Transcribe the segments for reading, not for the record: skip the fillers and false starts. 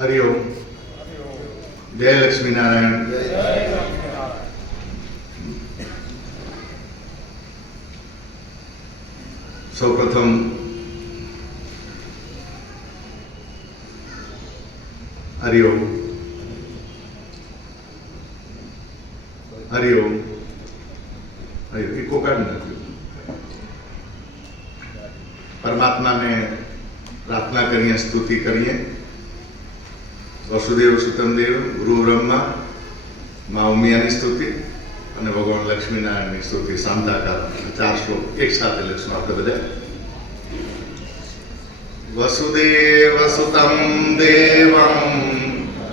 हरिओम। जय लक्ष्मी नारायण। सौप्रथम हरिओम हरिओम हरिओम। इको काढ़ नाख्यो। परमात्मा ने प्रार्थना करिए, स्तुति करिए। वसुदेव सुतम देव, गुरु ब्रह्मा, माँ उमिया की स्तुति और भगवान लक्ष्मी नारायण की स्तुति सांताकार 4 श्लोक एक साथ लक्ष्मी आप बजा। वसुदेव सुतम देवं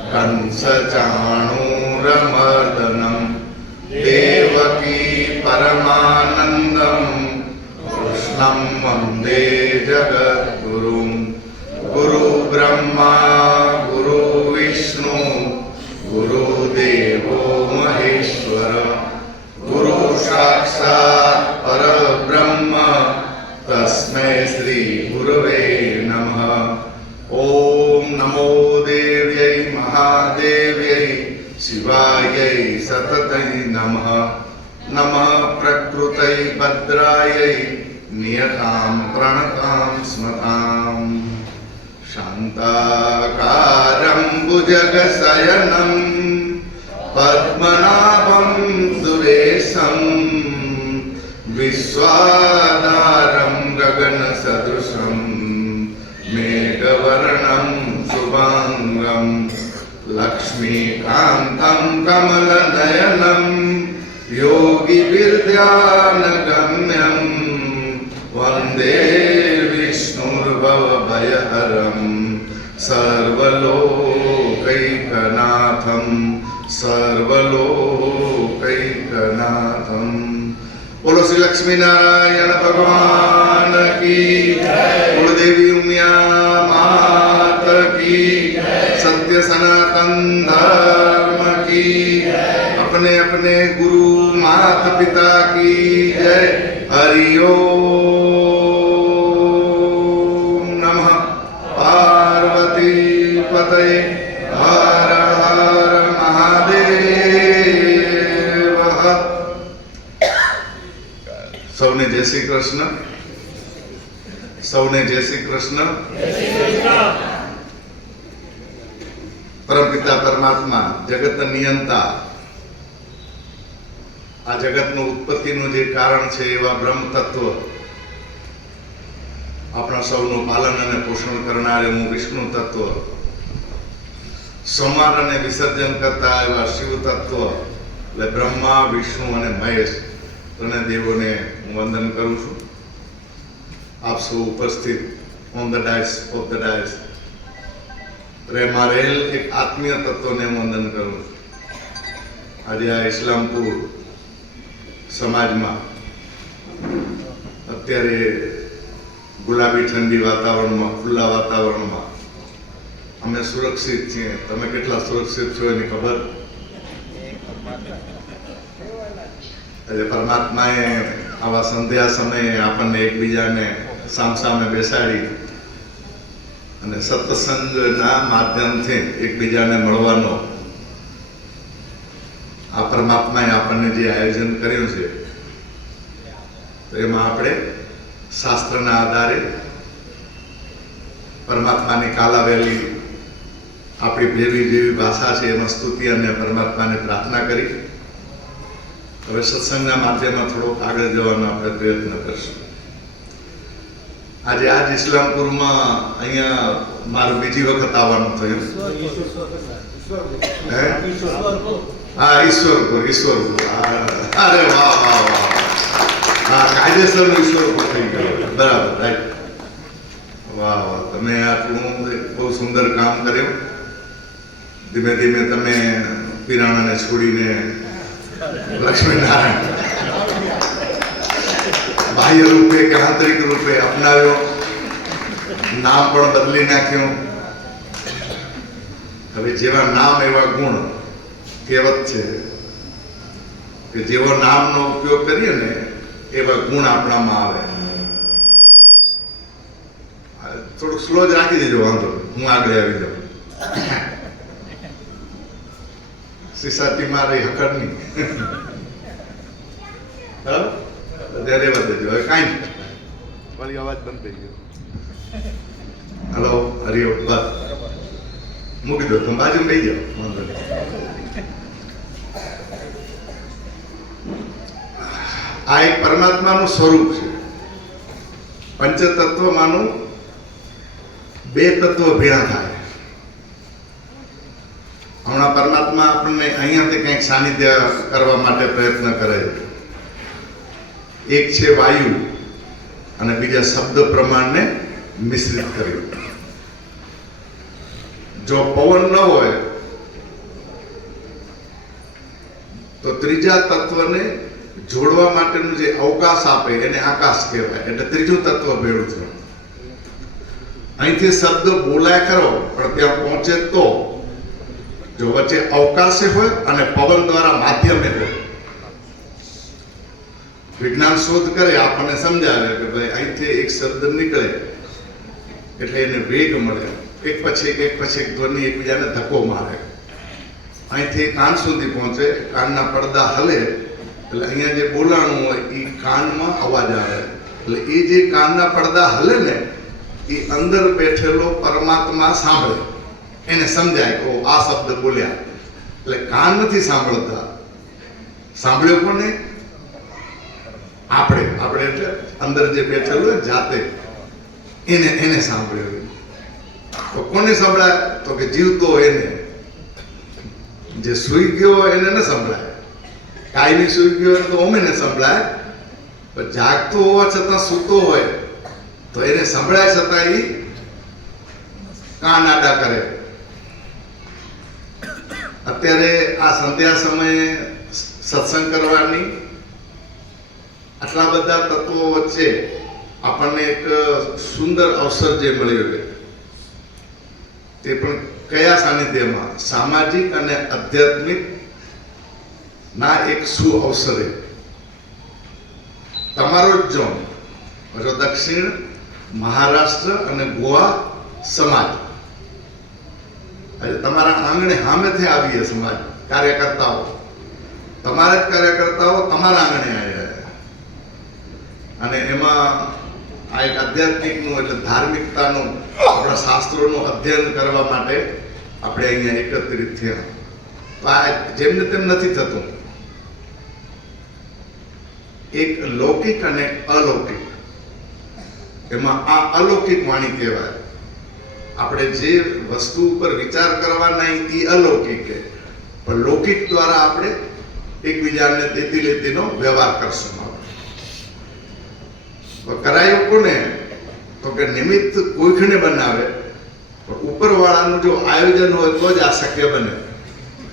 कंस चाणूरमर्दनम देवकी परमानंदम कृष्णं वंदे जगद्गुरुं। गुरु ब्रह्मा गुरु विष्णु गुरुदेवो महेश्वर गुरु साक्षात् परब्रह्म तस्मै श्री गुरवे नमः। ओम नमो देव्यै महादेव्यै शिवायै सततै नमः। नमः प्रकृतै भद्रायै नियतां प्रणतां स्मतां। शान्ताकारं भुजगशयनं पद्मनाभं सुरेशं विश्वाधारं गगनसदृशं मेघवर्णं शुभांगं लक्ष्मीकान्तं कमलनयनं योगिविद्यानगम्यं वन्दे विष्णुर्भवभयहरं सर्वलोकैकनाथं सर्वलोकैकनाथं। बोलो श्री लक्ष्मी नारायण भगवान की जय। कुलदेवी उमिया मात की जय। सत्य सनातन धर्म की जय। अपने अपने गुरु माता पिता की जय। हरि ओम नमः पार्वती पतये हर हर महादेव। सौने जय श्री कृष्ण। सौने जय श्री कृष्ण। परमपिता परमात्मा जगत नियंता आ जगत उत्पत्तिનું જે કારણ છે એવા બ્રહ્મ તત્વ આપણા સૌનું પાલન અને પોષણ કરનાર એવું વિષ્ણુ તત્વ, સંહાર અને વિસર્જન કરતા એવા શિવ તત્વ એટલે બ્રહ્મા વિષ્ણુ અને મહેશ ત્રણે દેવોને હું વંદન કરું છું। આપ સૌ ઉપસ્થિત on the dais of the dais પ્રેમારેલ એક આત્મીય તત્વને હું વંદન કરું છું। આજે આ ઇસ્લામપુર સમાજમાં અત્યારે ગુલાબી ઠંડી વાતાવરણમાં, ખુલ્લા વાતાવરણમાં અમે સુરક્ષિત છીએ। તમે કેટલા સુરક્ષિત છો એની ખબર? એટલે પરમાત્માએ આવા સંધ્યા સમયે આપણને એકબીજાને સામસામે બેસાડી અને સત્સંગના માધ્યમથી એકબીજાને મળવાનો આ પરમાત્માએ આપણને જે આયોજન કર્યું છે તો એમાં આપણે શાસ્ત્રના આધારે પરમાત્માની કાલાવેલી આપણી ભેવી જેવી ભાષા છે એમાં સ્તુતિ અને પરમાત્માને પ્રાર્થના કરી હવે સત્સંગના માધ્યમમાં થોડોક આગળ જવાનો આપણે પ્રયત્ન કરશું। આજે આજ ઇસ્લામપુરમાં અહીંયા મારું બીજી વખત આવવાનું થયું। हाँ ईश्वरपुर ईश्वरपुर। अरे वाह वाह वाह। हाँ कायदेसर ईश्वरपुर थी गयो बराबर राइट। वाह वाह तमे आटलू बहुत सुंदर काम कर्યું। धीमे धीमे तमे पिराणाने छोड़ीने लक्ष्मीनारायण बाह्य रूपे के आंतरिक रूपे अपनाव्यो। नाम पण बदली नाख्યું। હવે જેવા નામ એવા ગુણ કહેવત છે કે જેવો નામનો ઉપયોગ કરીએ ને એવા ગુણ આપણામાં આવે। થોડુંક સ્લો જ રાખી દેજો, વાંધો હું આગળ આવી જાઉં। સીસાટી મારી હકડની ત્યારે વધે હવે કાંઈ નહીં. મારી અવાજ બંધ થઈ ગયો. હલો, હરિઓમ. બસ મૂકી દો, તમે બાજુ લઈ જાઓ, વાંધો નહીં. આ એક પરમાત્માનું સ્વરૂપ છે. પંચતત્વમાંનું બે તત્વ ભેળા થાય. હમણાં પરમાત્મા આપણને અહીંયાથી કંઈક સાનિધ્ય કરવા માટે પ્રયત્ન કરે છે. એક છે વાયુ અને બીજા શબ્દ પ્રમાણને મિશ્રિત કર્યું. જો પવન ન હોય તો ત્રીજા તત્વને જોડવા માટેનું જે અવકાશ આપે એને આકાશ કહેવાય. એટલે ત્રીજું તત્વ ભેળું થયું. અહીંથી શબ્દ બોલાય કરો પણ ત્યાં પહોંચે તો જો વચ્ચે અવકાશે હોય અને પવન દ્વારા માધ્યમે હોય. વિજ્ઞાન શોધ કરે, આપણને સમજાવે કે ભાઈ અહીંથી એક શબ્દ નીકળે એટલે એને વેગ મળે. એક પછી એક ધ્વનિ એકબીજાને ધક્કો મારે. અહીંથી કાન સુધી પહોંચે, કાનના પડદા હલે એટલે અહીંયા જે બોલાણું હોય એ કાનમાં અવાજ આવે. એટલે એ જે કાનના પડદા હલે ને એ અંદર બેઠેલો પરમાત્મા સાંભળે, એને સમજાય કે આ શબ્દ બોલ્યા. એટલે કાન નથી સાંભળતા, સાંભળ્યો કોને? આપણે એટલે અંદર જે બેઠેલો જાતે એને સાંભળ્યો. તો કોને સંભળાય? તો કે જીવતો એને. જે સૂઈ ગયો હોય એને ન સંભળાય. કાયમી સૂઈ ગયો હોય તો ઓમે ને સંભળાય, પણ જાગતો હોવા છતાં સૂતો હોય તો એને સંભળાય છતાં એ કાન આડા કરે. અત્યારે આ સંધ્યા સમયે સત્સંગ કરવાની આટલા બધા તત્વો વચ્ચે આપણને એક સુંદર અવસર જે મળ્યો છે તે પણ કયા સાનિધ્યમાં? સામાજિક અને આધ્યાત્મિક ના એક સુ અવસરે. તમારો જ ઝોન દક્ષિણ મહારાષ્ટ્ર અને ગોવા સમાજ, તમારા આંગણે સામેથી આવીએ સમાજ કાર્યકર્તાઓ, તમારા જ કાર્યકર્તાઓ તમારા આંગણે આવ્યા. અને એમાં આ એક આધ્યાત્મિકનું એટલે ધાર્મિકતાનું આપણા શાસ્ત્રોનું અધ્યયન કરવા માટે આપણે અહીંયા એકત્રિત થયા. તો આ જેમને તેમ નથી થતું. એક લૌકિક અને અલૌકિક, એમાં આ અલૌકિક વાણી કહેવાય. આપણે જે વસ્તુ ઉપર વિચાર કરવાના એ અલૌકિક છે, પણ લૌકિક દ્વારા આપણે એકબીજાને દેતી લેતીનો વ્યવહાર કરશું. કરાયું કોને? તો કે નિમિત્ત કોઈકને બનાવે, પણ ઉપરવાળાનું જો આયોજન હોય તો જ આ શક્ય બને,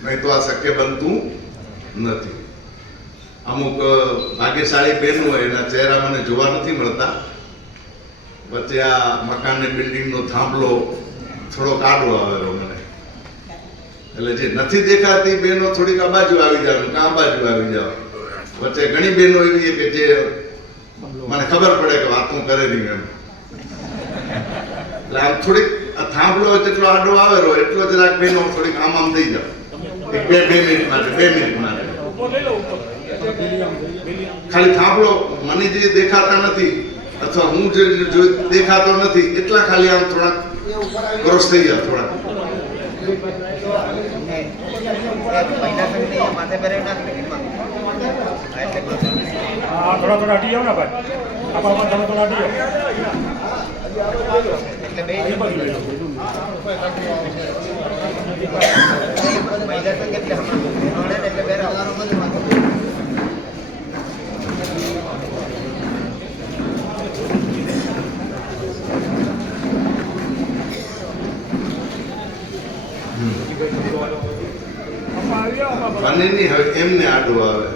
નહીં તો આ શક્ય બનતું નથી. અમુક ભાગ્યશાળી બહેનો હોય એના ચહેરા મને જોવા નથી મળતા. વચ્ચે આ મકાન બિલ્ડિંગનો થાંભલો થોડોક આડો આવેલો મને, એટલે જે નથી દેખાતી બહેનો થોડીક આ બાજુ આવી જાવ, આ બાજુ આવી જાવ. વચ્ચે ઘણી બહેનો એવી કે જે મને ખબર પડે કે વાતું કરે નહીં એમ. એટલે આમ થોડીક થાંભલો જેટલો આડો આવેલો એટલો જરાક બહેનો થોડીક આમ થઈ જાવ. બે મિનિટ માટે ખાલી થાંભલો મને જે દેખાતા નથી અથવા હું જે દેખાતો નથી એટલા ખાલી આમ થોડાક ક્રોસ થઈ જાય. થોડાક થોડા હટી જાઓ ને ભાઈ, આપણા તમે થોડા હટી મને નહીં હવે એમને આડું આવે.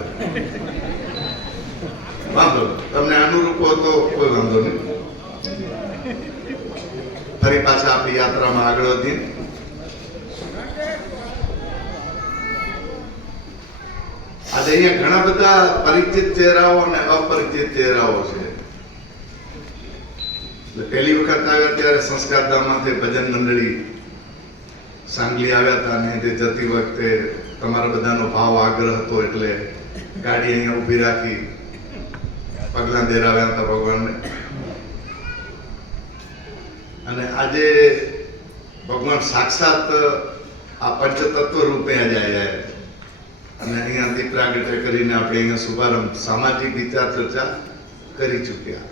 વાંધો તમને અનુરૂપ હો તો કોઈ વાંધો નહીં. ફરી પાછા આપણી યાત્રામાં આગળ વધીએ. આજે અહીંયા ઘણા બધા પરિચિત ચહેરાઓ અને અપરિચિત ચહેરાઓ છે. પહેલી વખત આવ્યા ત્યારે સંસ્કારધામમાંથી ભજન મંડળી સાંગલી આવ્યા હતા અને તે જતી વખતે તમારા બધાનો ભાવ આગ્રહ હતો એટલે ગાડી અહીંયા ઊભી રાખી પગલાં દેરાવ્યા હતા ભગવાનને. અને આજે ભગવાન સાક્ષાત આ પંચતત્વ રૂપે આજે આવ્યા અને અહીંયા દીપ પ્રાગટ્ય કરીને આપણે અહીંયા શુભારંભ સામાજિક વિચાર ચર્ચા કરી ચૂક્યા.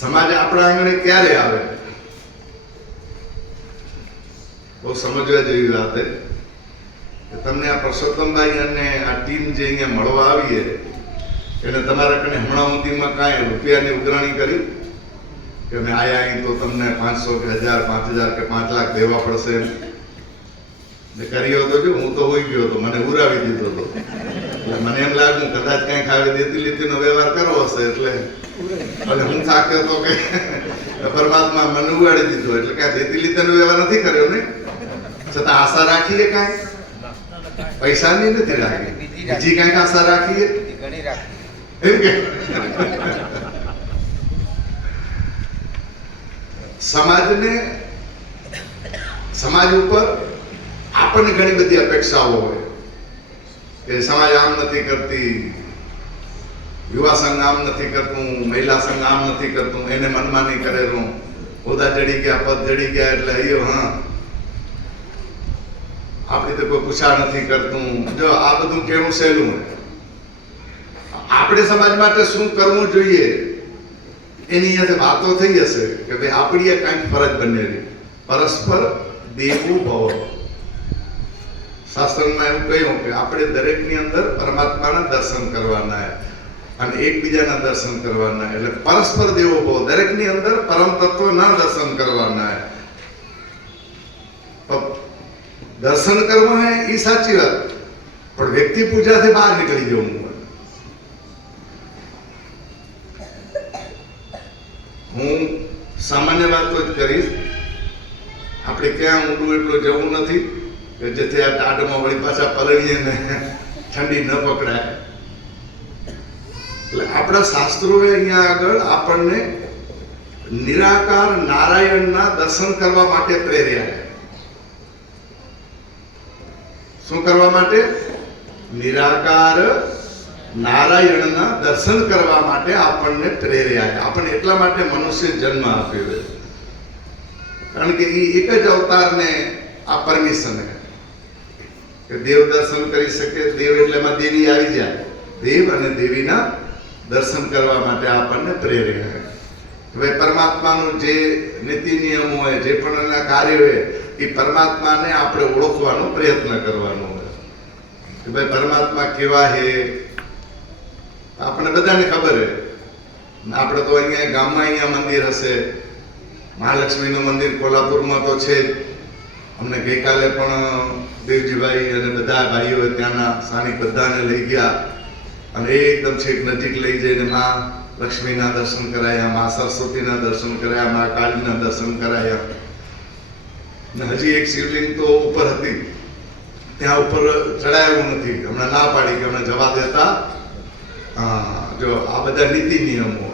સમાજ આપણા આંગણે ક્યારે આવે? બહુ સમજવા જેવી વાત છે કે તમને આ પરસોત્તમભાઈ અને આ ટીમ જે અહીંયા મળવા આવીએ એને તમારા કને હમણાં સુધીમાં કાંઈ રૂપિયાની ઉઘરાણી કરી કે અમે આયા અહીં તો તમને 500 કે 1000 5000 કે 5 લાખ દેવા પડશે ને કર્યો તો જો હું તો હોઈ ગયો તો મને ઉરાવી દીધો હતો. એટલે મને એમ લાગ્યું કદાચ કંઈક આવી દેતી લીતીનો વ્યવહાર કરવો હશે એટલે અને હું થાક્યો તો કે પરમાત્મા મને ઉગાડી દીધો એટલે કાંઈ દેતી લીતીનો વ્યવહાર નથી કર્યો ને છતાં આશા રાખીએ કાંઈ પૈસાની નથી રાખી બીજી કાંઈક આશા રાખીએ એમ કે સમાજ ઉપર આપણને ઘણી બધી અપેક્ષાઓ હોય કે સમાજ આમ નથી કરતી, યુવા સંઘ આમ નથી કરતું, મહિલા સંઘ આમ નથી કરતું, એને મનમાની કરેલું, હોદ્દા જડી ગયા, પદ જડી ગયા એટલે અయ్యో હા આપણી તો કોઈ પૂછા નથી કરતું. જો આ બધું કેવું સહેલું હોય. આપણે સમાજ માટે શું કરવું જોઈએ એની અહીંયા વાતો થઈ હશે કે ભાઈ આપણી કાંઈક ફરજ બનેલી પરસ્પર દેવું ભવ. શાસ્ત્રમાં એવું કહ્યું કે આપણે દરેકની અંદર પરમાત્માના દર્શન કરવાના અને એકબીજાના દર્શન કરવાના એટલે પરસ્પર દેવો ભવ. દરેકની અંદર પરમ તત્વના દર્શન કરવાના. દર્શન કરવું હે એ સાચી વાત, પણ વ્યક્તિ પૂજાથી બહાર નીકળી જવું. હું સામાન્ય વાતો જ કરીશ. આપણે ક્યાં ઊંડું એટલું જવું નથી કે જેથી આ ટાઢમાં વળી પાછા પલળીએ ને ઠંડી ન પકડાય. એટલે આપણા શાસ્ત્રોએ અહીંયા આગળ આપણને નિરાકાર નારાયણના દર્શન કરવા માટે પ્રેર્યા. શું કરવા માટે? નિરાકાર નારાયણના દર્શન કરવા માટે આપણને પ્રેર્યા. આપણને એટલા માટે મનુષ્ય જન્મ આપ્યો કારણ કે એ એક જ અવતારને આ પરમિશન કે દેવ દર્શન કરી શકે. દેવ એટલે એમાં દેવી આવી જાય. દેવ અને દેવીના દર્શન કરવા માટે આપણને પ્રેર્યા. હવે પરમાત્માનું જે નીતિ નિયમ હોય, જે પણ એના કાર્ય હોય એ પરમાત્માને આપણે ઓળખવાનો પ્રયત્ન કરવાનો હોય કે ભાઈ પરમાત્મા કેવા છે આપણને બધાને ખબર છે. આપણે તો અહીંયા ગામમાં અહીંયા મંદિર હશે, મહાલક્ષ્મીનું મંદિર કોલ્હાપુરમાં તો છે જ. અમને ગઈકાલે પણ દેવજીભાઈ અને બધા ભાઈઓ ત્યાંના સ્થાનિક બધાને લઈ ગયા અને એકદમ છેક નજીક લઈ જઈને મા લક્ષ્મીના દર્શન કરાયા, મા સરસ્વતીના દર્શન કરાયા, મા કાળીના દર્શન કરાયા. હજી એક શિવલિંગ તો ઉપર હતી, ત્યાં ઉપર ચડાયું નથી. હમણાં ના પાડી કે અમને જવા દેતા. જો આ બધા નીતિ નિયમો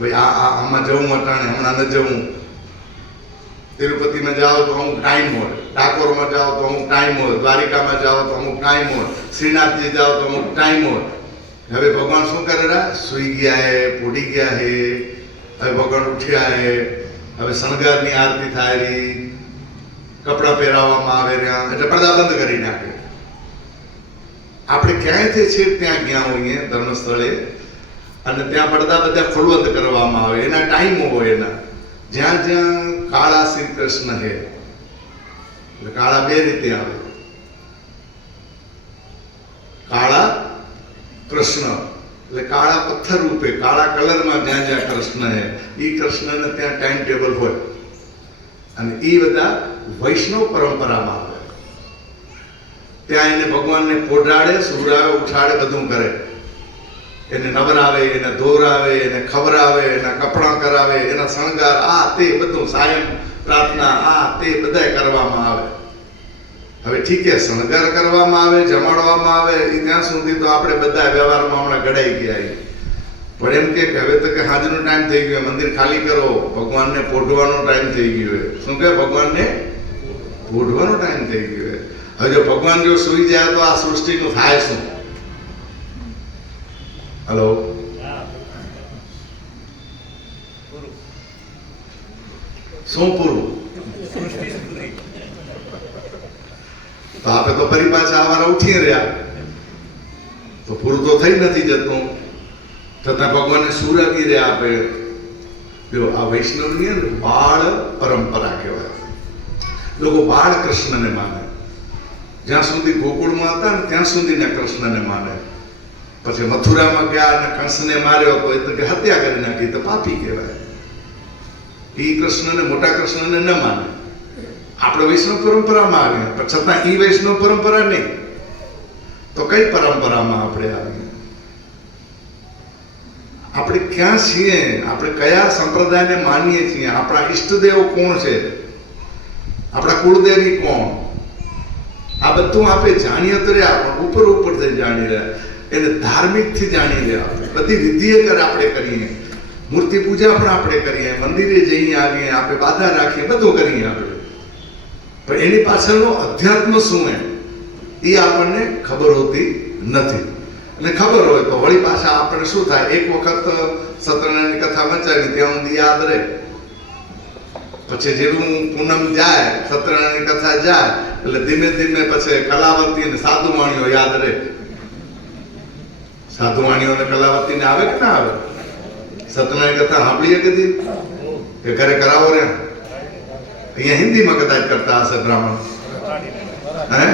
ભાઈ આમાં જવું અટાણે હમણાં ન જવું. તિરુપતિમાં જાઓ તો અમુક ટાઈમ હોય, ડાકોરમાં જાઓ તો અમુક ટાઈમ હોય, દ્વારિકામાં જાઓ તો અમુક ટાઈમ હોય, શ્રીનાથજી જાઓ તો અમુક ટાઈમ હોય. હવે ભગવાન શું કરે રહ્યા? સુઈ ગયા હે, પોડી ગયા હે. હવે ભગવાન ઉઠ્યા હે, હવે શણગારની આરતી થાય રહી, કપડાં પહેરાવવામાં આવે રહ્યા એટલે પડદા બંધ કરી નાખે. આપણે ક્યાંયથી છે ત્યાં ગયા હોઈએ ધર્મસ્થળે અને ત્યાં પડદા બધા ખોલવંત કરવામાં આવે. એના ટાઈમો હોય એના. જ્યાં જ્યાં કાળા શ્રી કૃષ્ણ હે એટલે કાળા બે રીતે આવે. કાળા કૃષ્ણ એટલે કાળા પથ્થર રૂપે કાળા કલરમાં જ્યાં જ્યાં કૃષ્ણ હે એ કૃષ્ણને ત્યાં ટાઈમ ટેબલ હોય અને એ બધા વૈષ્ણવ પરંપરામાં આવે. ત્યાં એને ભગવાનને પોઢાડે, સુવડાવે, ઉઠાડે, બધું કરે. એને નવરાવે, એને ધોરાવે, એને ખવરાવે, એના કપડાં કરાવે, એના શણગાર આ તે બધું સાયમ પ્રાર્થના આ તે બધાય કરવામાં આવે. હવે ઠીક છે, શણગાર કરવામાં આવે, જમાડવામાં આવે એ ત્યાં સુધી તો આપણે બધા વ્યવહારમાં હમણાં ઘડાઈ ગયા. પણ એમ કે હવે તો કે હાજનો ટાઈમ થઈ ગયો, મંદિર ખાલી કરો, ભગવાનને પોઢવાનો ટાઈમ થઈ ગયો. શું કે ભગવાનને પોઢવાનો ટાઈમ થઈ ગયો. હવે જો ભગવાન જો સુઈ જાય તો આ સૃષ્ટિનું થાય શું? હલો, શું પૂરું? તો આપણે તો ફરી પાછા આવારા ઉઠી રહ્યા, તો પૂરું તો થઈ નથી જતું. છતાં ભગવાનને સુરાગી રહ્યા આપે. જો આ વૈષ્ણવની અંદર બાળ પરંપરા કહેવાય. લોકો બાળ કૃષ્ણને માને. જ્યાં સુધી ગોકુળમાં હતા ને ત્યાં સુધીના કૃષ્ણને માને. પછી મથુરામાં ગયા અને કંસને માર્યો તો એ તો કે હત્યા કરી નાખી, તો પાપી કહેવાય. એ કૃષ્ણને, મોટા કૃષ્ણને ન માને. આપણે વૈષ્ણવ પરંપરામાં આવ્યા, પણ છતાં એ વૈષ્ણવ પરંપરા નહીં. તો કઈ પરંપરામાં આપણે આવીએ? આપણે ક્યાં છીએ? આપણે કયા સંપ્રદાયને માનીએ છીએ? આપણા ઈષ્ટદેવ કોણ છે? આપણા કુળદેવી કોણ? આ બધું આપણે જાણીએ તો રહ્યા, પણ ઉપરથી જાણી રહ્યા. એને ધાર્મિકથી જાણી રહ્યા. બધી વિધિએ આપણે કરીએ, મૂર્તિ પૂજા પણ આપણે કરીએ, મંદિરે જઈને આવીએ, આપણે બાધા રાખીએ, બધું કરીએ આપણે. પણ એની પાછળનો અધ્યાત્મ શું એ આપણને ખબર હોતી નથી. એટલે ખબર હોય તો વળી પાછા આપણે શું થાય, એક વખત સત્યનારાયણની કથા વંચાવી ત્યાં સુધી યાદ રહે. પછી જેવું પૂનમ જાય, સત્યનારાયણની કથા જાય, એટલે ધીમે ધીમે પછી કલાવતી અને સાધુવાણીઓ યાદ રહે. સાધુવાણીઓ અને કલાવતીને આવે કે ના આવે? સત્યનારાયણ કથા સાંભળીએ કદી કે ઘરે કરાવો રે? અહીંયા હિન્દીમાં કદાચ કરતા હશે બ્રાહ્મણ, હે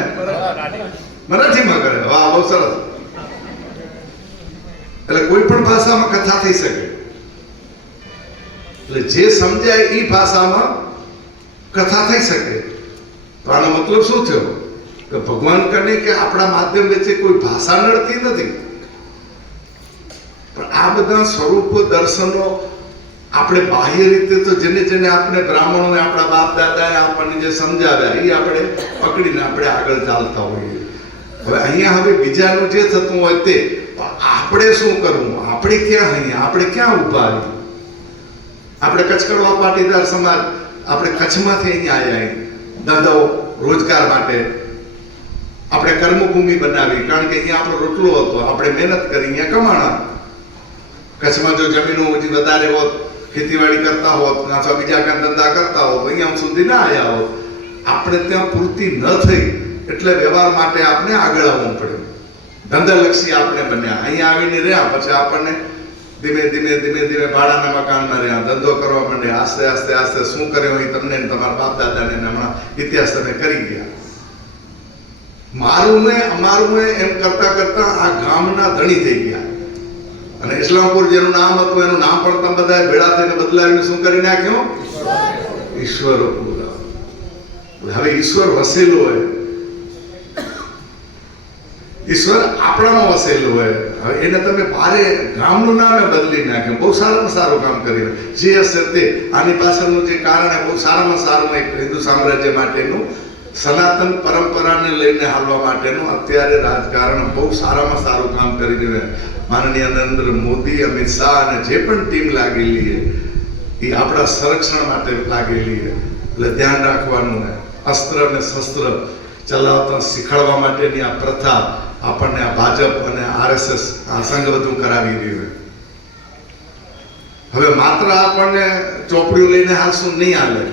મરાઠીમાં કરે. વાહ, બહુ સરસ. એટલે કોઈ પણ ભાષામાં કથા થઈ શકે. એટલે જે સમજાય એ ભાષામાં કથા થઈ શકે. તો આનો મતલબ શું થયો કે ભગવાન કહે કે આપણા માધ્યમ વચ્ચે કોઈ ભાષા નડતી નથી. પણ આ બધા સ્વરૂપ દર્શનો આપણે બાહ્ય રીતે તો જેને જેને આપણે બ્રાહ્મણોને આપણા બાપ દાદાએ આપણને જે સમજાવ્યા એ આપણે પકડીને આપણે આગળ ચાલતા હોઈએ. હવે અહીંયા હવે બીજાનું જે થતું હોય તે આપણે શું કરવું? આપણે ક્યાં અહીંયા? આપણે ક્યાં ઉભા રહીએ? આપણે કચ્છકડવા પાટીદાર સમાજ, આપણે કચ્છમાંથી અહીંયા આવ્યા, ધંધો રોજગાર માટે આપણે કર્મભૂમિ બનાવી, કારણ કે અહીંયા આપણો રોટલો હતો, આપણે મહેનત કરી અહીંયા કમાણા. કચ્છમાં જો જમીનો હજી વધારે હોત, ખેતીવાડી કરતા હોત અથવા બીજા કાંઈ ધંધા કરતા હોત, અહીંયા સુધી ના આવ્યા હોત. આપણે ત્યાં પૂરતી ન થઈ એટલે વ્યવહાર માટે આપણે આગળ આવવું પડ્યું. ધંધાલક્ષી આપણે બન્યા. અહીંયા આવીને રહ્યા પછી આપણને ધીમે ધીમે ધીમે ધીમે ભાડાના મકાનમાં રહ્યા, ધંધો કરવા માંડ્યા. આસ્તે આસ્તે આસ્તે શું કર્યો એ તમને તમારા બાપ દાદાને હમણાં ઇતિહાસ તમે કરી ગયા. મારું ને અમારું ને એમ કરતા કરતા આ ગામના ધણી થઈ ગયા. અને ઇસ્લામપુર જેનું નામ હતું એનું નામ પણ તમે બધા ભેળા થઈને બદલાવીને શું કરી નાખ્યું? ઈશ્વરપુર. હવે ઈશ્વર વસેલું હોય, ઈશ્વર આપણામાં વસેલું હોય. હવે એને તમે ભારે ગામનું નામે બદલી નાખ્યું. બહુ સારામાં સારું કામ કર્યું. જે હશે તે આની પાછળનું જે કારણ બહુ સારામાં સારું એક હિન્દુ સામ્રાજ્ય માટેનું સનાતન પરંપરાને લઈને હાલવા માટેનું અત્યારે રાજકારણ બહુ સારામાં સારું કામ કરી રહ્યું. માનનીય નરેન્દ્ર મોદી, અમિત શાહ અને જે પણ ટીમ લાગેલી છે એ આપણા સંરક્ષણ માટે લાગેલી છે. એટલે ધ્યાન રાખવાનું. અસ્ત્ર અને શસ્ત્ર ચલાવતા શીખવાડવા માટેની આ પ્રથા આપણને આ ભાજપ અને RSS આ સંઘબદ્ધ કરાવી રહ્યું. હવે માત્ર આપણને ચોપડીઓ લઈને હાલશું નહીં હાલે.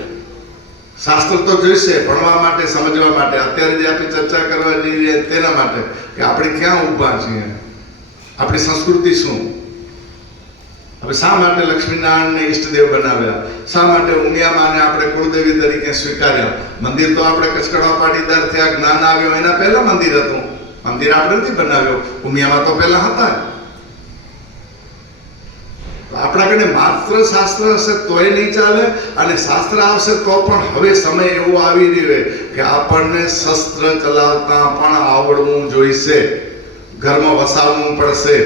શાસ્ત્ર તો જોઈશે ભણવા માટે, સમજવા માટે. અત્યારે જે આપણે ચર્ચા કરવા જઈ રહ્યા તેના માટે કે આપણે ક્યાં ઊભા છીએ, આપણી સંસ્કૃતિ શું. હવે શા માટે લક્ષ્મીનારાયણને ઈષ્ટદેવ બનાવ્યા? શા માટે ઉમિયામાને આપણે કુળદેવી તરીકે સ્વીકાર્યા? મંદિર તો આપણે કચ્છકડવા પાટીદાર થયા, જ્ઞાન આવ્યો એના પહેલા મંદિર હતું. મંદિર આપણે નથી બનાવ્યો, ઉમિયામાં તો પહેલા હતા. આપણા કને માત્ર શાસ્ત્ર હશે તોય નહીં ચાલે, અને શાસ્ત્ર આવશે તો પણ હવે સમય એવો આવી રહ્યો કે આપણને શસ્ત્ર ચલાવતા પણ આવડવું જોઈશે, ઘરમાં વસાવવું પડશે.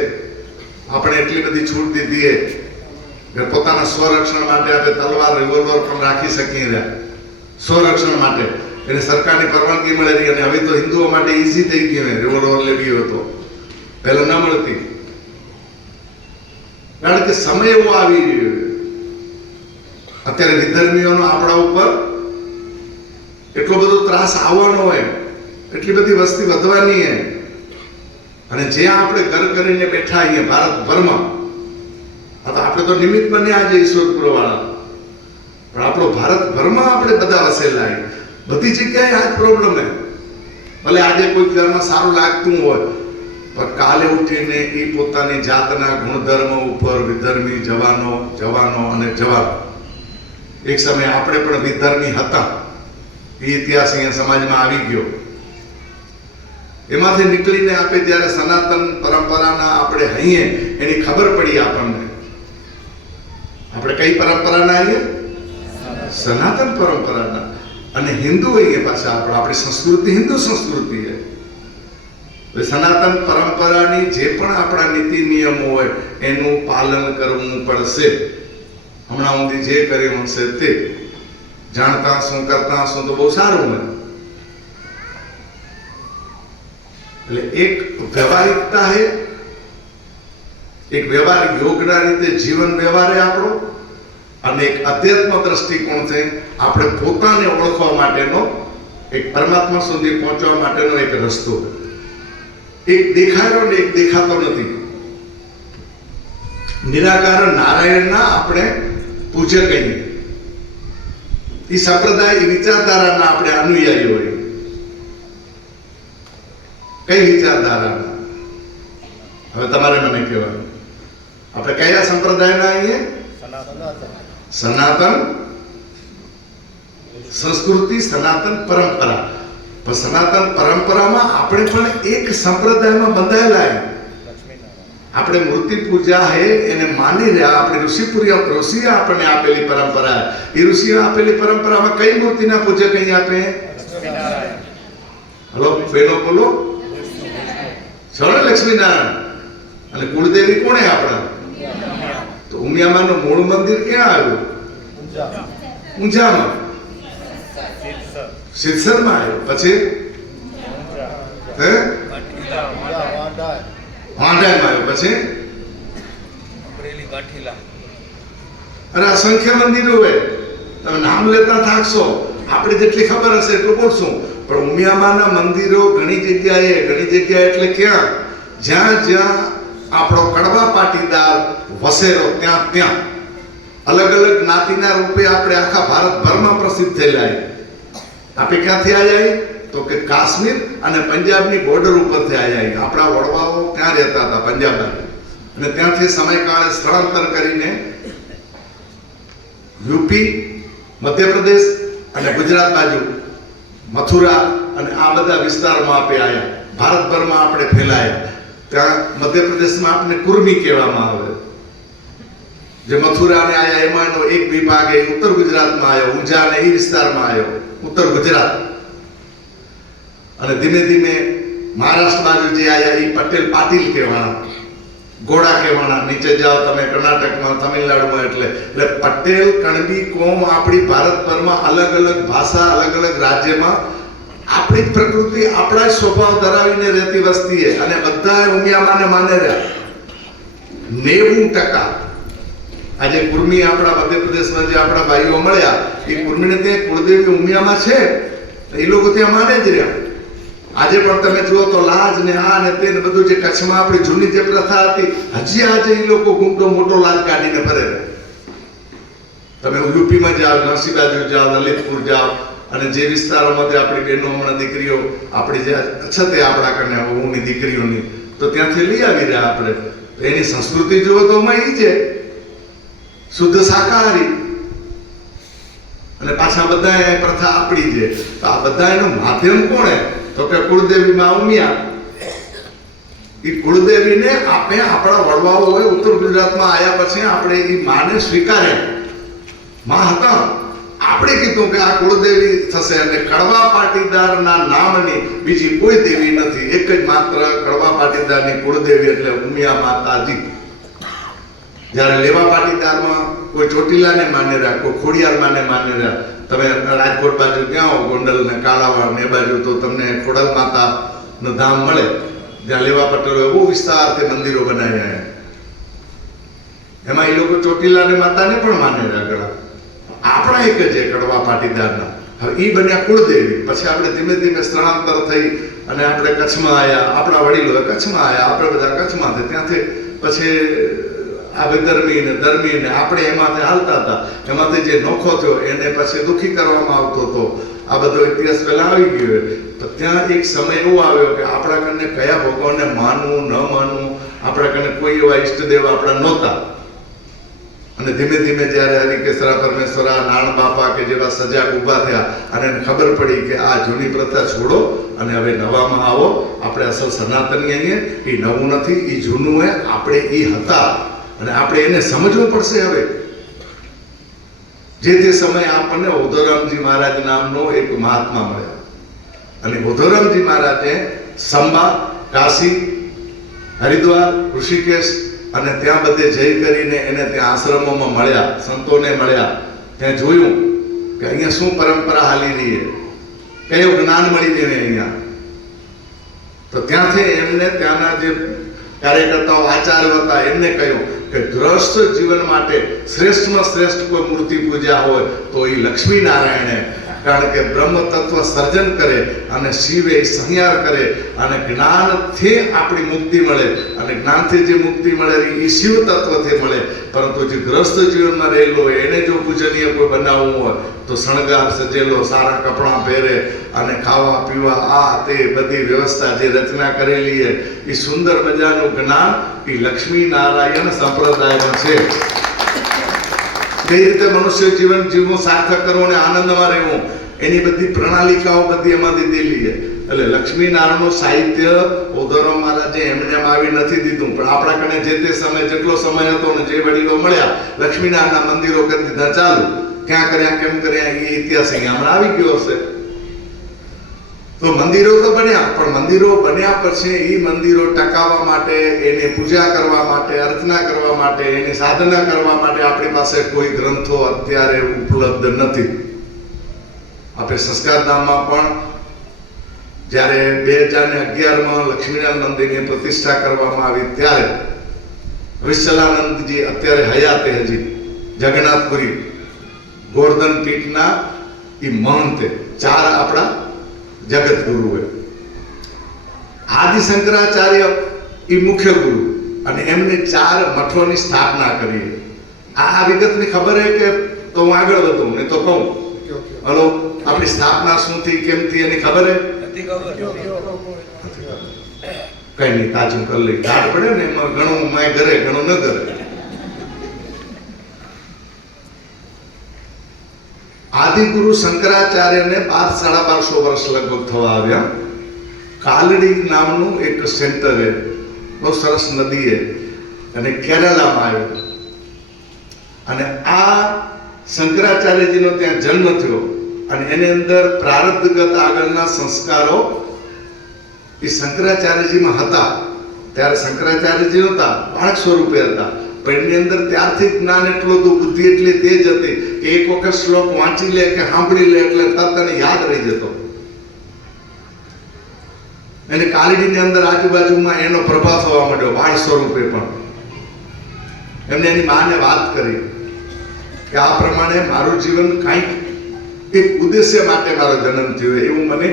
આપણે એટલી બધી છૂટ દીધી કે પોતાના સ્વરક્ષણ માટે આપણે તલવાર, રિવોલ્વર પણ રાખી શકીએ રહ્યા. સ્વરક્ષણ માટે એને સરકારની પરવાનગી મળેલી. અને હવે તો હિન્દુઓ માટે ઈઝી થઈ ગયું રિવોલ્વર લેવી હોય તો, પહેલા ન મળતી. કારણ કે સમય એવો આવી રહ્યો છે. અત્યારે વિધર્મીઓનો આપણા ઉપર એટલો બધો ત્રાસ આવવાનો હોય, એટલી બધી વસ્તી વધવાની છે, અને જ્યાં આપણે ઘર કરીને બેઠા અહીંયા ભારતભરમાં, તો આપણે તો નિમિત્ત બન્યા આજે ઈશ્વરપુર વાળા, પણ આપણો ભારતભરમાં આપણે બધા વસેલા છે. બધી જગ્યાએ આ જ પ્રોબ્લેમ છે. ભલે આજે કોઈ ઘરમાં સારું લાગતું હોય, પણ કાલે ઉઠીને એ પોતાની જાતના ગુણધર્મ ઉપર વિધર્મી જવાનો અને જવાનો. એક સમયે આપણે પણ વિધર્મી હતા, એ ઇતિહાસ અહીંયા સમાજમાં આવી ગયો. એમાંથી નીકળીને આપણે જ્યારે સનાતન પરંપરાના આપણે હઈએ એની ખબર પડી આપણને. આપણે કઈ પરંપરાના આવીએ? સનાતન પરંપરાના. અને હિન્દુ હોઈએ પાછા આપણી સંસ્કૃતિ હિન્દુ સંસ્કૃતિ છે. સનાતન પરંપરાની જે પણ આપણા નીતિ નિયમો હોય એનું પાલન કરવું પડશે. હમણાં સુધી જે કર્યું હશે તે જાણતા શું કરતા શું તો બહુ સારું હોય. એટલે એક વ્યવહારિકતા છે, એક વ્યવહારિક યોગના રીતે જીવન વ્યવહાર આપણો, અને એક અધ્યાત્મ દ્રષ્ટિકોણ છે આપણે પોતાને ઓળખવા માટેનો, એક પરમાત્મા સુધી પહોંચવા માટેનો એક રસ્તો. એક દેખાયો ને એક દેખાતો નથી. નિરાકાર નારાયણના આપણે પૂજક કહીએ, એ સંપ્રદાય એ વિચારધારાના આપણે અનુયાયી હોય. કઈ વિચારધારાના? હવે તમારે મને કહેવાનું, આપણે કયા સંપ્રદાયના આવીએ? સનાતન સંસ્કૃતિ, સનાતન પરંપરા. પણ સનાતન પરંપરામાં આપણે પણ એક સંપ્રદાયમાં બંધાયેલા. આપણે મૂર્તિ પૂજા હે એને માની રહ્યા. આપણે ઋષિએ આપણને આપેલી પરંપરા, એ ઋષિએ આપેલી પરંપરામાં કઈ મૂર્તિના પૂજક કઈ આપે? હલો બેનો બોલો. ચલો લક્ષ્મીનારાયણ. અને કુળદેવી કોણે આપણા? તો ઉમિયામાનું મૂળ મંદિર ક્યાં આવ્યું? ઊંઝામાં. સિદ્ધસરમાં આવ્યું. પછી વાંઢામાં આવ્યું. પછી અરે અસંખ્ય મંદિરો હોય, તમે નામ લેતા થાકશો. આપણે જેટલી ખબર હશે એટલું બોલશું. પણ ઉમિયામાના મંદિરો ઘણી જગ્યાએ એટલે ક્યાં? જ્યાં આપણો કડવા પાટીદાર વસેરો ત્યાં અલગ અલગ જ્ઞાતિના રૂપે આપણે આખા ભારતભરમાં પ્રસિદ્ધ થયેલા. આપણે ક્યાંથી આવ્યા? તો કે કાશ્મીર અને પંજાબની બોર્ડર ઉપરથી આવ્યા. આપણા વડવાઓ ત્યાં રહેતા હતા પંજાબ બાજુ, અને ત્યાંથી સમયકાળે સ્થળાંતર કરીને યુપી, મધ્યપ્રદેશ અને ગુજરાત બાજુ મથુરા અને આ બધા વિસ્તારમાં આપણે આવ્યા. ભારતભરમાં આપણે ફેલાયા. ત્યાં મધ્યપ્રદેશમાં આપણે કુર્મી કહેવામાં આવે. જે મથુરાને આવ્યા એમાં એનો એક વિભાગ એ ઉત્તર ગુજરાતમાં આવ્યો, ઊંઝા ને એ વિસ્તારમાં આવ્યો, ઉત્તર ગુજરાત. અને ધીમે ધીમે મહારાષ્ટ્ર બાજુ જે આવ્યા એ પટેલ પાટીલ કહેવાના, ગોળા કહેવાના. નીચે જાઓ તમે કર્ણાટકમાં, તમિલનાડુમાં, એટલે પટેલ કણબી કોમ આપણી ભારતભરમાં અલગ અલગ ભાષા, અલગ અલગ રાજ્યમાં આપણી પ્રકૃતિ, આપણા સ્વભાવ ધરાવીને રહેતી વસ્તી છે. અને બધા ઉમિયામાને માને રહ્યા. 90% આજે કુર્મી આપણા મધ્યપ્રદેશમાં જે આપણા ભાઈઓ મળ્યા, એ કુર્મીને ત્યાં કુળદેવી ઉમિયામાં છે, એ લોકો ત્યાં માને જ રહ્યા. આજે પણ તમે જુઓ તો લાજ ને આ ને તે ને બધું જે કચ્છમાં આપણી જૂની જે પ્રથા હતી, હજી આજે એ લોકો ઘૂમટો મોટો લાજ કાઢીને ફરે. તમે યુપીમાં જાઓ, ઝાંસી બાજુ જાઓ, લલિતપુર જાઓ, અને જે વિસ્તારોમાંથી આપણી બહેનો હમણાં દીકરીઓ આપણી જે અછત એ આપણા કન્યા વહુની દીકરીઓની, તો ત્યાંથી લઈ આવી રહ્યા આપણે. એની સંસ્કૃતિ જુઓ તો એમાં એ છે શુદ્ધ શાકાહારી, અને પાછા બધા પ્રથા આપણી છે. તો આ બધા એનું માધ્યમ કોણે? તો કે કુળદેવીમાં ઉમિયા. એ કુળદેવીને આપણે આપણા વડવાઓ હોય ઉત્તર ગુજરાતમાં આવ્યા પછી આપણે એ માને સ્વીકાર્યા. માં હતા, આપણે કીધું કે આ કુળદેવી થશે. અને કડવા પાટીદારના નામની બીજી કોઈ દેવી નથી, એક જ માત્ર કડવા પાટીદારની કુળદેવી એટલે ઉમિયા માતાજી. જ્યારે લેવા પાટીદારમાં કોઈ ચોટીલાને માને રહ્યા, કોઈ ખોડિયારમાંને માને રહ્યા. તમે રાજકોટ બાજુ ક્યાં હો, ગોંડલ ને કાળાવાડ ને એ બાજુ, તો તમને ખોડલ માતા નું ધામ મળે, જ્યાં લેવા પટેલો બહુ વિસ્તારથી મંદિરો બનાવ્યા. એમાં એ લોકો ચોટીલાને માતાને પણ માને આગળ આપણા એક જ કડવા પાટીદારના. હવે એ બન્યા કુળદેવી. પછી આપણે ધીમે ધીમે સ્થળાંતર થઈ અને આપણે કચ્છમાં આવ્યા, આપણા વડીલો કચ્છમાં આવ્યા, આપણે બધા કચ્છમાં થઈ, ત્યાંથી પછી આ ધર્મી ને આપણે એમાંથી હાલતા હતા. એમાંથી જે નોખો થયો એને પછી દુઃખી કરવામાં આવતો હતો. આ બધો ઇતિહાસ પહેલા આવી ગયો. તો ત્યાં એક સમય એવો આવ્યો કે આપણા કને કયા ભગવાનને માનવું ન માનવું, આપણા કને કોઈ એવા ઈષ્ટદેવ આપણા નહોતા. અને ધીમે ધીમે જ્યારે હરિકેશરા પરમેશ્વરા, નાણ બાપા કે જેવા સજાગ ઊભા થયા અને એને ખબર પડી કે આ જૂની પ્રથા છોડો અને હવે નવામાં આવો, આપણે અસલ સનાતની અહીંયા, એ નવું નથી, એ જૂનું હે, આપણે એ હતા અને આપણે એને સમજવું પડશે. હવે જે તે સમયે આપણને ઉધોરામજી મહારાજ નામનો એક મહાત્મા મળ્યા અને ઉધોરામજી મહારાજે સંબા, કાશી, હરિદ્વાર, ઋષિકેશ અને ત્યાં બધે જઈ કરીને એને ત્યાં આશ્રમોમાં મળ્યા, સંતોને મળ્યા. ત્યાં જોયું કે અહીંયા શું પરંપરા હાલી રહી છે, કયું જ્ઞાન મળી જાય અહીંયા. તો ત્યાંથી એમને ત્યાંના જે કાર્યકર્તાઓ, આચાર્ય હતા, એમને કહ્યું કે ગ્રસ્ત જીવન માટે શ્રેષ્ઠમાં શ્રેષ્ઠ કોઈ મૂર્તિ પૂજા હોય તો એ લક્ષ્મી નારાયણ. કારણ કે બ્રહ્મ તત્વ સર્જન કરે અને શિવે સંહાર કરે અને જ્ઞાનથી આપણી મુક્તિ મળે અને જ્ઞાનથી જે મુક્તિ મળે એ શિવ તત્વથી મળે. પરંતુ જે ગ્રસ્ત જીવનમાં રહેલો હોય એને જો પૂજનીય કોઈ બનાવવું હોય તો શણગાર સજેલો, સારા કપડાં પહેરે અને ખાવા પીવા આ તે બધી વ્યવસ્થા જે રચના કરેલી છે એ સુંદર મજાનું જ્ઞાન એ લક્ષ્મી નારાયણ સંપ્રદાયમાં છે. કઈ રીતે મનુષ્ય જીવન જીવવું, સાર્થક કરવું અને આનંદમાં રહેવું, એની બધી પ્રણાલિકાઓ બધી એમાં દીધેલી છે. એટલે લક્ષ્મી નારાયણનું સાહિત્ય ઉધોરામ મહારાજે એમને આવી નથી દીધું, પણ આપણા કને જે તે સમય જેટલો સમય હતો ને જે વડીલો મળ્યા, લક્ષ્મીનારાયણના મંદિરો કરી દીધા ચાલુ. ક્યાં કર્યા, કેમ કર્યા, એ ઇતિહાસ અહીંયા હમણાં આવી ગયો હશે. તો મંદિરો તો બન્યા, પણ મંદિરો બન્યા પછી એ મંદિરો ટકાવવા માટે, એની પૂજા કરવા માટે, અર્ચના કરવા માટે, એની સાધના કરવા માટે આપણી પાસે કોઈ ગ્રંથો અત્યારે ઉપલબ્ધ નથી. આપણે સંસ્કારધામમાં પણ જ્યારે 2011માં લક્ષ્મીનારાયણ મંદિરની પ્રતિષ્ઠા કરવામાં આવી ત્યારે વિશલાનંદજી અત્યારે હયાતે હજી જગન્નાથપુરી ગોર્ધન પીઠના એ મહંતે, 4 આપણા જગત ગુરુ હોય. આદિ શંકરાચાર્ય એ મુખ્ય ગુરુ અને એમને 4 મઠોની સ્થાપના કરી. આ વિગતની ખબર હે કે તો હું આગળ વધું, નહીં તો કહું. હલો, આપણી સ્થાપના શું થઈ, કેમ થઈ, એની ખબર હે? કઈ નહીં, તાજું કરી લઈ. ગાઢ પડે ને એમાં ઘણું માય ઘરે, ઘણું ન કરે. આદિગુરુ શંકરાચાર્યને 1200-1250 વર્ષ લગભગ થવા આવ્યા. કાલડી નામનું એક સેન્ટર છે, બહુ સરસ નદી છે અને કેરળામાં આવ્યું. અને આ શંકરાચાર્યજીનો ત્યાં જન્મ થયો અને એની અંદર પ્રારબ્ધગત આગળના સંસ્કારો એ શંકરાચાર્યજીમાં હતા. ત્યારે શંકરાચાર્યજી નહોતા, બાળક સ્વરૂપે હતા, પણ એની અંદર ત્યારથી જ્ઞાન એટલું હતું, બુદ્ધિ એટલી તેજ હતી કે એક વખત શ્લોક વાંચી લે કે સાંભળી લે એટલે તરત એને યાદ રહી જતો. એને કાલડીની અંદર આજુબાજુમાં એનો પ્રભાવ થવા માંડ્યો, બાળ સ્વરૂપે પણ. એમને એની માને વાત કરી કે આ પ્રમાણે મારું જીવન કાંઈક એક ઉદ્દેશ્ય માટે મારો જન્મ થયો એવું મને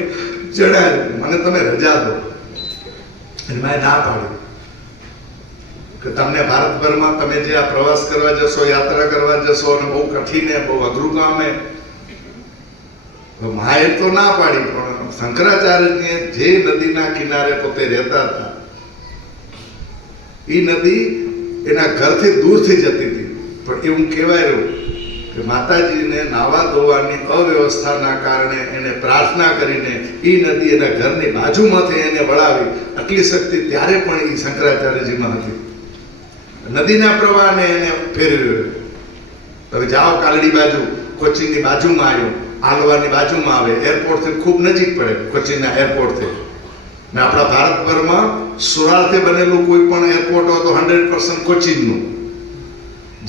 જણાવ્યું, મને તમે રજા દો. અને મેં ના પાડી કે તમને ભારતભરમાં તમે જે આ પ્રવાસ કરવા જશો, યાત્રા કરવા જશો અને બહુ કઠિન, બહુ અઘરું કામ હે. માએ તો ના પાડી, પણ શંકરાચાર્યજીએ જે નદીના કિનારે પોતે રહેતા હતા એ નદી એના ઘરથી દૂરથી જતી હતી. પણ એવું કહેવાયું કે માતાજીને નાવા ધોવાની અવ્યવસ્થાના કારણે એને પ્રાર્થના કરીને એ નદી એના ઘરની બાજુમાંથી એને વળાવી. આટલી શક્તિ ત્યારે પણ એ શંકરાચાર્યજીમાં હતી. નદીના પ્રવાહને એને ફેરવ્યો. તમે જાઓ કાલડી બાજુ, કોચીનની બાજુમાં આવ્યો, આલવાની બાજુમાં આવે, એરપોર્ટથી ખૂબ નજીક પડે, કોચીનના એરપોર્ટથી. ને આપણા ભારતભરમાં સુરાળથી બનેલું કોઈ પણ એરપોર્ટ હોય તો 100% કોચીનનું.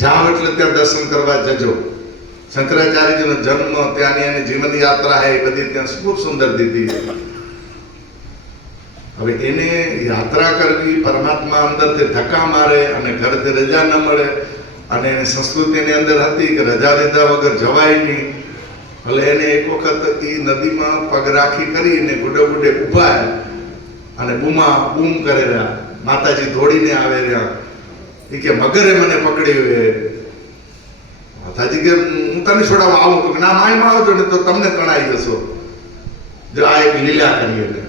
જાઓ એટલે ત્યાં દર્શન કરવા જજો. શંકરાચાર્યજીનો જન્મ, ત્યાંની એની જીવન યાત્રા છે એ બધી ત્યાં ખૂબ સુંદર દીધી. હવે એને યાત્રા કરવી, પરમાત્મા અંદરથી ધક્કા મારે અને ઘરથી રજા ન મળે અને એની સંસ્કૃતિની અંદર હતી કે રજા લીધા વગર જવાય નહીં. એટલે એને એક વખત એ નદીમાં પગ રાખી કરીને ગુડે ગુડે ઊભા અને બૂમ કરે રહ્યા. માતાજી દોડીને આવે રહ્યા. એ કે મગરે મને પકડ્યું. માતાજી કે હું તને છોડાવવા આવું તો ના માયમાં આવજો ને તો તમને તણાઈ જશો. જો આ એક લીલા કરી એટલે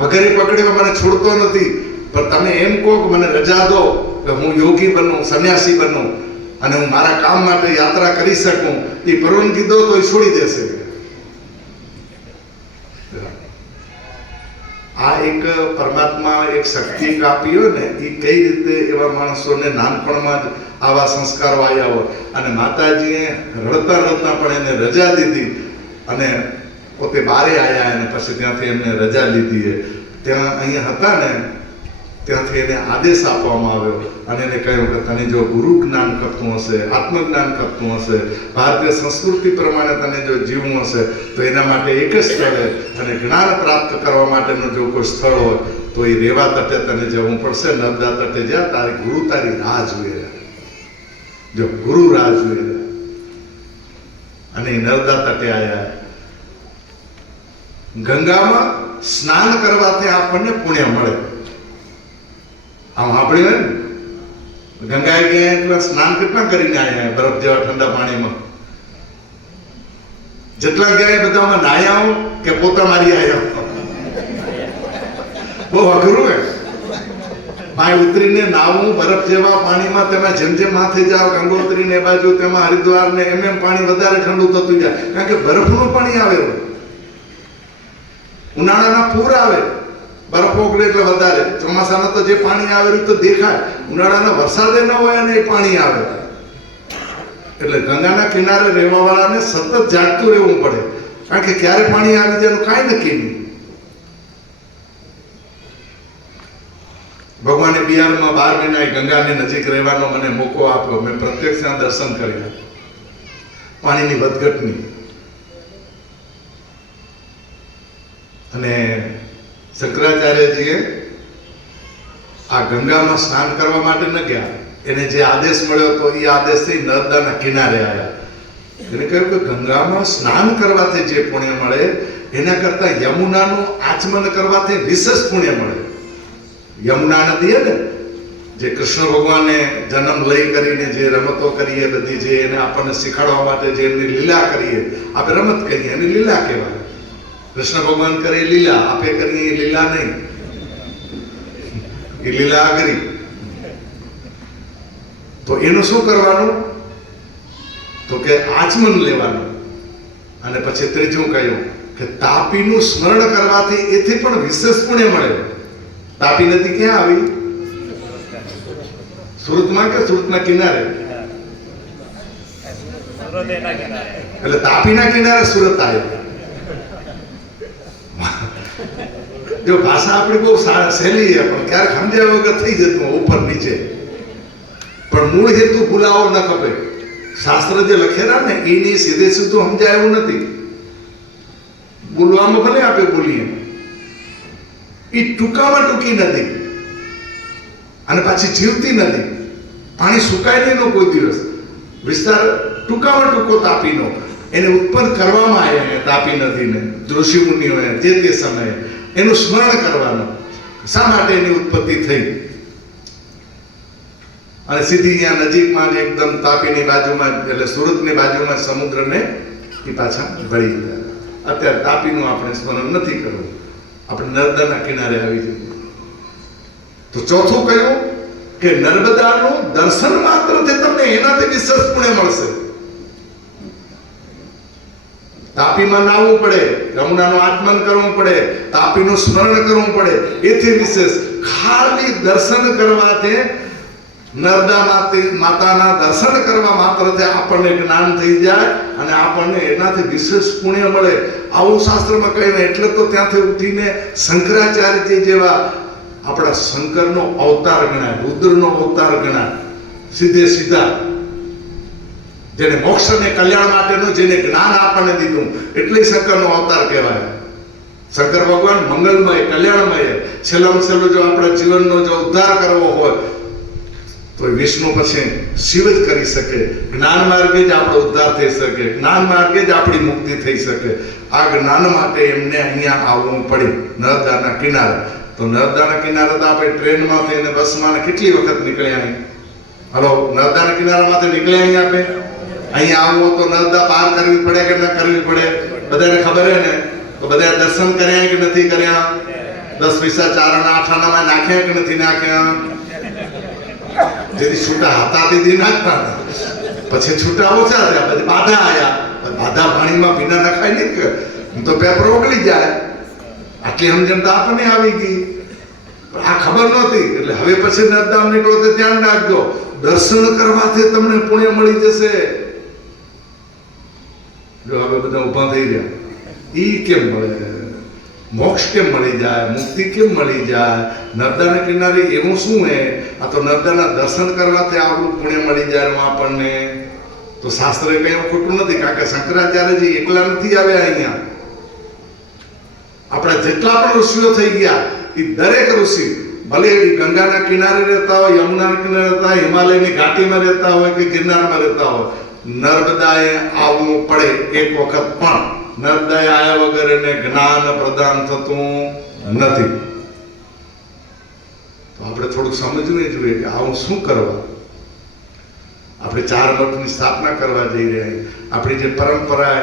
મગરે પકડ્યો મને છોડતો નથી, પણ તમે એમ કહો કે મને રજા દો કે હું યોગી બનું, સંન્યાસી બનું અને હું મારા કામ માટે યાત્રા કરી શકું. એ પરવાનગી દો તો એ છોડી દેશે. આ એક પરમાત્મા એક શક્તિ આપી હોય ને, એ કઈ રીતે એવા માણસોને નાનપણમાં જ આવા સંસ્કારો આવ્યા હોય. અને માતાજીએ રડતા રડતા પણ એને રજા દીધી અને પોતે બારે આવ્યા અને પછી ત્યાંથી એમને રજા લીધી. ત્યાં અહીંયા હતા ને ત્યાંથી એને આદેશ આપવામાં આવ્યો અને એને કહ્યું કે તને જો ગુરુ જ્ઞાન કરતું હશે, આત્મજ્ઞાન કરતું હશે, ભારતીય સંસ્કૃતિ પ્રમાણે તને જો જીવવું હશે તો એના માટે એક જ સ્થળે અને જ્ઞાન પ્રાપ્ત કરવા માટેનું જો કોઈ સ્થળ હોય તો એ રેવા તટે તને જવું પડશે. નર્મદા તટે જ્યાં તારી ગુરુ તારી રાહ જોઈ રહ્યા. જો ગુરુ રાહ જોઈ રહ્યા અને એ નર્મદા તટે આવ્યા. ગંગામાં સ્નાન કરવાથી આપણને પુણ્ય મળે. આમ આપણે હોય ને ગંગાએ ગયા એટલે સ્નાન કેટલા કરીને આવ્યા બરફ જેવા ઠંડા પાણીમાં. જેટલા ગયા બધામાં નાયા હો કે પોતા મારી આવ્યા. બહુ અઘરું હે માય ઉતરીને નાવું બરફ જેવા પાણીમાં. તેમાં જેમ જેમ માથે જાઓ ગંગોત્રી ને બાજુ તેમાં હરિદ્વાર ને એમ પાણી વધારે ઠંડુ થતું જાય, કારણ કે બરફનું પાણી આવે. ઉનાળાના પૂર આવે, બરફ ઓગળે એટલે વધારે. ચોમાસામાં તો જે પાણી આવે એ તો દેખાય. ઉનાળાના વરસાદે ન હોય અને એ પાણી આવે. એટલે ગંગાના કિનારે રહેવા વાળાને સતત જાગતું રહેવું પડે, કારણ કે ક્યારે પાણી આવી જાય એનું કાંઈ નક્કી નહીં. ભગવાને બિહારમાં 12 મહિના ગંગાની નજીક રહેવાનો મને મોકો આપ્યો. મેં પ્રત્યક્ષ દર્શન કર્યા પાણીની વધઘટની. અને શંકરાચાર્યજીએ આ ગંગામાં સ્નાન કરવા માટે ન ગયા. એને જે આદેશ મળ્યો હતો એ આદેશથી નર્મદાના કિનારે આવ્યા. એને કહ્યું કે ગંગામાં સ્નાન કરવાથી જે પુણ્ય મળે એના કરતા યમુનાનું આચમન કરવાથી વિશેષ પુણ્ય મળે. યમુના નદી ને જે કૃષ્ણ ભગવાને જન્મ લઈ કરીને જે રમતો કરીએ બધી, જે એને આપણને શીખવાડવા માટે જે એમની લીલા કરીએ, આપણે રમત કહીએ એની લીલા કહેવાય. કૃષ્ણ ભગવાન કરે લીલા, આપે કરીએ એ લીલા નહીં, એ લીલા આગરી. તો એનું શું કરવાનું? તો કે આચમન લેવાનું. અને પછી ત્રીજું કહ્યું કે તાપીનું સ્મરણ કરવાથી એથી પણ વિશેષ પુણ્ય મળે. તાપી નદી ક્યાં આવી? સુરતમાં કે સુરતના કિનારે? એટલે તાપીના કિનારે સુરત આવ્યું. જો ભાષા આપણી બહુ સહેલી છે પણ ક્યારેક સમજ્યા વગર થઈ જતું ઉપર નીચે. પણ મૂળ હેતુ ભૂલાવો ન ખપે. શાસ્ત્ર જે લખેલા ને એની સીધે સીધું સમજાય એવું નથી. બોલવામાં ભલે આપણે બોલીએ, એ ટૂંકામાં ટૂંકી નદી અને પાછી જીવતી નદી. પાણી સુકાય નહીં કોઈ દિવસ. વિસ્તાર ટૂંકામાં ટૂંકો તાપીનો એને ઉત્પન્ન કરવામાં આવ્યા. તાપી નદીને ઋષિ મુનિઓએ જે તે સમયે એનું સ્મરણ કરવાનું. શા માટે એની ઉત્પત્તિ થઈ? અને સીધી અહીંયા નજીકમાં જ એકદમ તાપીની બાજુમાં એટલે સુરતની બાજુમાં સમુદ્રને એ પાછા ભળી ગયા. અત્યારે તાપીનું આપણે સ્મરણ નથી કરવું, આપણે નર્મદાના કિનારે આવી જઈએ. તો ચોથું કહ્યું કે નર્મદાનું દર્શન માત્રથી તમને એનાથી વિશેષ પુણ્ય મળશે. તાપીમાં નાહવું પડે, યમુનાનું આચમન કરવું પડે, તાપીનું સ્મરણ કરવું પડે, એથી વિશેષ ખાલી દર્શન કરવાથી, નર્મદા માતાના દર્શન કરવા માત્રથી આપણને જ્ઞાન થઈ જાય અને આપણને એનાથી વિશેષ પુણ્ય મળે. આવું શાસ્ત્રમાં કહીને એટલે તો ત્યાંથી ઉઠીને શંકરાચાર્યજી જેવા આપણા શંકરનો અવતાર ગણાય, રુદ્રનો અવતાર ગણાય. સીધે સીધા જેને મોક્ષ અને કલ્યાણ માટેનું જેને જ્ઞાન આપણને દીધું એટલે શંકરનો અવતાર કહેવાય. શંકર ભગવાન મંગલમય, કલ્યાણમય. છેલ્લામાં છેલ્લો જો આપણા જીવનનો જો ઉદ્ધાર કરવો હોય તો તો એ વિષ્ણુ પછી શિવ જ કરી શકે. જ્ઞાન માર્ગે જ આપણો ઉદ્ધાર થઈ શકે, જ્ઞાન માર્ગે જ આપણી મુક્તિ થઈ શકે. આ જ્ઞાન માટે એમને અહીંયા આવવું પડે નર્મદાના કિનારે. તો નર્મદાના કિનારે તો આપણે ટ્રેનમાં થઈને બસમાં કેટલી વખત નીકળ્યા અહીં. હલો, નર્મદાના કિનારામાંથી નીકળ્યા અહીં આપણે. અહીંયા આવવું તો નર્મદા પાર કરવી પડે કે ન કરવી પડે બધાને ખબર હે ને. તો બધા દર્શન કર્યા કે નથી કર્યા? 10 પૈસા 4 આના 8 આનામાં નાખ્યા કે નથી નાખ્યા? જેથી છૂટા હતા તેથી નાખતા હતા, પછી છૂટા ઓછા થયા, પછી બાધા આવ્યા. બાધા પાણીમાં ભીના નખાય નહીં કે તો પેપર ઓગળી જાય. આટલી સમજણ તો આપણને આવી ગઈ, આ ખબર નહોતી. એટલે હવે પછી નર્મદા નીકળો તો ધ્યાન રાખજો, દર્શન કરવાથી તમને પુણ્ય મળી જશે. જો હવે બધા ઊભા થઈ રહ્યા, ઈ કેમ મળે? મોક્ષ કેમ મળી જાય? મુક્તિ કેમ મળી જાય? નર્મદાના કિનારે એવું શું હે? આ તો નર્મદાના દર્શન કરવાથી આપણું પુણ્ય મળી જાય આપણને. તો શાસ્ત્રે કઈ ખોટું નથી, કારણ કે શંકરાચાર્યજી એકલા નથી આવ્યા અહીંયા. આપણા જેટલા પણ ઋષિઓ થઈ ગયા એ દરેક ઋષિ ભલે એ ગંગાના કિનારે રહેતા હોય, યમુનાના કિનારે રહેતા હોય, હિમાલયની ઘાટીમાં રહેતા હોય કે ગિરનારમાં રહેતા હોય, નર્મદાએ આવવું પડે એક વખત. પણ નર્મદાએ આવ્યા વગર એને જ્ઞાન પ્રદાન થતું નથી. તો આપણે થોડુંક સમજવું જોઈએ કે આવું શું કરવા. આપણે 4 મઠની સ્થાપના કરવા જઈ રહ્યા. આપણી જે પરંપરા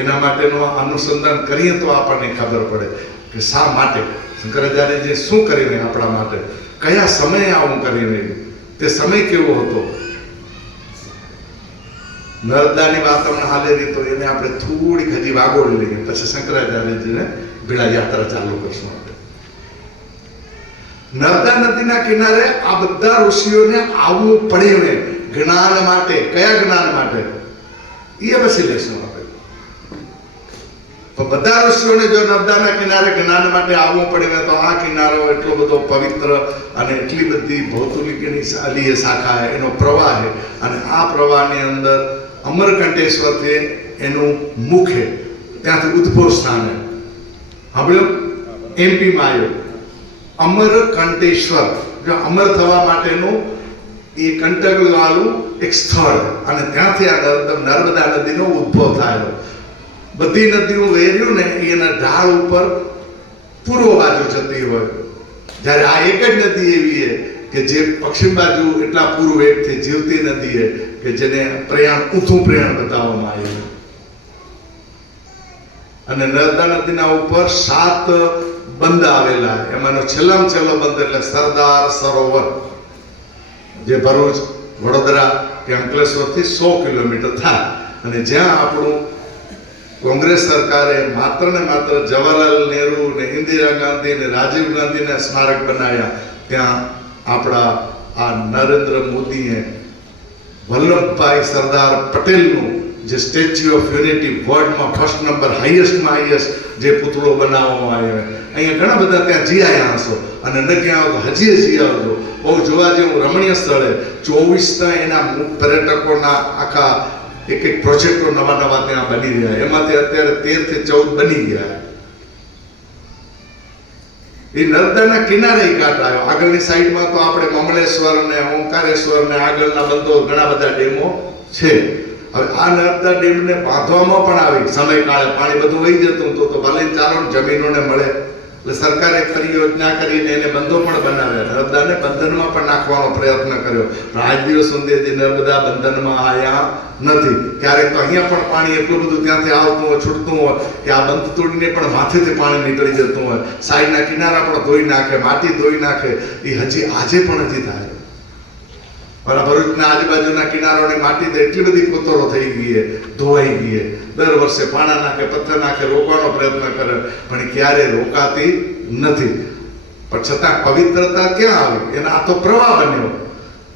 એના માટેનું અનુસંધાન કરીએ તો આપણને ખબર પડે કે શા માટે શંકરાચાર્યજી શું કરીને આપણા માટે, કયા સમયે આવું કરીને, તે સમય કેવો હતો. નર્મદાની વાત તમને હાલે રહી તો એને આપણે થોડીક હજી વાગોળી લઈએ, પછી શંકરાચાર્યજીને ભીડા યાત્રા ચાલુ કરશું. આપણે નર્મદા નદીના કિનારે આ બધા ઋષિઓને આવવું પડે જ્ઞાન માટે. કયા જ્ઞાન માટે એ પછી લેશું આપણે. તો બધા ઋષિઓને જો નર્મદાના કિનારે જ્ઞાન માટે આવવું પડે તો આ કિનારો એટલો બધો પવિત્ર અને એટલી બધી ભૌતુલિકની અલીય શાખા એનો પ્રવાહ છે. અને આ પ્રવાહની અંદર અમરકંટેશ્વરથી એનું મુખ છે, ત્યાંથી ઉદ્ભવ સ્થાન છે. સાંભળ્યું? એમપીમાં આવ્યો અમરકંટેશ્વર. જો અમર થવા માટેનું એ કંટકવાળું એક સ્થળ, અને ત્યાંથી આ નર્મદા નદીનો ઉદ્ભવ થયેલો. બધી નદીઓ વહેર્યું ને એના ઢાળ ઉપર પૂર્વ બાજુ જતી હોય, જ્યારે આ એક જ નદી એવી છે કે જે પશ્ચિમ બાજુ એટલા પૂર્વ વેગથી જીવતી નદી છે કે જેને પ્રયાણ ઊંચું પ્રયાણ બતાવવામાં આવ્યું. અને નર્મદા નદીના ઉપર 7 બંધ આવેલા. એમાંનો છેલ્લામાં છેલ્લો બંધ એટલે સરદાર સરોવર, જે ભરૂચ, વડોદરા કે અંકલેશ્વરથી 100 કિલોમીટર થાય. અને જ્યાં આપણું કોંગ્રેસ સરકારે માત્ર ને માત્ર જવાહરલાલ નહેરુ ને ઇન્દિરા ગાંધી ને રાજીવ ગાંધીને સ્મારક બનાવ્યા, ત્યાં આપણા આ નરેન્દ્ર મોદીએ વલ્લભભાઈ સરદાર પટેલનું જે સ્ટેચ્યુ ઓફ યુનિટી વર્લ્ડમાં ફર્સ્ટ નંબર હાઈએસ્ટમાં હાઈએસ્ટ જે પુતળો બનાવવામાં આવ્યો. અહીંયા ઘણા બધા ત્યાં જી આવ્યા હશો, અને ન ક્યાં આવો હજી જી આવજો. બહુ જોવા જેવું રમણીય સ્થળે 24 એના પર્યટકોના આખા એક પ્રોજેક્ટો નવા ત્યાં બની રહ્યા. એમાંથી અત્યારે 13 થી 14 બની ગયા. એ નર્મદાના કિનારે ઘાટ આવ્યો. આગળની સાઈડમાં તો આપણે મમલેશ્વર ને ઓમકારેશ્વર ને આગળના બંધો ઘણા બધા ડેમો છે. હવે આ નર્મદા ડેમને બાંધવામાં પણ આવી સમયકાળે પાણી બધું વહી જતું તો ભલે ચાલો જમીનોને મળે, એટલે સરકારે પરિયોજના કરીને એને બંધો પણ બનાવ્યા. નર્મદાને બંધનમાં પણ નાખવાનો પ્રયત્ન કર્યો, પણ આજ દિવસ સુધી હજી નર્મદા બંધનમાં આવ્યા નથી. ક્યારેક તો અહીંયા પણ પાણી એટલું બધું ત્યાંથી આવતું હોય, છૂટતું હોય કે આ બંધ તોડીને પણ માથેથી પાણી નીકળી જતું હોય. સાઈડના કિનારા પણ ધોઈ નાખે, માટી ધોઈ નાખે. એ હજી આજે પણ હજી થાય. પણ ભરૂચના આજુબાજુના કિનારોની માટી તો એટલી બધી કોતરો થઈ ગઈ છે, ધોવાઈ ગઈ છે. દર વર્ષે પાણા નાખે, પથ્થર નાખે, રોકવાનો પ્રયત્ન કરે, પણ ક્યારે રોકાતી નથી. પણ છતાં પવિત્રતા ક્યાં આવી? એના આ તો પ્રવાહ બન્યો.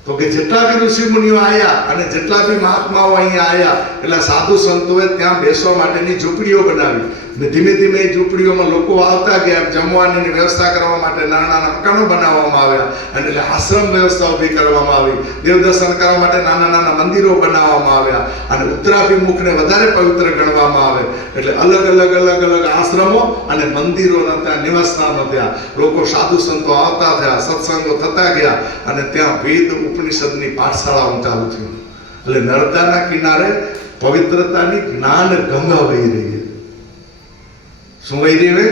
તો કે જેટલા બી ઋષિ મુનિઓ આવ્યા અને જેટલા બી મહાત્માઓ અહીંયા આવ્યા, એટલે સાધુ સંતોએ ત્યાં બેસવા માટેની ઝૂંપડીઓ બનાવી. ને ધીમે ધીમે એ ઝૂંપડીઓમાં લોકો આવતા ગયા, જમવાની વ્યવસ્થા કરવા માટે નાના નાના મકાનો બનાવવામાં આવ્યા, અને એટલે આશ્રમ વ્યવસ્થા ઊભી કરવામાં આવી, દેવદર્શન કરવા માટે નાના નાના મંદિરો બનાવવામાં આવ્યા, અને ઉત્તરાભિમુખને વધારે પવિત્ર ગણવામાં આવે એટલે અલગ અલગ અલગ અલગ આશ્રમો અને મંદિરોના ત્યાં નિવાસસ્થાનો થયા. લોકો સાધુ સંતો આવતા થયા, સત્સંગો થતા ગયા, અને ત્યાં વેદ ઉપનિષદની પાઠશાળાઓ ચાલુ થયું. એટલે નર્મદાના કિનારે પવિત્રતાની જ્ઞાન ગંગા વહી રહી છે. શું વહી રહી છે?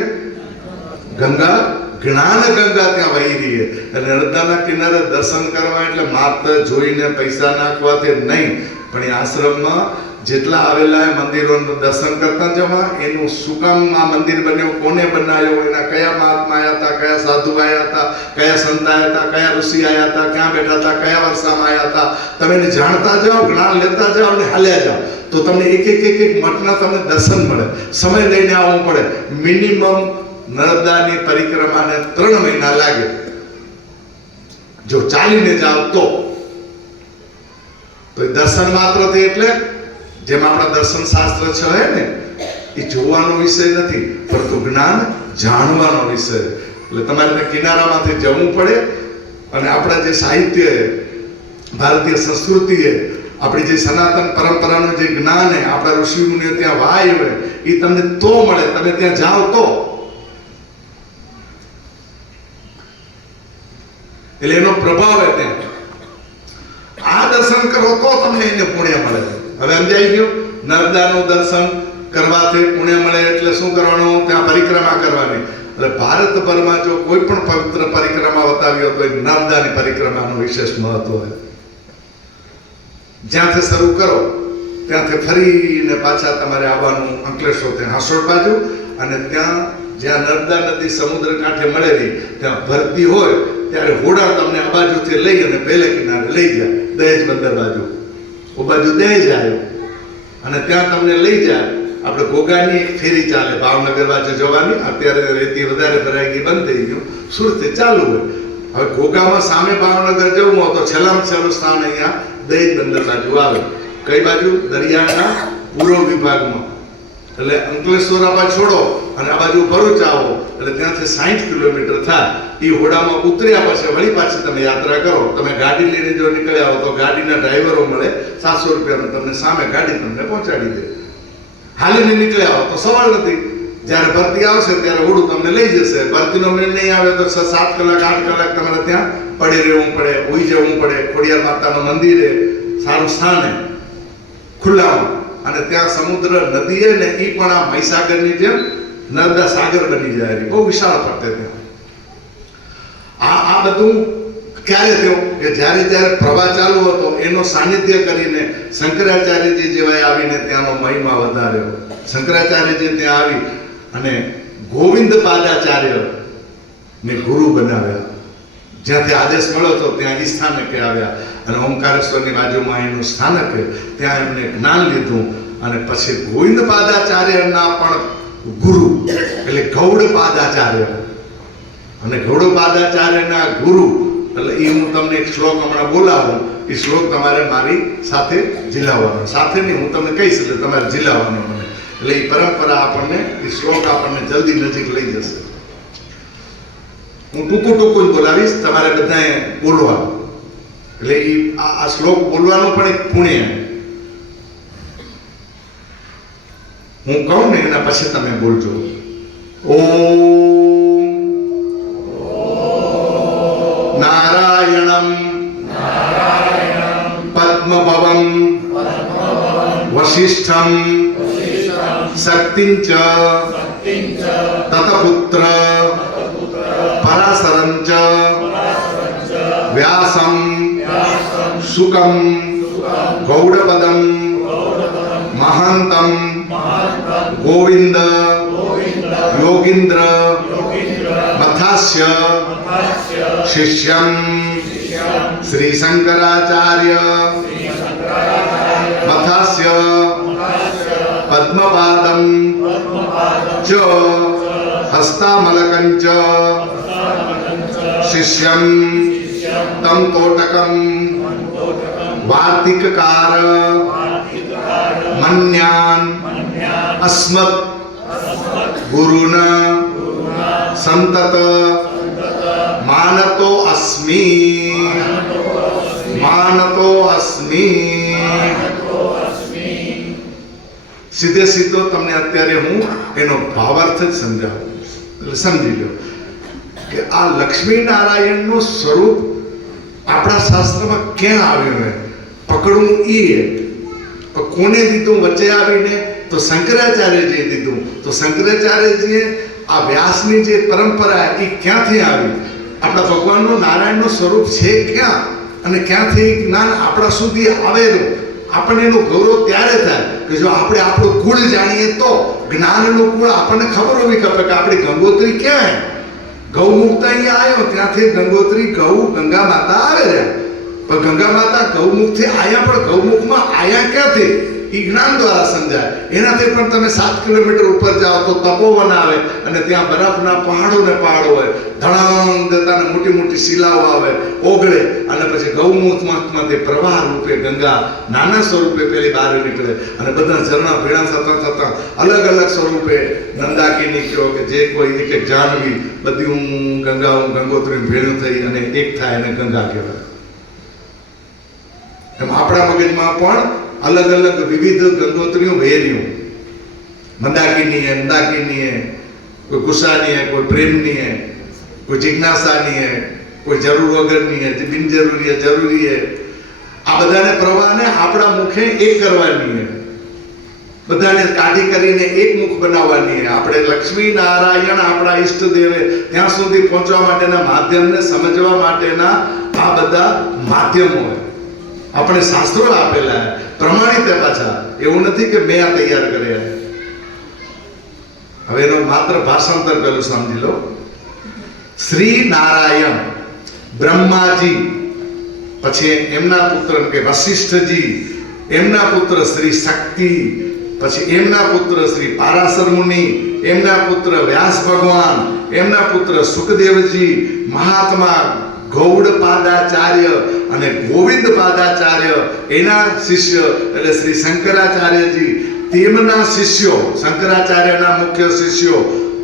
ગંગા, જ્ઞાન ગંગા ત્યાં વહી રહી છે. અને નર્મદાના કિનારે દર્શન કરવા એટલે માત્ર જોઈને પૈસા નાખવાથી નહીં, પણ એ આશ્રમમાં જેટલા આવેલા મંદિરોનું દર્શન કરતા જવા. એનું શું કામ આ મંદિર બન્યું, કોને બનાવ્યો, એના કયા મહાત્મા આવ્યા હતા, કયા સાધુ આવ્યા હતા, કયા સંત આવ્યા હતા, કયા ઋષિ આવ્યા હતા, ક્યાં બેઠા હતા, કયા વર્ષામાં આવ્યા હતા, તમે એને જાણતા જાઓ, જ્ઞાન લેતા જાઓ અને હાલ્યા જાઓ, તો તમને એક મઠના તમને દર્શન મળે. સમય લઈને આવવું પડે. મિનિમમ નર્મદાની પરિક્રમાને 3 મહિના લાગે જો ચાલીને જાઓ તો. એ દર્શન માત્રથી, એટલે જેમ આપણા દર્શન શાસ્ત્ર છે ને, એ જોવાનો વિષય નથી, પરંતુ જ્ઞાન જાણવાનો વિષય. એટલે તમારે કિનારામાંથી જવું પડે, અને આપણા જે સાહિત્ય, ભારતીય સંસ્કૃતિ, આપણી જે સનાતન પરંપરાનું જે જ્ઞાન, આપણા ઋષિ મુનિઓ ત્યાં વાય હોય, એ તમને તો મળે, તમે ત્યાં જાઓ તો. એટલે એનો પ્રભાવ છે ત્યાં. આ દર્શન કરો તો તમને એને પુણ્ય મળે. હવે સમજાઈ ગયું? નર્મદાનું દર્શન કરવાથી પુણ્ય મળે એટલે શું કરવાનું? ત્યાં પરિક્રમા કરવાની. એટલે ભારતભરમાં જો કોઈ પણ પવિત્ર પરિક્રમા બતાવી તો એ નર્મદાની પરિક્રમાનું વિશેષ મહત્વ હોય. જ્યાંથી શરૂ કરો ત્યાંથી ફરીને પાછા તમારે આવવાનું અંકલેશ્વરથી હાંસોડ બાજુ, અને ત્યાં જ્યાં નર્મદા નદી સમુદ્ર કાંઠે મળેલી ત્યાં ભરતી હોય ત્યારે હોડા તમને આ બાજુથી લઈ અને પહેલે કિનારે લઈ જાય, દહેજ બંદર બાજુ. ઓ બાજુ દહેજ આવ્યો, અને ત્યાં તમને લઈ જાય. આપણે ઘોઘાની એક ફેરી ચાલે ભાવનગર બાજુ જવાની. અત્યારે રેતી વધારે ભરાઈ ગઈ, બંધ થઈ ગયું. સુરતથી ચાલુ હોય. હવે ઘોઘામાં સામે ભાવનગર જવું હોય તો છેલ્લામાં છેલ્લું સ્થાન અહીંયા દહેજ બંદર બાજુ આવે. કઈ બાજુ? દરિયાના પૂર્વ વિભાગમાં. એટલે અંકલેશ્વર આ બાજુ છોડો અને આ બાજુ ભરૂચ આવો એટલે ત્યાંથી 60 કિલોમીટર થાય. એ હોડામાં ઉતર્યા પછી વળી પાછી તમે યાત્રા કરો. તમે ગાડી લઈને જો નીકળ્યા હો તો ગાડીના ડ્રાઈવરો મળે, 700 રૂપિયાનો તમને સામે ગાડી તમને પહોંચાડી દે. હાલીને નીકળ્યા હો તો સવાલ નથી. જ્યારે ભરતી આવશે ત્યારે હોડું તમને લઈ જશે. ભરતીનો મેળ નહીં આવે તો 7 કલાક 8 કલાક તમારે ત્યાં પડી રહેવું પડે, ઉઈ જવું પડે. ખોડિયાર માતાનું મંદિરે સારું સ્થાને ખુલ્લામાં, અને ત્યાં સમુદ્ર નદી ને એ પણ આ મહીસાગરની જેમ નર્મદા સાગર બની જાય. બહુ વિશાળ ફરતે ત્યાં. આ બધું ક્યારે થયું કે જ્યારે પ્રવાહ ચાલુ હતો એનો સાનિધ્ય કરીને શંકરાચાર્યજી જેવાય આવીને ત્યાંનો મહિમા વધાર્યો. શંકરાચાર્યજી ત્યાં આવી અને ગોવિંદ પાદાચાર્ય ને ગુરુ બનાવ્યા. જ્યાંથી આદેશ મળ્યો હતો ત્યાં એ સ્થાનકે આવ્યા, અને ઓમકારેશ્વરની બાજુમાં એનું સ્થાનક ત્યાં એમને જ્ઞાન લીધું. અને પછી ગોવિંદ પાદાચાર્યના પણ ગુરુ એટલે ગૌડ પાદાચાર્ય, અને ગૌડ પાદાચાર્યના ગુરુ એટલે એ હું તમને એક શ્લોક હમણાં બોલાવું. એ શ્લોક તમારે મારી સાથે ઝીલાવવાનો. સાથે નહીં, હું તમને કહીશ એટલે તમારે ઝીલાવવાનો મને. એટલે એ પરંપરા આપણને, એ શ્લોક આપણને જલ્દી નજીક લઈ જશે. હું ટૂંકું જ બોલાવીશ, તમારે બધાએ બોલવાનું. એટલે આ શ્લોક બોલવાનું પણ એક પુણ્ય. હું કહું ને એના પછી તમે બોલજો. ઓમ નારાયણમ પદ્મભવમ વસિષ્ઠમ શક્તિંચ તતપુત્ર પરાશરં ચ વ્યાસમ શુકમ ગૌડપદમ મહાંતમ ગોવિંદ યોગીન્દ્ર મથાસ્ય શિષ્યમ શ્રી શંકરાચાર્ય મથાસ્ય પદ્મપાદમ ચ હસ્તામલકં ચ શિષ્યમ તમ તોટકમ વાર્તિકકાર મન્યાન અસ્મત ગુરુના સંતત માનતો અસ્મિ માનતો અસ્મિ. સીધે સીધો તમને અત્યારે હું એનો ભાવાર્થ જ સમજાવું. એટલે સમજી લો કે આ લક્ષ્મી નારાયણનું સ્વરૂપ આપણા શાસ્ત્રમાં ક્યાં આવ્યું છે? પકડવું એ કોને દીધું વચ્ચે આવીને? તો શંકરાચાર્યજીએ દીધું. તો શંકરાચાર્યજીએ આ વ્યાસની જે પરંપરા એ ક્યાંથી આવી? આપણા ભગવાનનું નારાયણનું સ્વરૂપ છે ક્યાં અને ક્યાંથી જ્ઞાન આપણા સુધી આવેલું? આપણને એનું ગૌરવ ત્યારે થાય કે જો આપણે આપણું કુળ જાણીએ તો. જ્ઞાનનું કુળ આપણને ખબર હોવી ખપે કે આપણી ગંગોત્રી ક્યાં? ગૌમુખ અહીંયા આવ્યો, ત્યાંથી ગંગોત્રી ગંગા માતા આવે રહ્યા. પણ ગંગા માતા ગૌમુખથી આયા, પણ ગૌમુખમાં આયા ક્યાંથી? એ જ્ઞાન દ્વારા સમજાય. એનાથી પણ તમે 7 કિલોમીટર ઉપર જાઓ તો તપોવન આવે અને ત્યાં બરફના પહાડો ને પહાડો હોય, ધડામ જતા મોટી મોટી શિલાઓ આવે, ઓગળે અને પછી ગૌમુખમાંથી પ્રવાહ રૂપે ગંગા નાના સ્વરૂપે પેલી બહાર નીકળે અને બધા ઝરણા ભેળા થતા થતા અલગ અલગ સ્વરૂપે નંદાકીની કહો કે જે કોઈ એક એક જાનવી બધી હું ગંગોત્રી ભેળું થઈ અને એક થાય અને ગંગા કહેવાય. એમ આપણા મગજમાં પણ અલગ અલગ વિવિધ ગંગોત્રીઓ વહેર્યું. મંદાકીની હે, મંદાકીની હે, કોઈ ગુસ્સાની હે, કોઈ પ્રેમની હે, કોઈ જિજ્ઞાસાની હે, કોઈ જરૂર વગરની હે, બિનજરૂરી હે, જરૂરી હે. આ બધાને પ્રવાહને આપણા મુખે એક કરવાની હે, બધાને કાઢી કરીને એક મુખ બનાવવાની હે. આપણે લક્ષ્મી નારાયણ આપણા ઈષ્ટદેવે ત્યાં સુધી પહોંચવા માટેના માધ્યમને સમજવા માટેના આ બધા માધ્યમો હોય. આપણે શાસ્ત્રો આપેલા પ્રમાણિત પાછા, એવું નથી કે મેં આ તૈયાર કર્યા. હવે એનો માત્ર ભાષાંતર પેલું સમજી લો. શ્રી નારાયણ બ્રહ્માજી, પછી એમના પુત્ર કે વશિષ્ઠજી, એમના પુત્ર શ્રી શક્તિ, પછી એમના પુત્ર શ્રી પારાશર મુનિ, એમના પુત્ર વ્યાસ ભગવાન, એમના પુત્ર સુખદેવજી, મહાત્મા ગૌડપાદાચાર્ય અને ગોવિંદ પાદાચાર્ય, એના શિષ્ય એટલે શ્રી શંકરાચાર્યજી, તેમના શિષ્યો શંકરાચાર્યના મુખ્ય શિષ્યો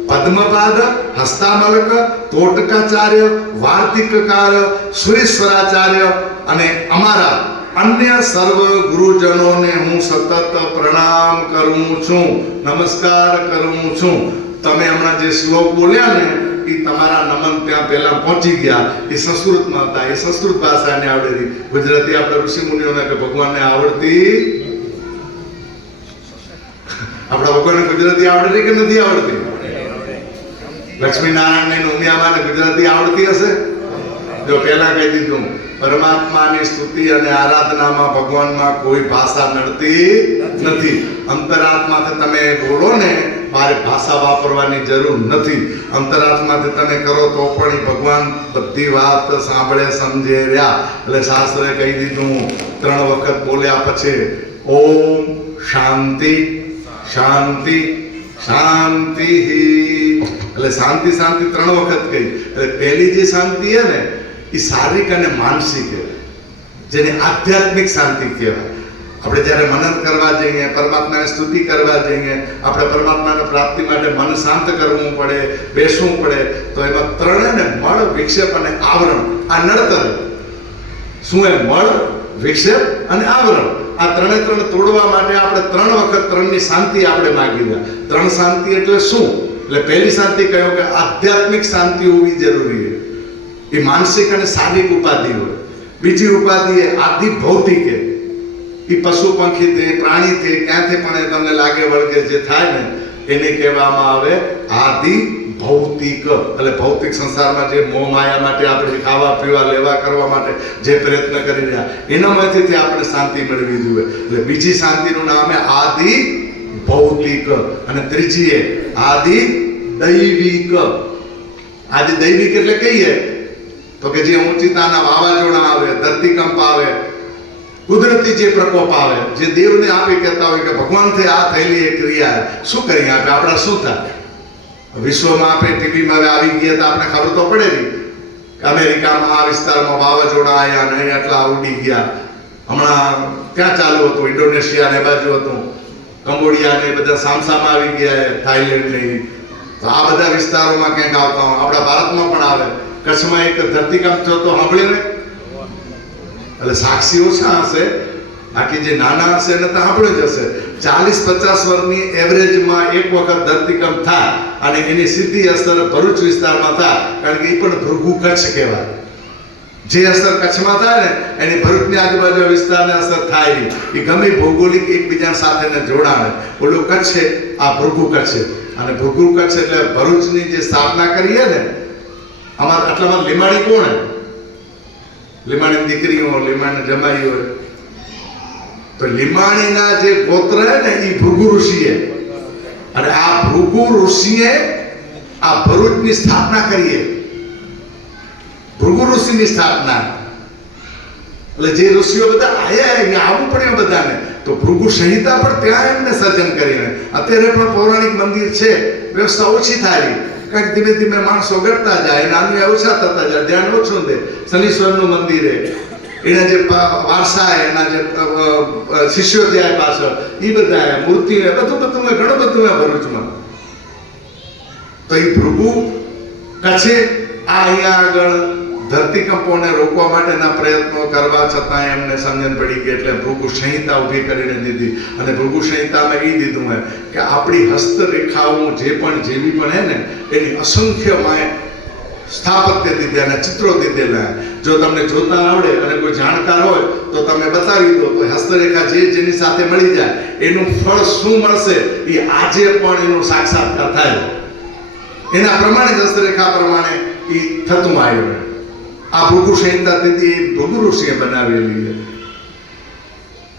પદ્મપાદ, હસ્તામલક, તોટકાચાર્ય, વાર્તિકકાર, સુરેશ્વરાચાર્ય અને અમારા અન્ય સર્વ ગુરુજનોને હું સતત પ્રણામ કરું છું, નમસ્કાર કરું છું. તમે હમણાં જે શ્લોક બોલ્યા ને એ તમારા નમન ત્યાં પહેલા પહોંચી ગયા. એ સંસ્કૃતમાં હતા, એ સંસ્કૃત ભાષાને આવડેલી. ગુજરાતી આપણે ઋષિ મુનિઓને કે ભગવાનને આવડતી, આપણા ભગવાનને ગુજરાતી આવડતી કે નથી આવડતી? લક્ષ્મી નારાયણ ઉમિયામાને ગુજરાતી આવડતી હશે? જો પહેલા કહી દીધું, પરમાત્માની સ્તુતિ અને આરાધનામાં ભગવાનમાં કોઈ ભાષા નડતી નથી. અંતરાત્માથી તમે બોલો ને, મારે ભાષા વાપરવાની જરૂર નથી. અંતરાત્માથી તમે કરો તો પણ ભગવાન બધી વાત સાંભળે, સમજે રહ્યા. એટલે શાસ્ત્રએ કહી દીધું 3 વખત બોલ્યા પછી ઓમ શાંતિ શાંતિ શાંતિ. એટલે શાંતિ શાંતિ 3 વખત કહી. એટલે પહેલી જે શાંતિ છે ને એ શારીરિક અને માનસિક છે, જેને આધ્યાત્મિક શાંતિ કહેવાય. આપણે જ્યારે મનન કરવા જઈએ, પરમાત્માની સ્તુતિ કરવા જઈએ, આપણે પરમાત્માની પ્રાપ્તિ માટે મન શાંત કરવું પડે, બેસવું પડે, તો એમાં 3 ને મળ, વિક્ષેપ અને આવરણ. આ નડતર શું? એ મળ, વિક્ષેપ અને આવરણ. આ 3 તોડવા માટે આપણે 3 વખત 3ની શાંતિ આપણે માગી દે. 3 શાંતિ એટલે શું? એટલે પહેલી શાંતિ કહ્યું કે આધ્યાત્મિક શાંતિ હોવી જરૂરી છે. એ માનસિક અને શારીરિક ઉપાધિ હોય. બીજી ઉપાધિ એ આદિ ભૌતિક, એ પશુ પંખીથી, પ્રાણીથી, ક્યાંથી પણ તમને લાગે વળગે જે થાય ને એને કહેવામાં આવે આદિ ભૌતિક. એટલે ભૌતિક સંસારમાં જે મોહ માયા માટે આપણે ખાવા પીવા લેવા કરવા માટે જે પ્રયત્ન કરી રહ્યા એનામાંથી આપણે શાંતિ મેળવી જોઈએ. એટલે બીજી શાંતિનું નામ છે આદિ ભૌતિક અને ત્રીજી એ આદિ દૈવિક. આદિ દૈવિક એટલે કહીએ તો કે જે ઊંચીતાના વાવાઝોડા આવે, ધરતીકંપ આવે, કુદરતી જે પ્રકોપ આવે, જે દેવને આપી કહેતા હોય કે ભગવાનથી આ થયેલી એક ક્રિયા શું કરી આપે, આપણા શું થાય? વિશ્વમાં આપણે ટીવીમાં આવી ગયા તો આપણે ખબર તો પડે નહીં કે અમેરિકામાં આ વિસ્તારમાં વાવાઝોડા આવ્યા અને આટલા ઉડી ગયા. હમણાં ક્યાં ચાલુ હતું? ઇન્ડોનેશિયા ને બાજુ હતું. કંબોડિયા ને બધા સામસામાં આવી ગયા, થાઈલેન્ડ ને તો આ બધા વિસ્તારોમાં ક્યાંક આવતા હોય. આપણા ભારતમાં પણ આવે. કચ્છમાં એક ધરતીકંપ થયો તો સાંભળ્યું ને? એટલે સાક્ષી ઓછા હશે, બાકી જે નાના હશે એને તો સાંભળ્યું જ હશે. 40-50 વર્ષની એવરેજમાં એક વખત ધરતીકંપ થાય અને એની સીધી અસર ભરૂચ વિસ્તારમાં થાય, કારણ કે એ પણ ભૃગુ કચ્છ કહેવાય. જે અસર કચ્છમાં થાય ને એની ભરૂચની આજુબાજુ વિસ્તારને અસર થાય નહીં. એ ગમે ભૌગોલિક એકબીજા સાથે જોડાણે. ઓલું કચ્છ છે, આ ભૃગુ કચ્છ છે. અને ભૃગુ કચ્છ એટલે ભરૂચની જે સ્થાપના કરીએ ને, અમારા આટલામાં લીમાણી કોણ હે? લીમાણી દીકરીઓ, લીમાણી જમાઈ હોય. તો લીમાણીના જે ગોત્ર હે ને એ ભૃગુ ઋષિએ, અને આ ભૃગુ ઋષિએ આ ભરૂચની સ્થાપના કરીએ. ભૃગુ ઋષિની સ્થાપના એટલે જે ઋષિઓ બધા આયા અહીંયા આવવું પડ્યું બધાને. તો ભૃગુ સંહિતા પણ ત્યાં એમને સર્જન કરીને. અત્યારે પણ પૌરાણિક મંદિર છે, વ્યવસ્થા ઓછી થાય, કારણ કે ધીમે ધીમે માણસો ઘટતા જાય, નાનું ઓછા થતા જાય, ધ્યાન ઓછું દે. શનીશ્વરનું મંદિર એના જે વારસા એના જે શિષ્યો થયા પાછળ એ બધા મૂર્તિ બધું ઘણું બધું ભરૂચમાં. તો એ ભૃગુ કચ્છે આ અહીંયા આગળ ધરતીકંપોને રોકવા માટેના પ્રયત્નો કરવા છતાં એમને સમજણ પડી ગઈ, એટલે ભૃગુ સંહિતા ઊભી કરીને દીધી. અને ભૃગુ સંહિતામાં એ દીધું હે કે આપણી હસ્તરેખાઓ જે પણ જેવી પણ હે ને એની અસંખ્ય સ્થાપત્ય દીધેલા, ચિત્રો દીધેલા. જો તમને જોતા આવડે અને કોઈ જાણકાર હોય તો તમે બતાવી દો, તો હસ્તરેખા જેની સાથે મળી જાય એનું ફળ શું મળશે એ આજે પણ એનું સાક્ષાત્કાર થાય. એના પ્રમાણે હસ્તરેખા પ્રમાણે એ થતું આવ્યું. આ ભૃગુ સંહિતા તેથી ભૃગુ ઋષિએ બનાવેલી છે.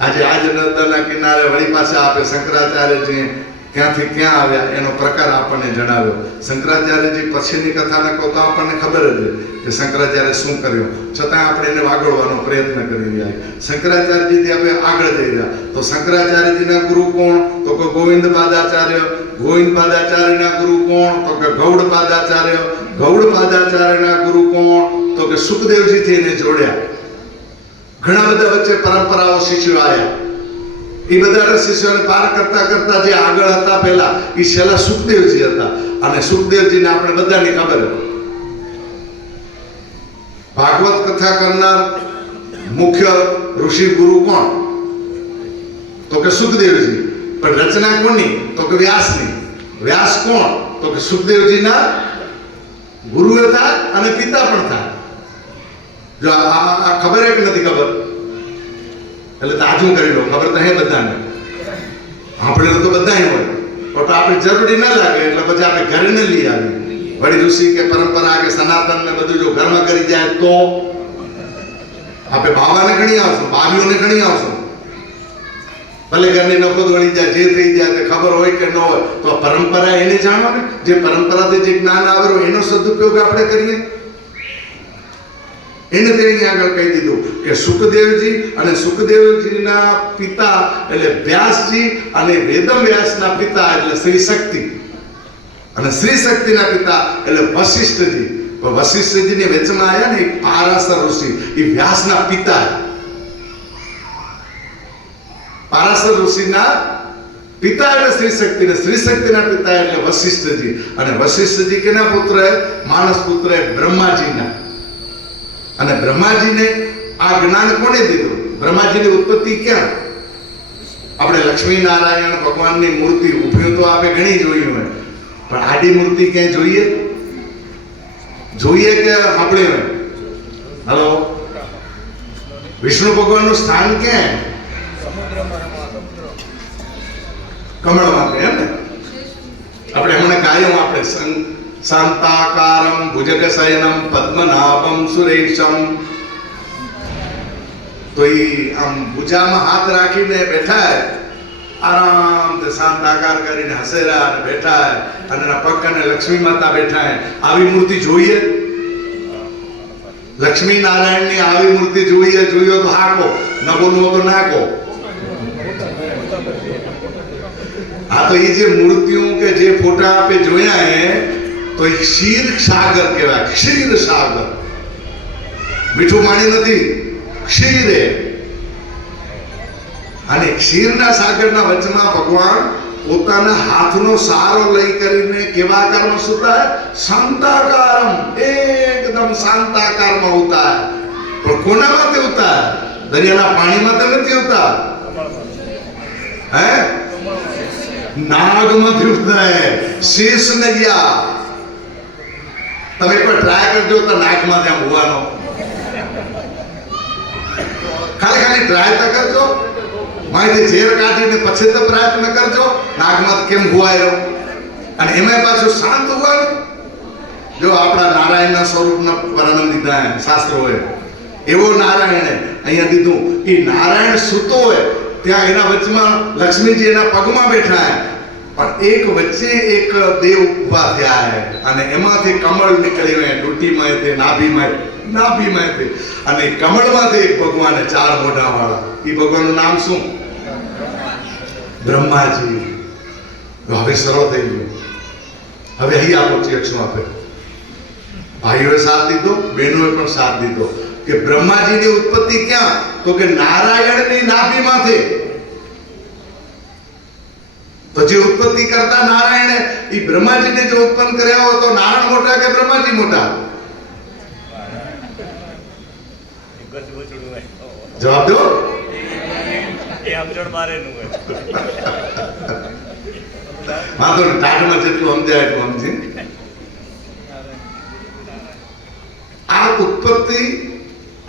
આજે આજ નર્મદાના કિનારે વળી પાસે આપે શંકરાચાર્યજી ક્યાંથી ક્યાં આવ્યા એનો પ્રકાર આપણને જણાવ્યો. શંકરાચાર્યજી પછીની કથાને કહો તો આપણને ખબર જ કે શંકરાચાર્ય શું કર્યું, છતાં આપણે એને વાગોળવાનો પ્રયત્ન કરી રહ્યા. શંકરાચાર્યજીથી આપણે આગળ જઈ રહ્યા. તો શંકરાચાર્યજીના ગુરુ કોણ? તો કે ગોવિંદ પાદાચાર્ય. ગોવિંદ પાદાચાર્યના ગુરુ કોણ? તો કે ગૌડ પાદાચાર્ય. ગૌડ પાદાચાર્યના ગુરુ કોણ? તો કે સુખદેવજીથી એને જોડ્યા. ઘણા બધા વચ્ચે પરંપરાઓ શિષ્યો આવ્યા. એ બધા શિષ્યોને પાર કરતા કરતા જે આગળ હતા પહેલા એ છેલ્લા સુખદેવજી હતા. અને સુખદેવજીને આપણે બધાની ખબર હતી. ભાગવત કથા કરનાર મુખ્ય ઋષિ ગુરુ કોણ? તો કે સુખદેવજી. પણ રચના કોની? તો કે વ્યાસની. વ્યાસ કોણ? તો કે સુખદેવજીના ગુરુ હતા અને પિતા પણ હતા. જો આ ખબર હે કે નથી ખબર? એટલે તાજું કરી લો, ખબર તો હે બધાને. આપણે તો બધા હોય, પણ આપણે જરૂરી ના લાગે એટલે પછી આપણે ઘરે ન લઈ આવી. વળી ઋષિ કે પરંપરા કે સનાતન ને બધું જો ઘરમાં કરી જાય તો આપણે બાવાને ગણી આવશું, ભાભીઓને ગણી આવશું. ભલે ઘરની નફત વળી જાય, જે થઈ જાય તે ખબર હોય કે ન હોય, તો પરંપરા એને જાણો ને. જે પરંપરાથી જે જ્ઞાન આવેલું એનો સદુપયોગ આપણે કરીએ. એને તેની આગળ કહી દીધું કે સુખદેવજી અને સુખદેવજીના પિતા એટલે વ્યાસજી અને વેદમ વ્યાસના પિતા એટલે શ્રી શક્તિ, અને શ્રી શક્તિના પિતા એટલે વશિષ્ઠજી. વશિષ્ઠજીની વચમાં આવ્યા ને પારાશર ઋષિ, એ વ્યાસના પિતા. પારાશર ઋષિના પિતા એટલે શ્રી શક્તિ, ને શ્રી શક્તિના પિતા એટલે વશિષ્ઠજી. અને વશિષ્ઠજી કેના પુત્ર? માણસ પુત્ર બ્રહ્માજીના. અને બ્રહ્માજીને આ જ્ઞાન કોને દીધું? બ્રહ્માજીની ઉત્પત્તિ ક્યાં? આપણે લક્ષ્મી નારાયણ ભગવાનની મૂર્તિ ઊભી તો આપણે ઘણી જોઈ હોય, પણ આડી મૂર્તિ ક્યાંય જોઈએ કે આપણે? હલો, વિષ્ણુ ભગવાનનું સ્થાન ક્યાં? કમળમાં. એમ ને આપણે હમણાં ગાયું આપણે શાંતાકારમ ભુજગશયનમ પદ્મનાભમ સુરેશમ. તો એ આમ ભુજામાં હાથ રાખીને બેઠા, આરામથી શાંતાકાર કરીને હસેરા બેઠા, અને એના પગ અને લક્ષ્મી માતા બેઠા. આવી મૂર્તિ જોઈએ? લક્ષ્મી નારાયણની આવી મૂર્તિ જોઈએ તો હાકો, ન બોલવો તો નાકો. આ તો એ જે મૂર્તિઓ કે જે ફોટા આપે જોયા હે, તો એ ક્ષીર સાગર કહેવાય. ક્ષીર સાગર, મીઠું પાણી નથી, ક્ષીર. અને ક્ષીરના સાગરના વચમાં ભગવાન પોતાના હાથનો સહારો લઈ કરીને કેવા આકારમાં સૂતા હે? શાંતાકારમ, એકદમ શાંતાકારમાં હોતા હે. પણ કોનામાંથી હોતા હે? દરિયાના પાણીમાં તો નથી હોતા, હે? નાગમાંથી હોતા હે. શેષ નૈયા. તમે પણ ટ્રાય કરજો તો નાકમાં ત્યાં હોવાનો. ખાલી ટ્રાય તો કરજો. માહિતી ઝેર કાઢીને પછી તો પ્રયત્ન કરજો નાકમાં કેમ હુવાયો. અને એમાં પાછું શાંત હોવાનું. જો આપણા નારાયણના સ્વરૂપના વર્ણન દીધા હે શાસ્ત્રોએ. એવો નારાયણે અહીંયા દીધું. એ નારાયણ સૂતો હોય ત્યાં એના વચમાં લક્ષ્મીજી એના પગમાં બેઠા હે. પણ એક વચ્ચે એક દેવ ઉભા થયા હે અને એમાંથી કમળ નીકળ્યું હે. ડૂટીમાં તે નાભીમાં તે અને કમળમાંથી એક ભગવાન ચાર મોઢા વાળા. એ ભગવાનનું નામ શું? બ્રહ્માજી. હવે સરળ થઈ ગયું. હવે અહીં આપણો ચેક્ષો આપે. ભાઈઓએ સાથ દીધો, બહેનોએ પણ સાથ દીધો કે બ્રહ્માજીની ઉત્પત્તિ ક્યાં? તો કે નારાયણની નાભીમાંથી. તો જે ઉત્પત્તિ કરતા નારાયણે એ બ્રહ્માજીને જો ઉત્પન્ન કર્યા હોય તો નારાયણ મોટા કે બ્રહ્માજી મોટા? જવાબ દો. વાંધો નહીં, ટાઢમાં જેટલું સમજાય એટલું સમજી. આ ઉત્પત્તિ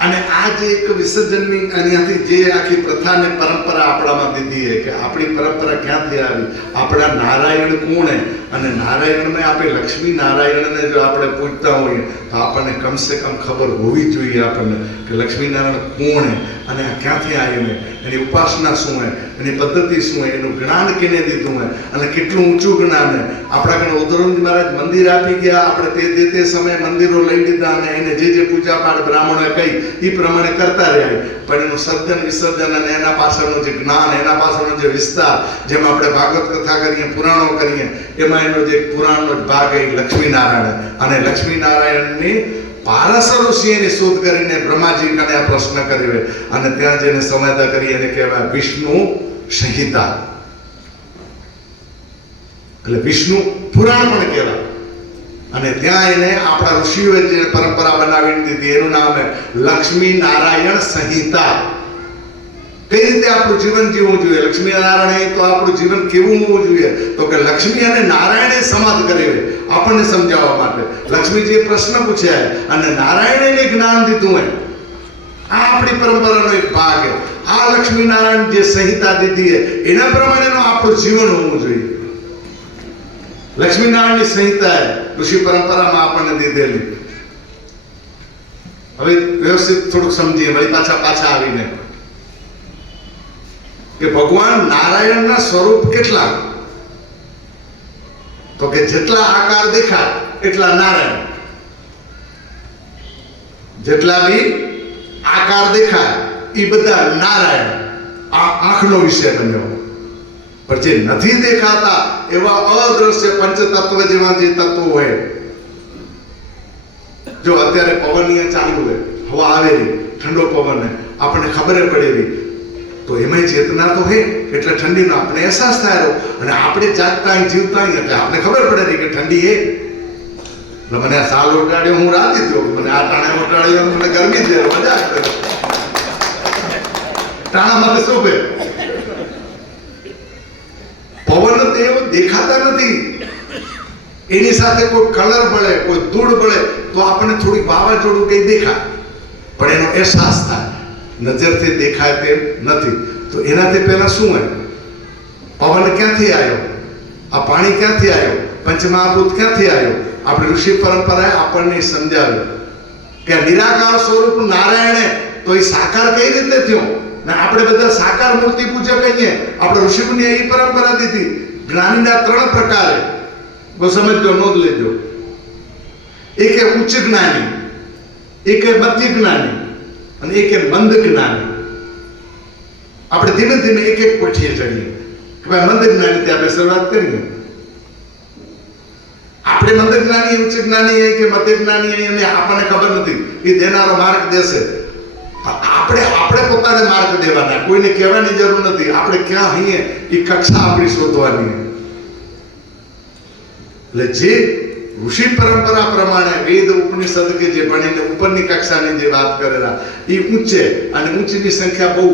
અને આ જે એક વિસર્જનની અહીંયાથી જે આખી પ્રથા ને પરંપરા આપણામાં દીધી છે કે આપણી પરંપરા ક્યાંથી આવી? આપણા નારાયણ કોણ હે? અને નારાયણને આપણે લક્ષ્મી નારાયણને જો આપણે પૂછતા હોઈએ તો આપણને કમસે કમ ખબર હોવી જોઈએ આપણને કે લક્ષ્મી નારાયણ કોણ હે અને આ ક્યાંથી આવીને એની ઉપાસના શું હે, એની પદ્ધતિ શું હે, એનું જ્ઞાન કેને દીધું હે અને કેટલું ઊંચું જ્ઞાન હે. આપણા કને ઉદરંજ મહારાજ મંદિર આપી ગયા, આપણે તે સમયે મંદિરો લઈ લીધા અને એને જે પૂજા પાઠ બ્રાહ્મણોએ કહી એ પ્રમાણે કરતા રહ્યા. પણ એનું સર્જન વિસર્જન અને એના પાછળનું જે જ્ઞાન, એના પાછળનો જે વિસ્તાર, જેમ આપણે ભાગવત કથા કરીએ, પુરાણો કરીએ, એમાં એનો જે પુરાણનો જ ભાગ એ લક્ષ્મીનારાયણ. અને લક્ષ્મીનારાયણની પારસ ઋષિએની શોધ કરીને બ્રહ્માજી કને આ પ્રશ્ન કર્યો અને ત્યાં જેને સંવેદા કરી એને કહેવાય વિષ્ણુ સંહિતા. એટલે વિષ્ણુ પુરાણ પણ કહેવાય. અને ત્યાં એને આપણા ઋષિઓએ જે પરંપરા બનાવી દીધી એનું નામ છે લક્ષ્મી નારાયણ સંહિતા. કઈ રીતે આપણું જીવન જીવવું જોઈએ? લક્ષ્મી નારાયણ તો આપણું જીવન કેવું હોવું જોઈએ? તો કે લક્ષ્મી અને નારાયણે સમાધ કર્યો આપણને સમજાવવા માટે. લક્ષ્મીજીએ પ્રશ્ન પૂછ્યા અને નારાયણે જ્ઞાન દીધું હોય. આ આપણી પરંપરાનો એક ભાગ છે. આ લક્ષ્મી નારાયણ જે સંહિતા દીધી છે એના પ્રમાણેનું આપણું જીવન હોવું જોઈએ. લક્ષ્મીનારાયણની સંહિતા ઋષિ પરંપરામાં આપણને દીધેલી. હવે વ્યવસ્થિત થોડુંક સમજીએ વળી પાછા આવીને કે ભગવાન નારાયણના સ્વરૂપ કેટલા? તો કે જેટલા આકાર દેખાય એટલા નારાયણ. જેટલા બી આકાર દેખાય એ બધા નારાયણ. આ આંખનો વિષય બન્યો. પણ જે નથી દેખાતા એવા અદ્રશ્ય પંચતત્વ જેવા જે તત્વો હોય, જો અત્યારે પવન અહીંયા ચાલુ હોય, હવા આવેલી, ઠંડો પવન આપણને ખબર પડેલી, તો એમાં ચેતના તો હે એટલે ઠંડીનો આપણે અહેસાસ થાય. અને આપણે જાગતા જીવતા એટલે આપણે ખબર પડે કે ઠંડી હે. મને આ સાલ ઉટાડ્યો, હું રાજી થયો. મને આ ટાણે ઉટાડ્યો, મને ગરમી છે, મજા આવે. ટાણામાં શું કે પવન દેવ દેખાતા નથી. એની સાથે કોઈ કલર બળે, કોઈ ધૂળ બળે તો આપણને થોડીક વાવાઝોડું કઈ દેખાય, પણ એનો અહેસાસ થાય. નજરથી દેખાય તેમ નથી. તો એનાથી પહેલા શું હોય? પવન ક્યાંથી આવ્યો? આ પાણી ક્યાંથી આવ્યો? પંચમહાભૂત ક્યાંથી આવ્યો? આપણી ઋષિ પરંપરાએ આપણને સમજાવ્યું કે નિરાકાર સ્વરૂપ નારાયણે તો એ સાકાર કઈ રીતે થયો? ને આપણે બધા સાકાર મૂર્તિ પૂજક કહીએ. આપણે ઋષિમુનિએ એ પરંપરા દીધી. જ્ઞાનીના 3 પ્રકારે બહુ સમજજો, નોંધ લેજો. એક એ ઉચ્ચ જ્ઞાની, એક એ મધ્ય જ્ઞાની અને એક એ મંદ જ્ઞાની. આપણે ધીમે ધીમે એક પઠીએ ચડીએ કે ભાઈ મંદ જ્ઞાનીથી આપણે શરૂઆત કરીએ. આપણે મંદ જ્ઞાની, ઉચ્ચ જ્ઞાની કે મધ્ય જ્ઞાની એને આપણને ખબર નથી. એ દેનારો માર્ગ દેશે. આપણે પોતાને માર્ગ દેવાના, કોઈને કહેવાની જરૂર નથી. આપણે ક્યાં હઈએ એ કક્ષા આપણી શોધવાની. એટલે જે ઋષિ પરંપરા પ્રમાણે વેદ ઉપનિષદ કે જે ભણીને ઉપરની કક્ષાની જે વાત કરેલા એ ઊંચે, અને ઊંચીની સંખ્યા બહુ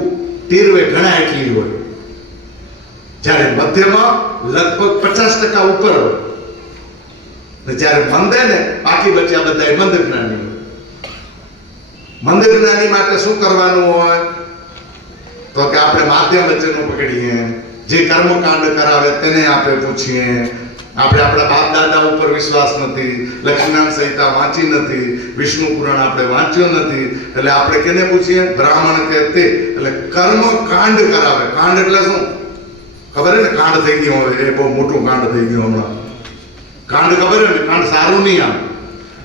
તેરવે ઘણા એટલી હોય, જ્યારે મધ્યમાં લગભગ 50% ઉપર હોય, ને જ્યારે મંદે ને બાકી બચ્યા બધા મંદ જ્ઞાની હોય. મંદ જ્ઞાની માટે શું કરવાનું હોય તો કે આપણે માધ્યમ વચ્ચેનું પકડીએ, જે કર્મકાંડ કરાવે તેને આપણે પૂછીએ. આપણે આપણા બાપ દાદા ઉપર વિશ્વાસ નથી, લક્ષ્મીનારાયણ સંહિતા વાંચી નથી, વિષ્ણુ પુરાણ આપણે વાંચ્યું નથી, એટલે આપણે કેને પૂછીએ? બ્રાહ્મણ કે તે. એટલે કર્મકાંડ કરાવે. કાંડ એટલે શું ખબર હે ને? કાંડ થઈ ગયો હોય, એ બહુ મોટું કાંડ થઈ ગયું હમણાં. કાંડ ખબર હે ને? કાંડ સારું નહીં આવે.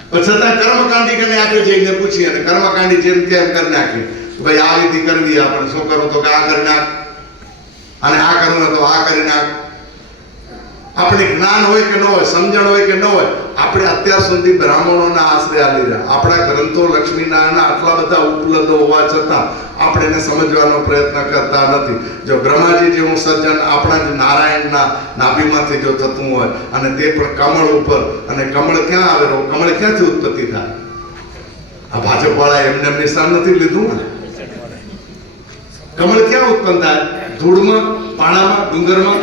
પણ છતાં કર્મકાંડી કરીને આપણે જઈને પૂછીએ, અને કર્મકાંડી જેમ કેમ કરી નાખીએ, ભાઈ આ વિધિ કરવી, આપણે શું કરવું તો કે આ કરી નાખ, અને આ કરવું તો આ કરી નાખ. આપણે જ્ઞાન હોય કે ન હોય, સમજણ હોય કે ન હોય, આપણે અત્યાર સુધી બ્રાહ્મણોના આશ્રય આલી રહ્યા. આપણા ગ્રંથો લક્ષ્મીનારાયણના આટલા બધા ઉપલબ્ધ હોવા છતાં આપણે એને સમજવાનો પ્રયત્ન કરતા નથી. જો બ્રહ્માજી જેવું સર્જન આપણા જ નારાયણના નાભીમાંથી જો થતું હોય, અને તે પણ કમળ ઉપર, અને કમળ ક્યાં આવેલો? કમળ ક્યાંથી ઉત્પત્તિ થાય? આ ભાજપવાળા એમને નિશાન નથી લીધું ને. કમળ ક્યાં ઉત્પન્ન થાય? ધૂળમાં, પાણામાં, ડુંગરમાં,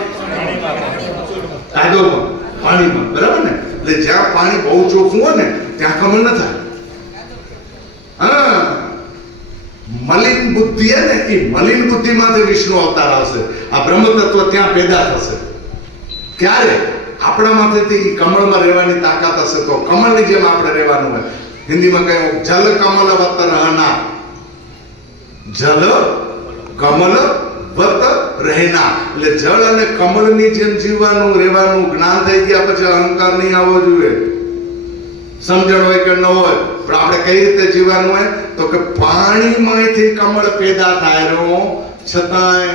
કાદવમાં, પાણીમાં, બરાબર ને? એટલે જ્યાં પાણી બહુ ચોખ્ખું હોય ને ત્યાં કમળ ન થાય. હા, મલિન બુદ્ધિ હે ને, એ મલિન બુદ્ધિમાંથી વિષ્ણુ અવતાર આવશે. આ બ્રહ્મ તત્વ ત્યાં પેદા થશે. ક્યારે? આપણામાંથી કમળમાં રહેવાની તાકાત હશે તો કમળની જેમ આપણે રહેવાનું હોય. હિન્દીમાં કહ્યું જલ કમલવત રહેના, જલ કમલ વત રહેના. એટલે જળ અને કમળની જેમ જીવવાનું, રહેવાનું. જ્ઞાન થઈ ગયા પછી અહંકાર નહીં આવવો જોઈએ. સમજણ હોય કે ન હોય, પણ આપણે કઈ રીતે જીવવાનું હોય તો કે પાણીમાંથી કમળ પેદા થાય રહ્યો, છતાંય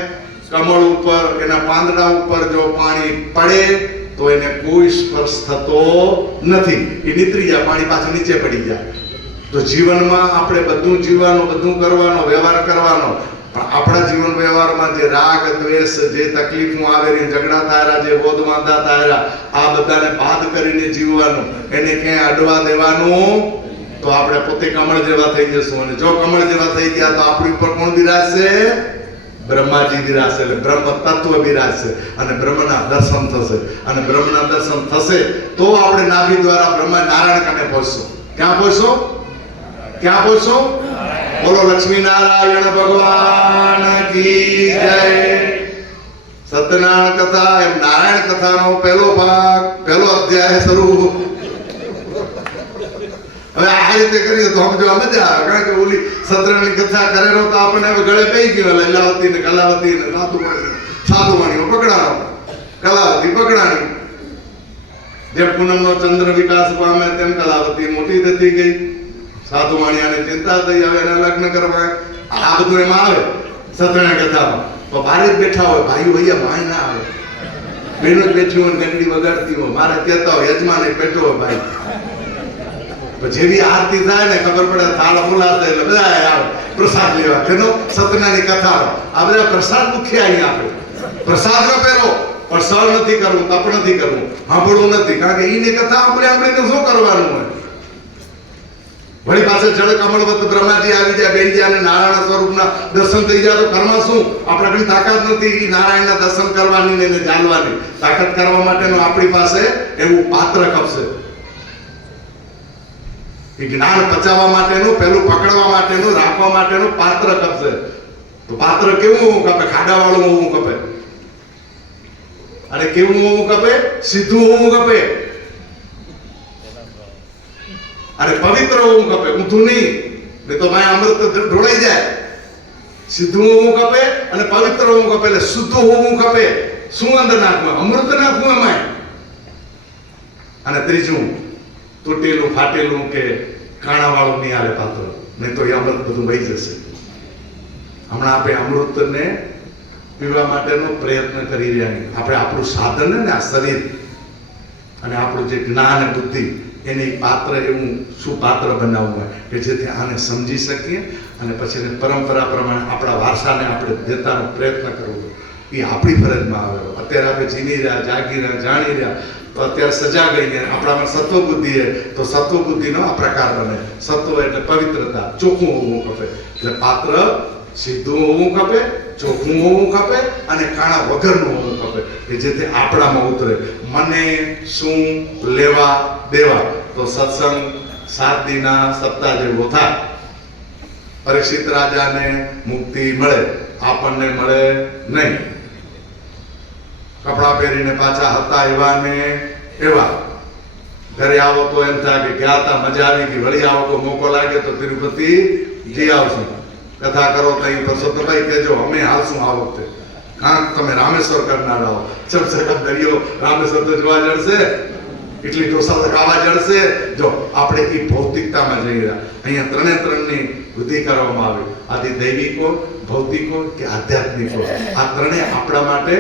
કમળ ઉપર, એના પાંદડા ઉપર જો પાણી પડે તો એને કોઈ સ્પર્શ થતો નથી. એ નીતરી જાય, પાણી પાછું નીચે પડી જાય. તો જીવનમાં આપણે બધું જીવવાનું, બધું કરવાનો, વ્યવહાર કરવાનો, પણ આપણા જીવન વ્યવહારમાં જે રાગ દ્વેષ, જે તકલીફો આવેલી, ઝઘડા થાયરા, જે બોધ વાંધા થાયરા, આ બધાને બાદ કરીને જીવવાનું. એને ક્યાંય અડવા દેવાનું તો આપણે પોતે કમળ જેવા થઈ જશું. અને જો કમળ જેવા થઈ ગયા તો આપણી ઉપર કોણ બિરાજશે? બ્રહ્માજી બિરાજશે. એટલે બ્રહ્મ તત્વ બિરાજશે, અને બ્રહ્મના દર્શન થશે. અને બ્રહ્મના દર્શન થશે તો આપણે નાભી દ્વારા બ્રહ્મા નારાયણ કને પહોંચશું. ક્યાં પહોંચશો? ક્યાં પહોંચશો? બોલો લક્ષ્મી નારાયણ ભગવાન કી જય. સત્યનારાયણ કથા, એમ નારાયણ કથાનો પહેલો ભાગ, પહેલો અધ્યાય શરૂ. હવે આ રીતે કરીએ તો સમજો મજા આવે. કારણ કે ઓલી સત્યનારાયણની કથા કરેલો તો આપણને હવે ગળે પડી ગયો. લીલાવતી ને કલાવતી ને સાધુવાણીઓ પકડાણો, કલાવતી પકડાણી. જેમ પૂનમનો ચંદ્ર વિકાસ પામે તેમ કલાવતી મોટી થતી ગઈ. સાધુવાણીયાને ચિંતા થઈ, હવે એના લગ્ન કરવા. આ બધું એમાં આવે સત્યનારાયણ કથામાં. તો બારે જ બેઠા હોય, ભાઈઓ ભૈયા ભાઈ ના આવે, બહેનો જ બેઠી હોય, ઘંટડી વગાડતી હોય, મારે કહેતા હોય યજમાન બેઠો હોય ભાઈ. જેવી આરતી થાય ને ખબર પડે, થાળ ફૂલાશે એટલે બધા આવે પ્રસાદ લેવા. તેનો સત્યનારાયણની કથાનો આ બધા પ્રસાદ મુખ્ય અહીંયા આપણે. પ્રસાદ નો પહેરો, પણ સળ નથી કરવું, તપ નથી કરવું, સાંભળવું નથી. કારણ કે એની કથા આપણે તો શું કરવાનું હોય? વળી પાસે જળ કમળવત બ્રહ્માજી આવી જાય, બેસી જાય, અને નારાયણ સ્વરૂપના દર્શન થઈ જાય તો ઘરમાં શું? આપણા કઈ તાકાત નથી નારાયણના દર્શન કરવાની ને એને જાણવાની. તાકાત કરવા માટેનું આપણી પાસે એવું પાત્ર કપશે. એ જ્ઞાન પચાવવા માટેનું, પેલું પકડવા માટેનું, રાખવા માટેનું પાત્ર કપશે. તો પાત્ર કેવું હોવું કપે? ખાડાવાળું હોવું કપે. અને કેવું હોવું કપે? સીધું હોવું કપે. અને પવિત્ર હોવું કપે, ઊંધું નહીં. નહીં તો ભાઈ અમૃત ઢોળાઈ જાય. સીધું હોવું કપે અને પવિત્ર હોવું કપે. એટલે શુદ્ધ હોવું કપે. શું અંદર નાખવું? અમૃત નાખવું એમાં. અને ત્રીજું, તૂટેલું ફાટેલું કે કાણા વાળું નહીં આવે પાત્ર. નહીં તો એ અમૃત બધું વહી જશે. હમણાં આપણે અમૃતને પીવા માટેનો પ્રયત્ન કરી રહ્યા. આપણે આપણું સાધન ને આ શરીર અને આપણું જે જ્ઞાન બુદ્ધિ એને પાત્ર એવું શું પાત્ર બનાવવું હોય કે જેથી આને સમજી શકીએ અને પછી એને પરંપરા પ્રમાણે આપણા વારસાને આપણે દેતાનો પ્રયત્ન કરવો એ આપણી ફરજમાં આવેલો. અત્યારે આપણે જીની રહ્યા, જાગી રહ્યા, જાણી રહ્યા, તો અત્યારે સજા ગઈ ગયા. આપણામાં સત્વ બુદ્ધિ છે તો સત્વ બુદ્ધિનો આ પ્રકાર બને. સત્વ એટલે પવિત્રતા, ચોખ્ખું હોવું ખપે. એટલે પાત્ર સીધું હોવું ખપે, ચોખ્ખું હોવું ખપે અને કાણા વગરનું હોવું ખપે કે જેથી આપણામાં ઉતરે. મને શું લેવા દેવા? તો સત્સંગ 7 દીના સપ્તાહ જેવો થાય. પરીક્ષિત રાજાને મુક્તિ મળે, આપણને મળે નહીં. કપડા પહેરીને પાછા હતા એવા ને એવા. ઘરે આવો તો એમ થાય કે ગયા હતા, મજા આવી ગઈ. વળી આવો તો મોકો લાગે તો તિરુપતિ જઈ આવશું. કથા કરો તો અહીં પરસોત્તમભાઈ કહેજો અમે હાલશું આ વખતે. કાંક તમે રામેશ્વર કરનાર આવો. ચમચકા દરિયો રામેશ્વર તો જોવા જડશે, એટલી ઢોસા ખાવા જડશે. જો આપણે એ ભૌતિકતામાં જઈ રહ્યા. અહીંયા ત્રણની બુદ્ધિ કરવામાં આવી. આદિ દૈવિકો, ભૌતિકો કે આધ્યાત્મિકો. આ ત્રણે આપણા માટે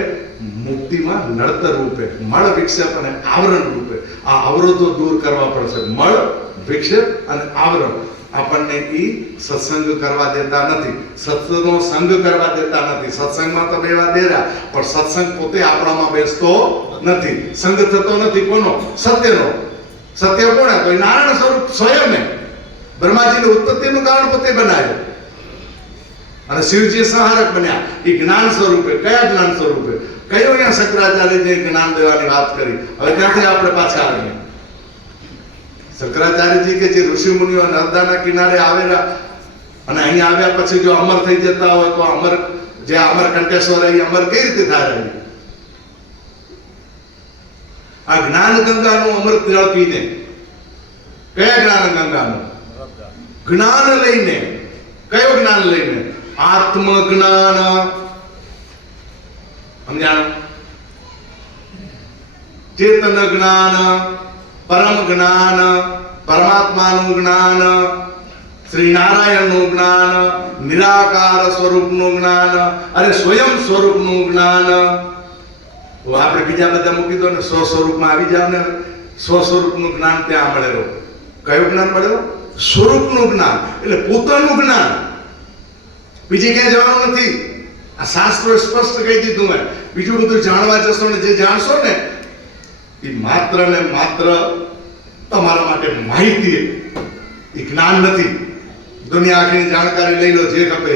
મુક્તિમાં નડતર રૂપે, મળ વિક્ષેપ અને આવરણ રૂપે આ અવરોધો દૂર કરવા પડશે. મળ, વિક્ષેપ અને આવરણ આપણને ઈ સત્સંગ કરવા દેતા નથી, સત્સંગનો સંગ કરવા દેતા નથી. સત્સંગમાં તો બેવા દેરા, પણ સત્સંગ પોતે આપણામાં બેસતો નથી, સંગ થતો નથી. કોનો? સત્યનો. સત્ય કોણે? તો નારાયણ સ્વરૂપ સ્વયં બ્રહ્માજીની ઉત્પત્તિનું કારણ પોતે બનાવ્યું અને શિવજી સંહારક બન્યા એ જ્ઞાન સ્વરૂપે. કયા જ્ઞાન સ્વરૂપે? કયો અહીંયા શંકરાચાર્યજીએ જ્ઞાન દેવાની વાત કરી. હવે ત્યાંથી આપણે પાછા આવીએ. શંકરાચાર્યજી કે જે ઋષિ મુનિઓ નર્મદાના કિનારે આવેલા અને અહીંયા આવ્યા પછી જો અમર થઈ જતા હોય તો અમર જે અમરકંટેશ્વર એ અમર કઈ રીતે થાય? આ જ્ઞાન ગંગાનું અમૃત જળ પીને. કયા જ્ઞાન ગંગાનું? જ્ઞાન લઈને. કયો જ્ઞાન લઈને? આત્મ જ્ઞાન. સમજાણું? ચેતન જ્ઞાન, પરમ જ્ઞાન, પરમાત્માનું જ્ઞાન, શ્રી નારાયણનું જ્ઞાન, નિરાકાર સ્વરૂપનું જ્ઞાન અને સ્વયં સ્વરૂપનું જ્ઞાન. તો આપણે બીજા બધા મૂકી દો ને, સ્વસ્વરૂપમાં આવી જાવ ને. સ્વસ્વરૂપનું જ્ઞાન ત્યાં મળેલું. કયું જ્ઞાન મળેલું? સ્વરૂપનું જ્ઞાન એટલે પોતાનું જ્ઞાન. બીજી ક્યાંય જવાનું નથી. આ શાસ્ત્રો સ્પષ્ટ કહી દીધું મેં. બીજું બધું જાણવા જશો ને જે જાણશો ને એ માત્ર ને માત્ર તમારા માટે માહિતી, એ જ્ઞાન નથી. દુનિયા આખીની જાણકારી લઈ લો જે ખપે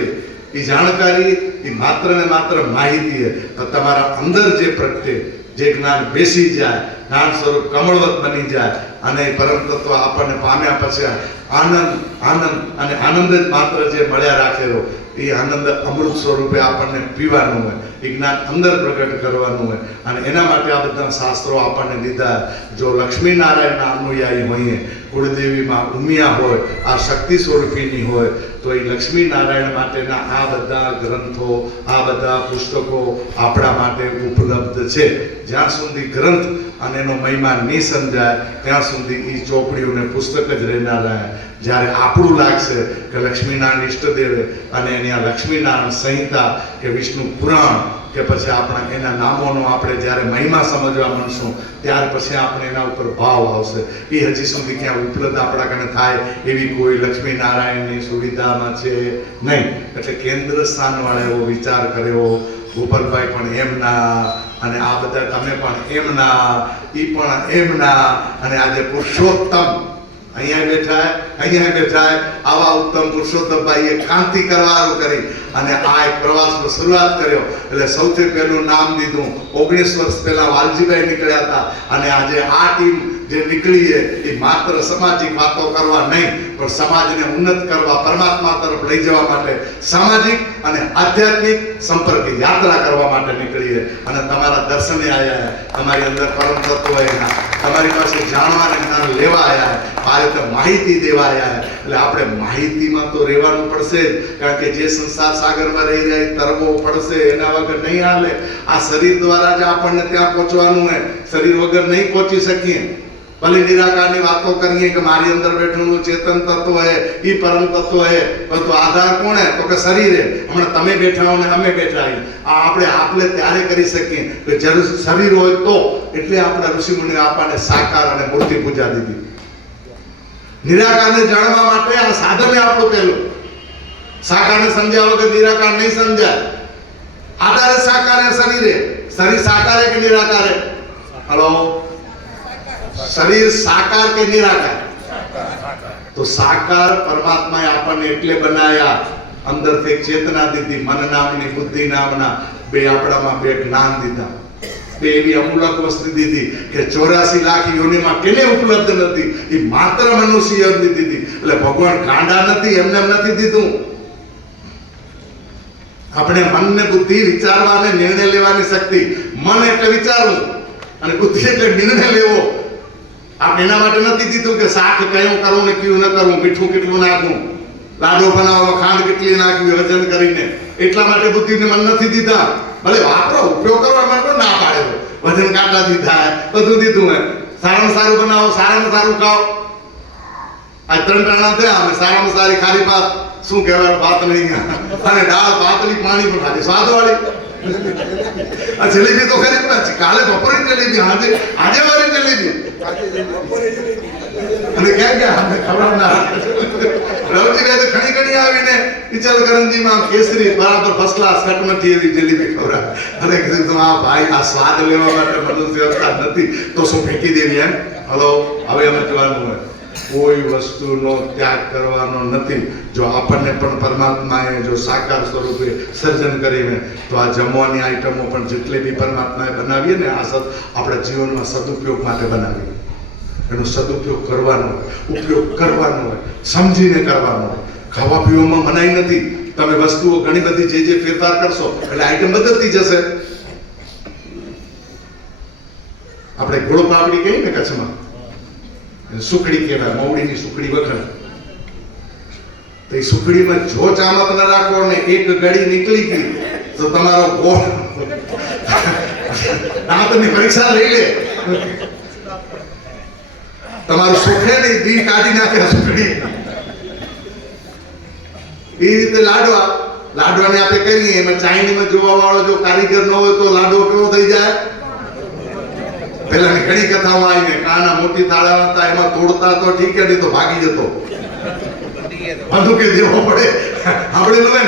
એ જાણકારી, એ માત્ર ને માત્ર માહિતી. તમારા અંદર જે પ્રગટે, જે જ્ઞાન બેસી જાય, જ્ઞાન સ્વરૂપ કમળવત બની જાય અને પરમ તત્વ આપણને પામ્યા પછી આનંદ આનંદ અને આનંદ જ માત્ર જે મળ્યા રાખેલો એ આનંદ અમૃત સ્વરૂપે આપણને પીવાનું હોય, એ જ્ઞાન અંદર પ્રગટ કરવાનું હોય. અને એના માટે આ બધા શાસ્ત્રો આપણને દીધા. જો લક્ષ્મી નારાયણના અનુયાયી હોઈએ, કુળદેવીમાં ઉમિયા હોય, આ શક્તિ સ્વરૂપીની હોય, તો એ લક્ષ્મી નારાયણ માટેના આ બધા ગ્રંથો, આ બધા પુસ્તકો આપણા માટે ઉપલબ્ધ છે. જ્યાં સુધી ગ્રંથ અને એનો મહિમા નહીં સમજાય ત્યાં સુધી એ ચોપડીઓને પુસ્તક જ રહેનારા. જ્યારે આપણું લાગશે કે લક્ષ્મીનારાયણ ઈષ્ટદેવે અને એની આ લક્ષ્મીનારાયણ સંહિતા કે વિષ્ણુ પુરાણ કે પછી આપણા એના નામોનો આપણે જ્યારે મહિમા સમજવા માંડશું ત્યાર પછી આપણે એના ઉપર ભાવ આવશે. એ હજી સુધી ક્યાં ઉપલબ્ધ આપણા કને થાય એવી કોઈ લક્ષ્મીનારાયણની સુવિધામાં છે નહીં. એટલે કેન્દ્ર સ્થાનવાળો એવો વિચાર કર્યો. ગોપાલભાઈ પણ એમના અને આ બધા તમે પણ એમના, એ પણ એમના. અને આજે પુરુષોત્તમ અહીંયા બેઠા આવા ઉત્તમ પુરુષોત્તમભાઈએ ક્રાંતિ કરવાનું કરી અને આ એક પ્રવાસનો શરૂઆત કર્યો. એટલે સૌથી પહેલું નામ દીધું. 19 વર્ષ પહેલા વાલજીભાઈ નીકળ્યા હતા અને આજે આ ટીમ જે નીકળી છે એ માત્ર સામાજિક વાતો કરવા નહીં પણ સમાજને ઉન્નત કરવા, પરમાત્મા તરફ લઈ જવા માટે સામાજિક અને આધ્યાત્મિક સંપર્ક યાત્રા કરવા માટે નીકળી છે. અને તમારા દર્શને આવ્યા, તમારી અંદર પરમ તત્વો એના, તમારી પાસે જાણવા અને જ્ઞાન લેવા આવ્યા, આ રીતે માહિતી દેવા આવ્યા. એટલે આપણે માહિતીમાં તો રહેવાનું પડશે જ, કારણ કે જે સંસાર સાગરમાં રહી જાય તરવો પડશે, એના વગર નહીં હાલે. આ શરીર દ્વારા જ આપણને ત્યાં પહોંચવાનું હોય, શરીર વગર નહીં પહોંચી શકીએ. ભલે નિરાકારની વાતો કરીએ કે મારી અંદર બેઠેલું ચેતન તત્વ હે, ઈ પરમ તત્વ હે, પરંતુ આધાર કોણ હે? તો કે શરીર હે. હમણાં તમે બેઠા હો ને અમે બેઠા હી. આ આપણે આપલે ત્યારે કરી શકીએ કે જરૂર શરીર હોય તો. એટલે આપણા ઋષિ મુનિએ આપણને સાકાર અને મૂર્તિ પૂજા દીધી. નિરાકારને જાણવા માટે આ સાધન આપણું પહેલું. સાકારને સમજ્યા વગર નિરાકાર નહીં સમજાય. આધારે સાકારે શરીરે. શરીર સાકારે કે નિરાકારે? હલો, શરીર સાકાર કે નિરાકાર? તો સાકાર પરમાત્માએ આપણને એટલે બનાયા, અંદરથી એક ચેતના દીધી, મન નામની, બુદ્ધિ નામના બે આપણામાં બે જ્ઞાન દીધા, બે એવી અમૂલક વસ્તુ દીધી કે 84 લાખ યોનિમાં કેને ઉપલબ્ધ નથી, એ માત્ર મનુષ્ય દીધી. એટલે ભગવાન ગાંડા નથી, એમને એમ નથી દીધું. આપણે મન ને બુદ્ધિ, વિચારવા અને નિર્ણય લેવાની શક્તિ. મન એટલે વિચારવું અને બુદ્ધિ એટલે નિર્ણય લેવો. આપણે એના માટે નથી દીધું કે શાક કયું કરવું ને કયું ન કરવું, મીઠું કેટલું નાખવું, લાડુ બનાવવા ખાંડ કેટલી નાખવી વજન કરીને. એટલા માટે બુદ્ધિને મન નથી દીધા. ભલે વાપરો, ઉપયોગ કરવા માટે ના પાડે, વજન કાંટા દીધા, બધું દીધું. હે સારામાં સારું બનાવો, સારામાં સારું ખાઓ. આ 3 ટાણા થયા અમે સારામાં સારી ખારી ભાત, શું કહેવાય, ભાત નહીં અને દાળ પાતળી પાણી પણ ખાધી સ્વાદવાળી. આ જલેબી તો ખરી પણ કાલે બપોરે જલેબી, આજે વાળી જલેબી અને ક્યાં ક્યાં ખબર ના. રવજીભાઈ તો ઘણી ઘણી આવીને ઇચલકરંજીમાં કેસરી બરાબર ફર્સ્ટ ક્લાસ કટમઠી એવી જલેબી ખવડાવે. અને કીધું આ ભાઈ આ સ્વાદ લેવા માટે મનુષ્ય નથી તો શું ફેંકી દેવી એમ? હલો, હવે અમે કહેવાનું હોય કોઈ વસ્તુનો ત્યાગ કરવાનો નથી. જો આપણને પણ પરમાત્માએ જો સાકાર સ્વરૂપે સર્જન કરીને તો આ જમવાની આઈટમો પણ જેટલી બી પરમાત્માએ બનાવીએ ને આ આપણા જીવનમાં સદુપયોગ માટે બનાવીએ. એનો સદુપયોગ કરવાનો હોય, ઉપયોગ કરવાનો હોય, સમજીને કરવાનો હોય. ખાવા પીવામાં મનાઈ નથી. તમે વસ્તુઓ ઘણી બધી જે ફેરફાર કરશો એટલે આઈટમ બદલતી જશે. આપણે ગોળ પાપડી કહીએ ને કચ્છમાં, સુખડી કહેવાય, મવડીની સુખડી વખણ. તો એ સુખડીમાં જો ચામત ન રાખો ને એક ગળી નીકળી ગઈ તો તમારો ગોળ દાંતની પરીક્ષા લઈ લે. તમારું સુખે નહીં, દી કાઢી નાખે સુખડી. એ રીતે લાડવાને આપણે કરીએ એમાં ચાઇનીમાં જોવા વાળો જો કારીગર ન હોય તો લાડવો કેવો થઈ જાય. પેલાની ઘણી કથાઓ આવીને કાના મોટી થાળા હતા, એમાં તોડતા તો ઠીક નહીં તો ભાગી જતો, બંદૂકે દેવો પડે. આપણે ને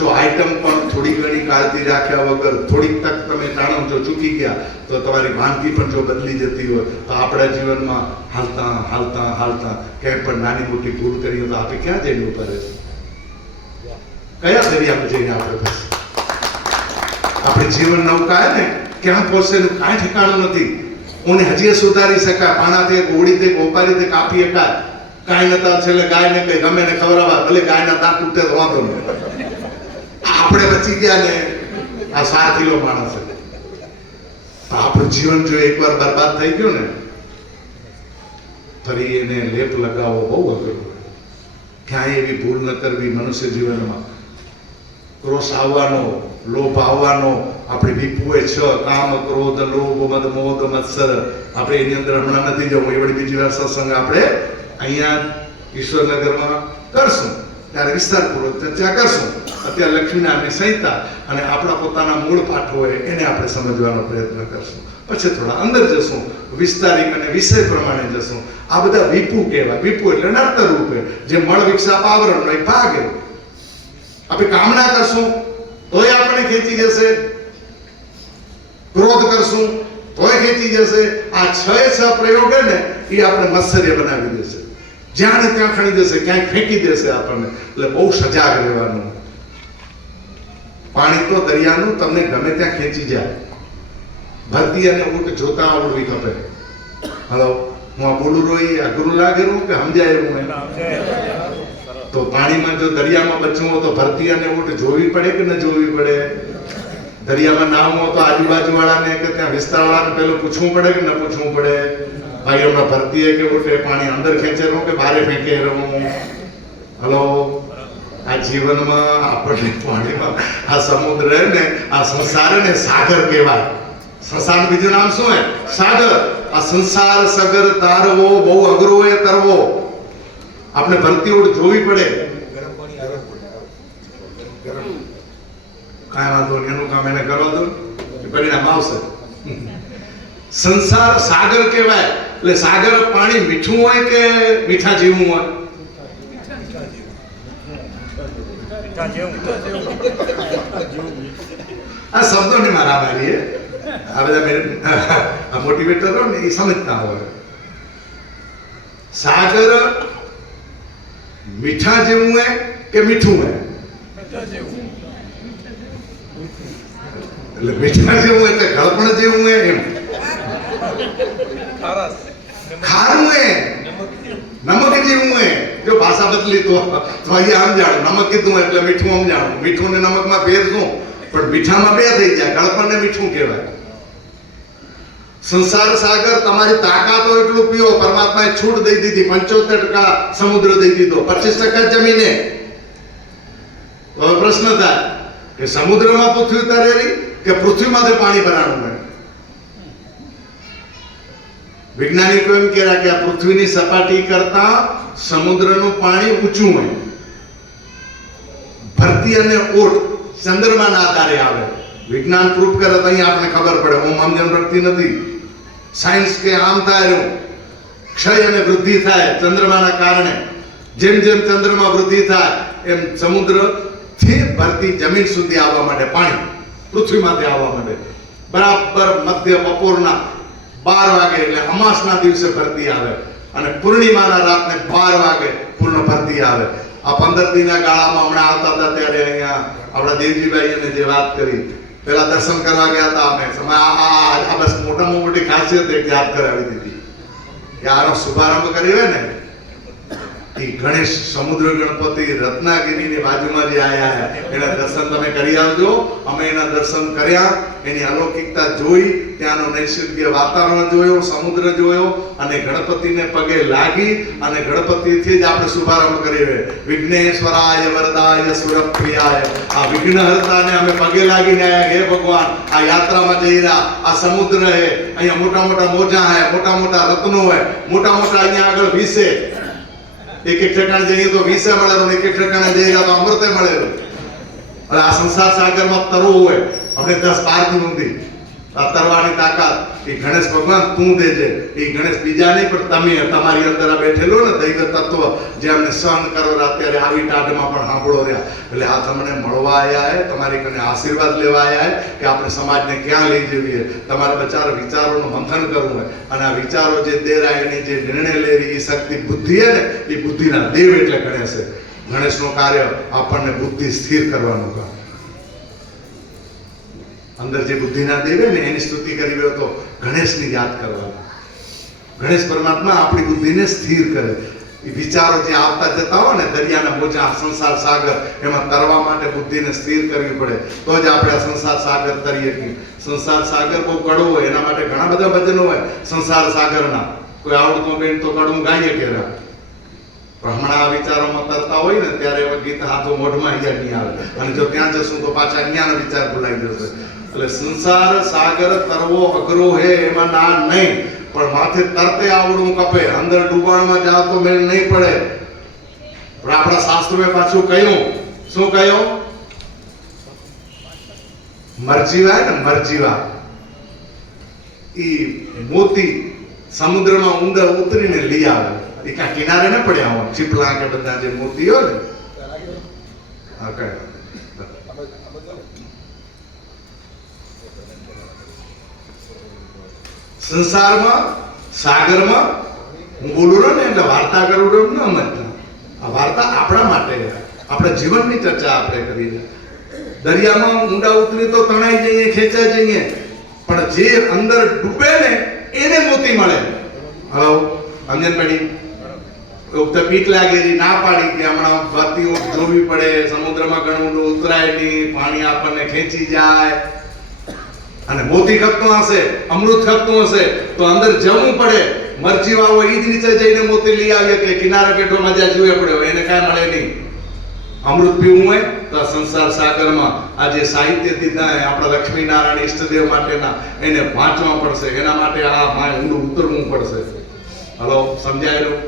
જો આઈટમ પણ થોડી ઘણી કાળજી રાખ્યા વગર થોડીક તક તમે જાણો જો ચૂકી ગયા તો તમારી વાનગી પણ જો બદલી જતી હોય તો આપણા જીવનમાં હાલતા હાલતા હાલતા ક્યાંય પણ નાની મોટી ભૂલ કરી તો આપણે ક્યાં જઈને ઉભા રહેશું? કયા દરિયામાં જઈને આપણે ફસી? આપણે જીવન નૌકા ને ક્યાં પહોંચે એનું કાંઈ ઠેકાણું નથી. ઓને હજી સુધારી શકાય, પાણાથી ઓળીથી ઓપારીથી કાપી શકાય. કાંઈ નતા છેલ્લે ગાયને કઈ ગમે ને ખવડાવવા, ભલે ગાયના દાંત તૂટે તો વાંધો નહીં. આપણે બચી ગયા ને આ 7 કિલો માણસ. આપણું જીવન જો એકવાર બરબાદ થઈ ગયું ને ફરી એને લેપ લગાવવો બહુ અઘરું હોય. ક્યાંય એવી ભૂલ ન કરવી મનુષ્ય જીવનમાં. ક્રોશ આવવાનો, લોભ આવવાનો. આપણે વિપુએ 6 કામ, ક્રોધ, લોભ, મદ, મોહ, મત્સર. આપણે એની અંદર હમણાં નથી જવું. એવડી બીજી વાર સત્સંગ આપણે અહીંયા ઈશ્વરનગરમાં કરશું, ત્યારે વિસ્તારપૂર્વક ચર્ચા કરશું. અત્યારે લક્ષ્મીનારાયણની સંહિતા અને આપણા પોતાના મૂળ પાઠ હોય એને આપણે સમજવાનો પ્રયત્ન કરશું. પછી થોડા અંદર જશું, વિસ્તારિક અને વિષય પ્રમાણે જશું. આ બધા વિપુ કહેવાય. વિપુ એટલે નર્તર રૂપે જે મળ વિક્ષાપ આવરણનો એક ભાગ. આપણે કામના કરશું તોય આપણે ખેંચી જશે, ક્રોધ કરશું તોય ખેંચી જશે. આ 6 પ્રયોગ ને એ આપણે મત્સર્ય બનાવી દેશે, જ્યાં ને ત્યાં ખણી દેશે, ક્યાંય ફેંકી દેશે આપણને. એટલે બહુ સજાગ રહેવાનું. પાણી તો દરિયાનું તમને ગમે ત્યાં ખેંચી જાય. ભરતી અને ઊંટ જોતા આવડવી ખપે. હલો, હું આ બોલું રોઈ અઘરું લાગેલું કે સમજાય એવું? તો પાણીમાં જો દરિયામાં બચવું હોય તો ભરતી અને ઊંટ જોવી પડે કે ન જોવી પડે? દરિયામાં નાહવું હોય તો આજુબાજુ વાળાને કે ત્યાં વિસ્તારવાળાને પેલું પૂછવું પડે કે ન પૂછવું પડે? ભાઈ હમણાં ભરતીએ કે ઊંટે પાણી અંદર ખેંચેલું કે બહાર ફેંકે રહું? હલો, આ જીવનમાં આપણને પાણીમાં આ સમુદ્ર ને આ સંસાર ને સાગર કહેવાય. સંસાર બીજું નામ શું હે? સાગર. આ સંસાર સગર તારવો બહુ અઘરો હોય તરવો. આપણે ભરતી ઊંટ જોવી પડે. કાંઈ વાંધો નહીં, એનું કામ એને કરવા દો, પરિણામ આવશે. સંસાર સાગર કહેવાય. એટલે સાગર પાણી મીઠું હોય કે મીઠા જેવું હોય? આ શબ્દો ને મારા મારી આ બધા મોટિવેટરો ને એ સમજતા હોય. સાગર મીઠા જેવું હોય કે મીઠું હોય? એટલે મીઠા જેવું હોય એટલે ગળપણ જેવું હોય એમ. ખારું હોય નમક જેવું હોય. જો ભાષા બદલી તો અહીંયા આમ જાણું નમક કીધું એટલે મીઠું આમ જાણું. મીઠું ને નમકમાં ફેર શું? પણ મીઠામાં બે થઈ જાય. ગળપણ ને મીઠું કહેવાય. સંસાર સાગર તમારી તાકાત હોય એટલું પીઓ. પરમાત્માએ છૂટ દઈ દીધી. 75% સમુદ્ર દઈ દીધો, 25% જમીને. તો હવે પ્રશ્ન થાય કે સમુદ્રમાં પૃથ્વી તરેલી કે પૃથ્વીમાંથી પાણી ભરાણું હોય? વૈજ્ઞાનિકો એમ કહેતા કે આ પૃથ્વીની સપાટી કરતા સમુદ્રનું પાણી ઊંચું હોય. ભરતી અને ઓટ ચંદ્રમાના આધારે આવે. વિજ્ઞાન પ્રૂફ કરે તો અહીંયા આપણે ખબર પડે. હું સમજણ પડતી નથી. સાયન્સ કે આમ થાય ક્ષય અને વૃદ્ધિ થાય ચંદ્રમાના કારણે. જેમ જેમ ચંદ્રમાં વૃદ્ધિ થાય એમ સમુદ્ર થી ભરતી જમીન સુધી આવવા માટે પાણી પૃથ્વીમાંથી આવવા માટે બરાબર મધ્ય બપોરના 12 વાગે એટલે અમાસના દિવસે ભરતી આવે અને પૂર્ણિમાના રાતને 12 વાગે પૂર્ણ ભરતી આવે. આ 15 દિનના ગાળામાં હમણાં આવતા હતા ત્યારે અહીંયા આપણા દેવજીભાઈને જે વાત કરી, પેલા દર્શન કરવા ગયા હતા અમે. આ બસ મોટામાં મોટી ખાસિયત એક યાદ કરાવી દીધી કે આનો શુભારંભ કર્યો ને એ ગણેશ સમુદ્ર ગણપતિ રત્નાગીરીની બાજુમાં જે આયા એના દર્શન તમે કરી આવજો. અમે એના દર્શન કર્યા, એની અલૌકિકતા જોઈ, ત્યાંનો નૈસર્ગિક વાતાવરણ જોયો, સમુદ્ર જોયો અને ગણપતિને પગે લાગી અને ગણપતિથી જ આપણે શુભારંભ કરીએ. વિઘ્નેશ્વરાય વરદાય સુરપ્રિયાય. આ વિઘ્નહર્તાને અમે પગે લાગીને આયા. હે ભગવાન, આ યાત્રામાં જઈ રહ્યા, આ સમુદ્ર હે, અહીંયા મોટા મોટા મોજા હે, મોટા મોટા રત્નો હોય, મોટા મોટા અહીંયા આગળ વિશે એક ઠેકાણે જઈએ તો વિષય મળેલું, એક ઠેકાણે જઈએ તો અમૃતે મળેલું. અને આ સંસાર સાગરમાં તરવું હોય આપણે 10-12 દી ઊંધી આ તરવાની તાકાત એ ગણેશ ભગવાન તું દેજે. એ ગણેશ બીજા નહીં પણ તમે તમારી અંદર બેઠેલો ને દૈવ તત્વ જે અમને સહન કરો અત્યારે આવી ટાઢમાં પણ સાંભળો રહ્યા. એટલે આ તમને મળવા આવ્યા હે, તમારી કને આશીર્વાદ લેવા આવ્યા હે કે આપણે સમાજને ક્યાં લઈ જઈએ. તમારે બચારા વિચારોનું મંથન કરવું હોય અને આ વિચારો જે દેરા એની જે નિર્ણય લે એ શક્તિ બુદ્ધિ હે ને એ બુદ્ધિના દેવ એટલે ગણેશ છે. ગણેશનું કાર્ય આપણને બુદ્ધિ સ્થિર કરવાનું કામ. અંદર જે બુદ્ધિના દેવે ને એની સ્તુતિ કરી રહ્યો તો ગણેશની યાદ કરવાની. ગણેશ પરમાત્મા આપણી બુદ્ધિને સ્થિર કરે. એ વિચારો જે આવતા જતા હોય ને દરિયાના મોજા સંસાર સાગર એમાં તરવા માટે બુદ્ધિને સ્થિર કરવી પડે તો જ આપણે આ સંસાર સાગર તરીએ શકીએ. સંસાર સાગર બહુ કડવો હોય, એના માટે ઘણા બધા ભજનો હોય સંસાર સાગરના. કોઈ આવડતું બેન તો કડવું ગાઈએ કેરા, પણ હમણાં આ વિચારોમાં તરતા હોય ને ત્યારે ગીત હાથો મોઢમાં અહીંયા નહીં આવે અને જો ત્યાં જશું તો પાછા અહીંયાનો વિચાર ભૂલાઈ જશે. એટલે સંસાર સાગર તરવો અઘરો હે એમાં ના નહીં, પણ માથે તરતે આવડવું કપે. અંદર ડૂબાણમાં જાવ તો મેળ નહીં પડે. પણ આપણા શાસ્ત્રોએ પાછું કહ્યું, શું કહ્યું? મરજીવા ને મરજીવા ઈ મોતી સમુદ્રમાં ઉંદર ઉતરીને લઈ આવે. એ કાં કિનારે ન પડ્યા હોય ચીપલા કે બધા જે મોતી હોય ને. હા કઈ સંસારમાં સાગરમાં હું બોલું ને એટલે વાર્તા કરું ન મતલબ આ વાર્તા આપણા માટે, આપણા જીવનની ચર્ચા આપણે કરીએ. દરિયામાં ઊંડા ઉતરી તો તણાઈ જઈએ, ખેંચાઈ જઈએ, પણ જે અંદર ડૂબે ને એને મોતી મળે. હલો અંજનભાઈ, બીક લાગેલી ના પાડી કે હમણાં ભરતીઓ જોવી પડે, સમુદ્રમાં ઘણું ઉતરાય નહીં, પાણી આપણને ખેંચી જાય અને મોતી ખપતું હશે, અમૃત ખપતું હશે તો અંદર જવું પડે. મરજી વાળો એ જ નીચે જઈને મોતી લઈ આવીએ કે કિનારે બેઠો મજા જોઈએ પડ્યો, એને કાંઈ મળે નહીં. અમૃત પીવું હોય તો સંસાર સાગરમાં આ જે સાહિત્ય દીધા આપણા લક્ષ્મીનારાયણ ઈષ્ટદેવ માટેના એને વાંચવા પડશે. એના માટે આ ઊંડું ઉતરવું પડશે. હલો સમજાયેલું?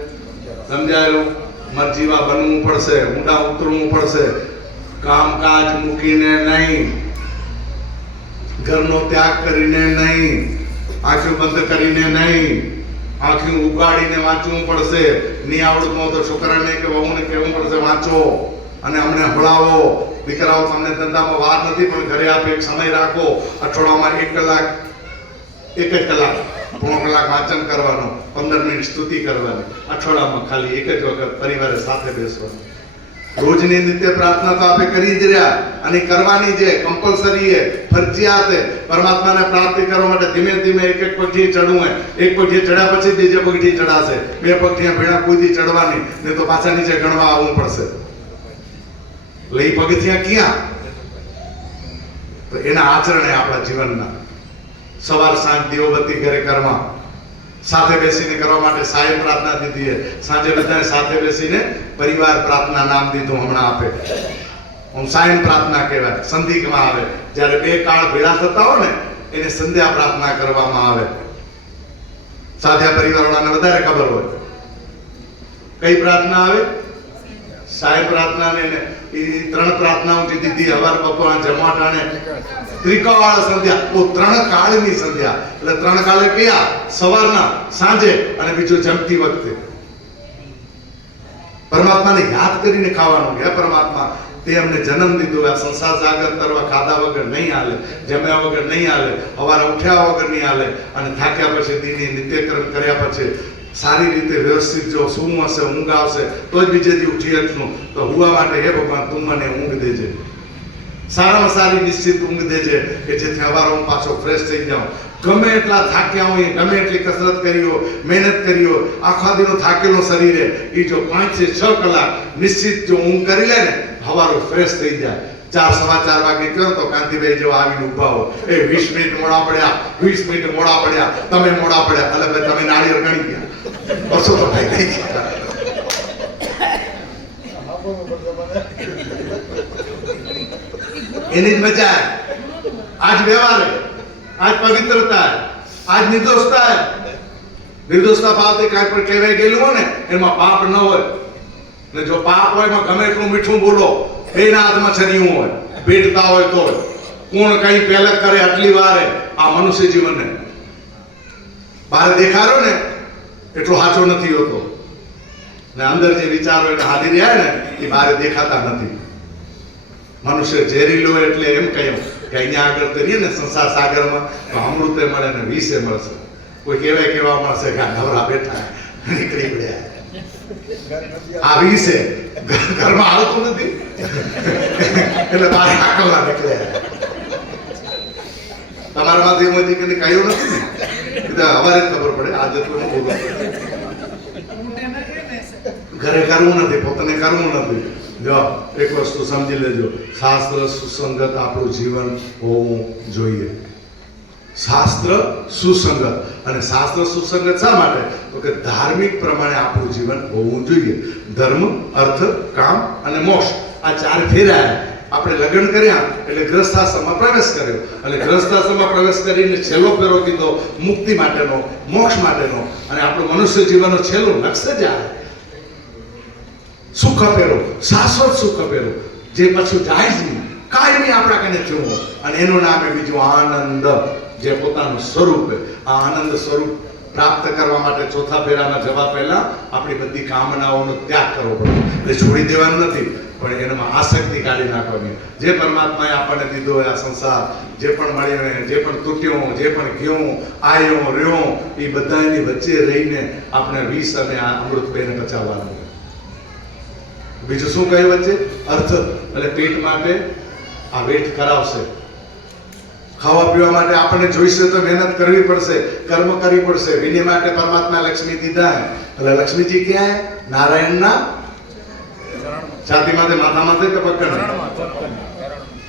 સમજાયેલું? મરજીવા બનવું પડશે, ઊંડા ઉતરવું પડશે. કામકાજ મૂકીને નહીં, ઘરનો ત્યાગ કરીને નહીં, આંખો બંધ કરીને નહીં, આંખી ઉગાડીને વાંચવું પડશે. નહીં આવડતું હોય તો છોકરાને કે વહુને કહેવું પડશે વાંચો અને અમને ભણાવો. દીકરાઓ તમને ધંધામાં વાર નથી પણ ઘરે આપ એક સમય રાખો. અઠવાડિયામાં 1 કલાક 1 જ કલાક પોણો કલાક વાંચન કરવાનું, 15 મિનિટ સ્તુતિ કરવાની. અઠવાડિયામાં ખાલી એક જ વખત પરિવારે સાથે બેસવાનું. રોજની નિત્ય પ્રાર્થના તો આપણે કરી જ રહ્યા અને કરવાની છે, કમ્પલસરી છે, ફરજિયાત છે. પરમાત્માને પ્રાપ્તિ કરવા માટે ધીમે ધીમે એક એક પગથિયે ચડવું હોય. એક પગથિયે ચડ્યા પછી બીજે પગથિયે ચડાશે. 2 પગથિયા ભેળા કૂદી ચડવાની, નહીં તો પાછા નીચે ગણવા આવવું પડશે. એટલે એ પગથિયા ક્યાં? તો એના આચરણે આપણા જીવનના સવાર સાંજ દેવબત્તી ઘરે કરવા, સાથે બેસીને કરવા માટે સાયં પ્રાર્થના દીધી છે. સાંજે બધાએ સાથે બેસીને પરિવાર પ્રાર્થના નામ દીધું હમણાં આપે. હું સાયં પ્રાર્થના કહેવાય. સંધિકમાં આવે જ્યારે 2 કાળ ભેળા થતા હોય ને એને સંધ્યા પ્રાર્થના કરવામાં આવે. સાધ્યા પરિવારવાળાને વધારે ખબર હોય કઈ પ્રાર્થના આવે. સાયં પ્રાર્થના ને એ 3 પ્રાર્થનાઓ દીધી. હવાર બપોર જમવા ટાણે ત્રિકાળ સંધ્યા. ઓ 3 કાળની સંધ્યા એટલે 3 કાળે કયા? સવારના, સાંજે અને બીજું જમતી વખતે. પરમાત્માને યાદ કરીને ખાવાનું કે પરમાત્મા તે અમને જન્મ દીધો, આ સંસાર જાગર કરવા ખાધા વગર નહીં હાલે, જમ્યા વગર નહીં હાલે, સવારે ઉઠ્યા વગર નહીં હાલે. અને થાક્યા પછી દિનની નિત્યકર્મ કર્યા પછી સારી રીતે વ્યવસ્થિત જો શું હશે, ઊંઘ આવશે તો જ બીજે દી ઉઠી શકશું. તો હુવા માટે હે ભગવાન તું મને ઊંઘ દેજે, સારામાં સારી નિશ્ચિત ઊંઘ દેજે કે જેથી સવારે હું પાછો ફ્રેશ થઈ જાઉં. ગમે એટલા થાક્યા હોય, ગમે એટલી કસરત કરી હોય, મહેનત કરી હોય, આખા દિવસ થાકેલો શરીરે એ જો 5 થી 6 કલાક નિશ્ચિત જો ઊંઘ કરી લે ને સવારે ફ્રેશ થઈ જાય. 4 સવા 4 વાગે કહો તો કાંતિભાઈ જેવા આવીને ઊભા હો, એ 20 મિનિટ મોડા પડ્યા, 20 મિનિટ મોડા પડ્યા, તમે મોડા પડ્યા, એટલે ભાઈ તમે નાળિયેર ગણી ગયા, વર્ષો તો થઈ ગયા. એની જ મજા. આજ વ્યવહાર, આજ પવિત્રતા, આજ નિર્દોષતા. નિર્દોષતા ભાવથી કાંઈ પણ કહેવાય ગયેલું હોય ને એમાં પાપ ન હોય. ને જો પાપ હોય એમાં ગમે એટલું મીઠું બોલો, બેના હાથમાં છરીયું હોય, ભેટતા હોય તો કોણ કઈ પહેલા કરે આટલી વારે. આ મનુષ્ય જીવનને બહાર દેખાડો ને એટલો સાચો નથી હોતો, ને અંદર જે વિચારો એને હાલી રહ્યા ને એ બહાર દેખાતા નથી. મનુષ્ય ઝેરીલો એટલે એમ કહ્યું કે અહીંયા આગળ કરીએ ને સંસાર સાગરમાં તો અમૃતે મળે ને વિષે મળશે. કોઈ કેવા મળશે કે નવરા બેઠા નીકળી પડ્યા, આ વિષે ઘરમાં આવતું નથી એટલે બહાર આકલવા નીકળ્યા. તમારા માંથી એમ હજી કઈ કહ્યું નથી ને, અમારે જ ખબર પડે. આજે તો બોલવું ઘરે કરવું નથી, પોતાને કરવું નથી. જો એક વસ્તુ સમજી લેજો, શાસ્ત્ર સુસંગત આપણું જીવન હોવું જોઈએ. શાસ્ત્ર સુસંગત. અને શાસ્ત્ર સુસંગત શા માટે? તો કે ધાર્મિક પ્રમાણે આપણું જીવન હોવું જોઈએ. ધર્મ, અર્થ, કામ અને મોક્ષ આ 4 ફેરા. આપણે લગ્ન કર્યા એટલે ગ્રસ્થાશ્રમમાં પ્રવેશ કર્યો, અને ગ્રસ્થાશ્રમમાં પ્રવેશ કરીને છેલ્લો ફેરો કીધો મુક્તિ માટેનો, મોક્ષ માટેનો. અને આપણું મનુષ્ય જીવનનો છેલ્લો લક્ષ્ય જ આ સુખ અપેરો, શાશ્વત સુખ અપેરો, જે પાછું જાય જ નહીં, કાયમી આપણા કને થયું. અને એનું નામ બીજું આનંદ, જે પોતાનું સ્વરૂપ. આ આનંદ સ્વરૂપ પ્રાપ્ત કરવા માટે ચોથા ફેરામાં જવા પહેલા આપણી બધી કામનાઓનો ત્યાગ કરવો પડે. એટલે છોડી દેવાનું નથી, પણ એનામાં આસક્તિ કાઢી નાખવાની. જે પરમાત્માએ આપણને દીધો હોય આ સંસાર, જે પણ મળ્યો, જે પણ તૂટ્યો, જે પણ ગયો, આયો રહ્યો, એ બધાની વચ્ચે રહીને આપણે વિષ અને આ અમૃત બેને બચાવવાનું. બીજું શું કહ્યું વચ્ચે? અર્થ, એટલે પેટ માટે આ વેઠ કરાવશે. ખાવા પીવા માટે આપણને જોઈશે તો મહેનત કરવી પડશે, કર્મ કરવી પડશે. વિનિમય માટે પરમાત્મા લક્ષ્મી દીધા. એટલે લક્ષ્મીજી ક્યાં? નારાયણના છાતીમાંથી, માથામાંથી કે પકડ?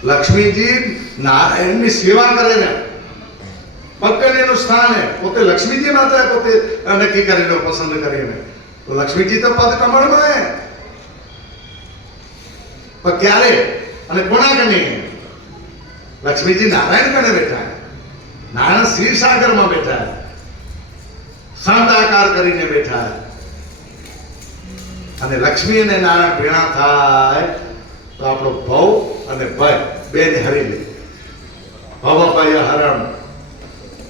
લક્ષ્મીજી નારાયણની સેવા કરે ને પકડ એનું સ્થાન હે. પોતે લક્ષ્મીજી માતા પોતે નક્કી કરીને પસંદ કરીને. તો લક્ષ્મીજી તો પદ કમળમાં હે. પણ ક્યારે અને કોના કને? લક્ષ્મીજી નારાયણ કને બેઠા, નારાયણ ક્ષીરસાગરમાં બેઠા, શાંતાકાર કરીને બેઠા. અને લક્ષ્મી અને નારાયણ ભેણા થાય તો આપણો ભવ અને ભય બેને હરી લે. ભવ ભય હરણ.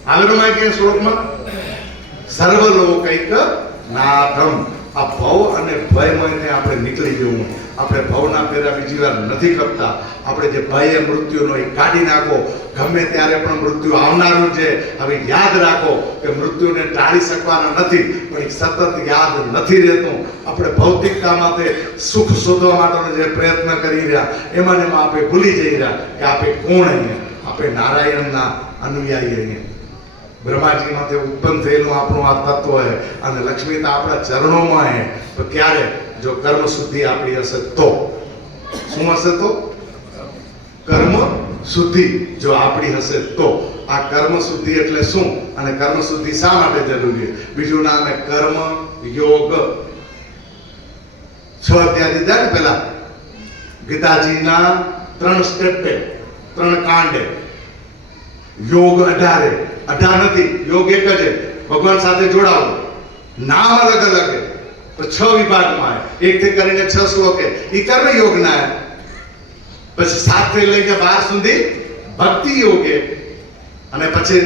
આગળમાં કે શ્લોકમાં સર્વલોકૈક નાથમ. આ ભવ અને ભયમાંથી આપણે નીકળી જવું. આપણે ભવના ફેરા બીજી વાર નથી કરતા. આપણે જે ભય મૃત્યુનો એ કાઢી નાખો. ગમે ત્યારે પણ મૃત્યુ આવનારું છે. હવે યાદ રાખો કે મૃત્યુને ટાળી શકવાના નથી, પણ એ સતત યાદ નથી રહેતું. આપણે ભૌતિકતામાંથી સુખ શોધવા માટેનો જે પ્રયત્ન કરી રહ્યા એમાં ને એમાં આપણે ભૂલી જઈ રહ્યા કે આપણે કોણ અહીંયા. આપણે નારાયણના અનુયાયી અહીંયા. બ્રહ્માજીમાંથી ઉત્પન્ન થયેલું આપણું આ તત્વ છે અને લક્ષ્મી તો આપણા ચરણોમાં છે. તો ક્યારે? જો કર્મ શુદ્ધિ આપણી હશે તો. શું હશે તો? કર્મ શુદ્ધિ જો આપણી હશે તો. આ કર્મ શુદ્ધિ એટલે શું અને કર્મ શુદ્ધિ શા માટે જરૂરી છે? બીજું નામ છે કર્મ યોગ. 6 અધ્યાય દીધા ને પેલા ગીતાજીના 3 સ્ટેપ, 3 કાંડે. યોગ 18 નથી, યોગ એક જ છે. ભગવાન સાથે જોડાવો. નામ અલગ અલગ છે તો 6 વિભાગમાં છે. 1 થી કરીને 6 શ્લોક છે એ કર્મ યોગના છે. પછી 7 થી લઈને 12 સુધી ભક્તિ યોગ છે અને પછી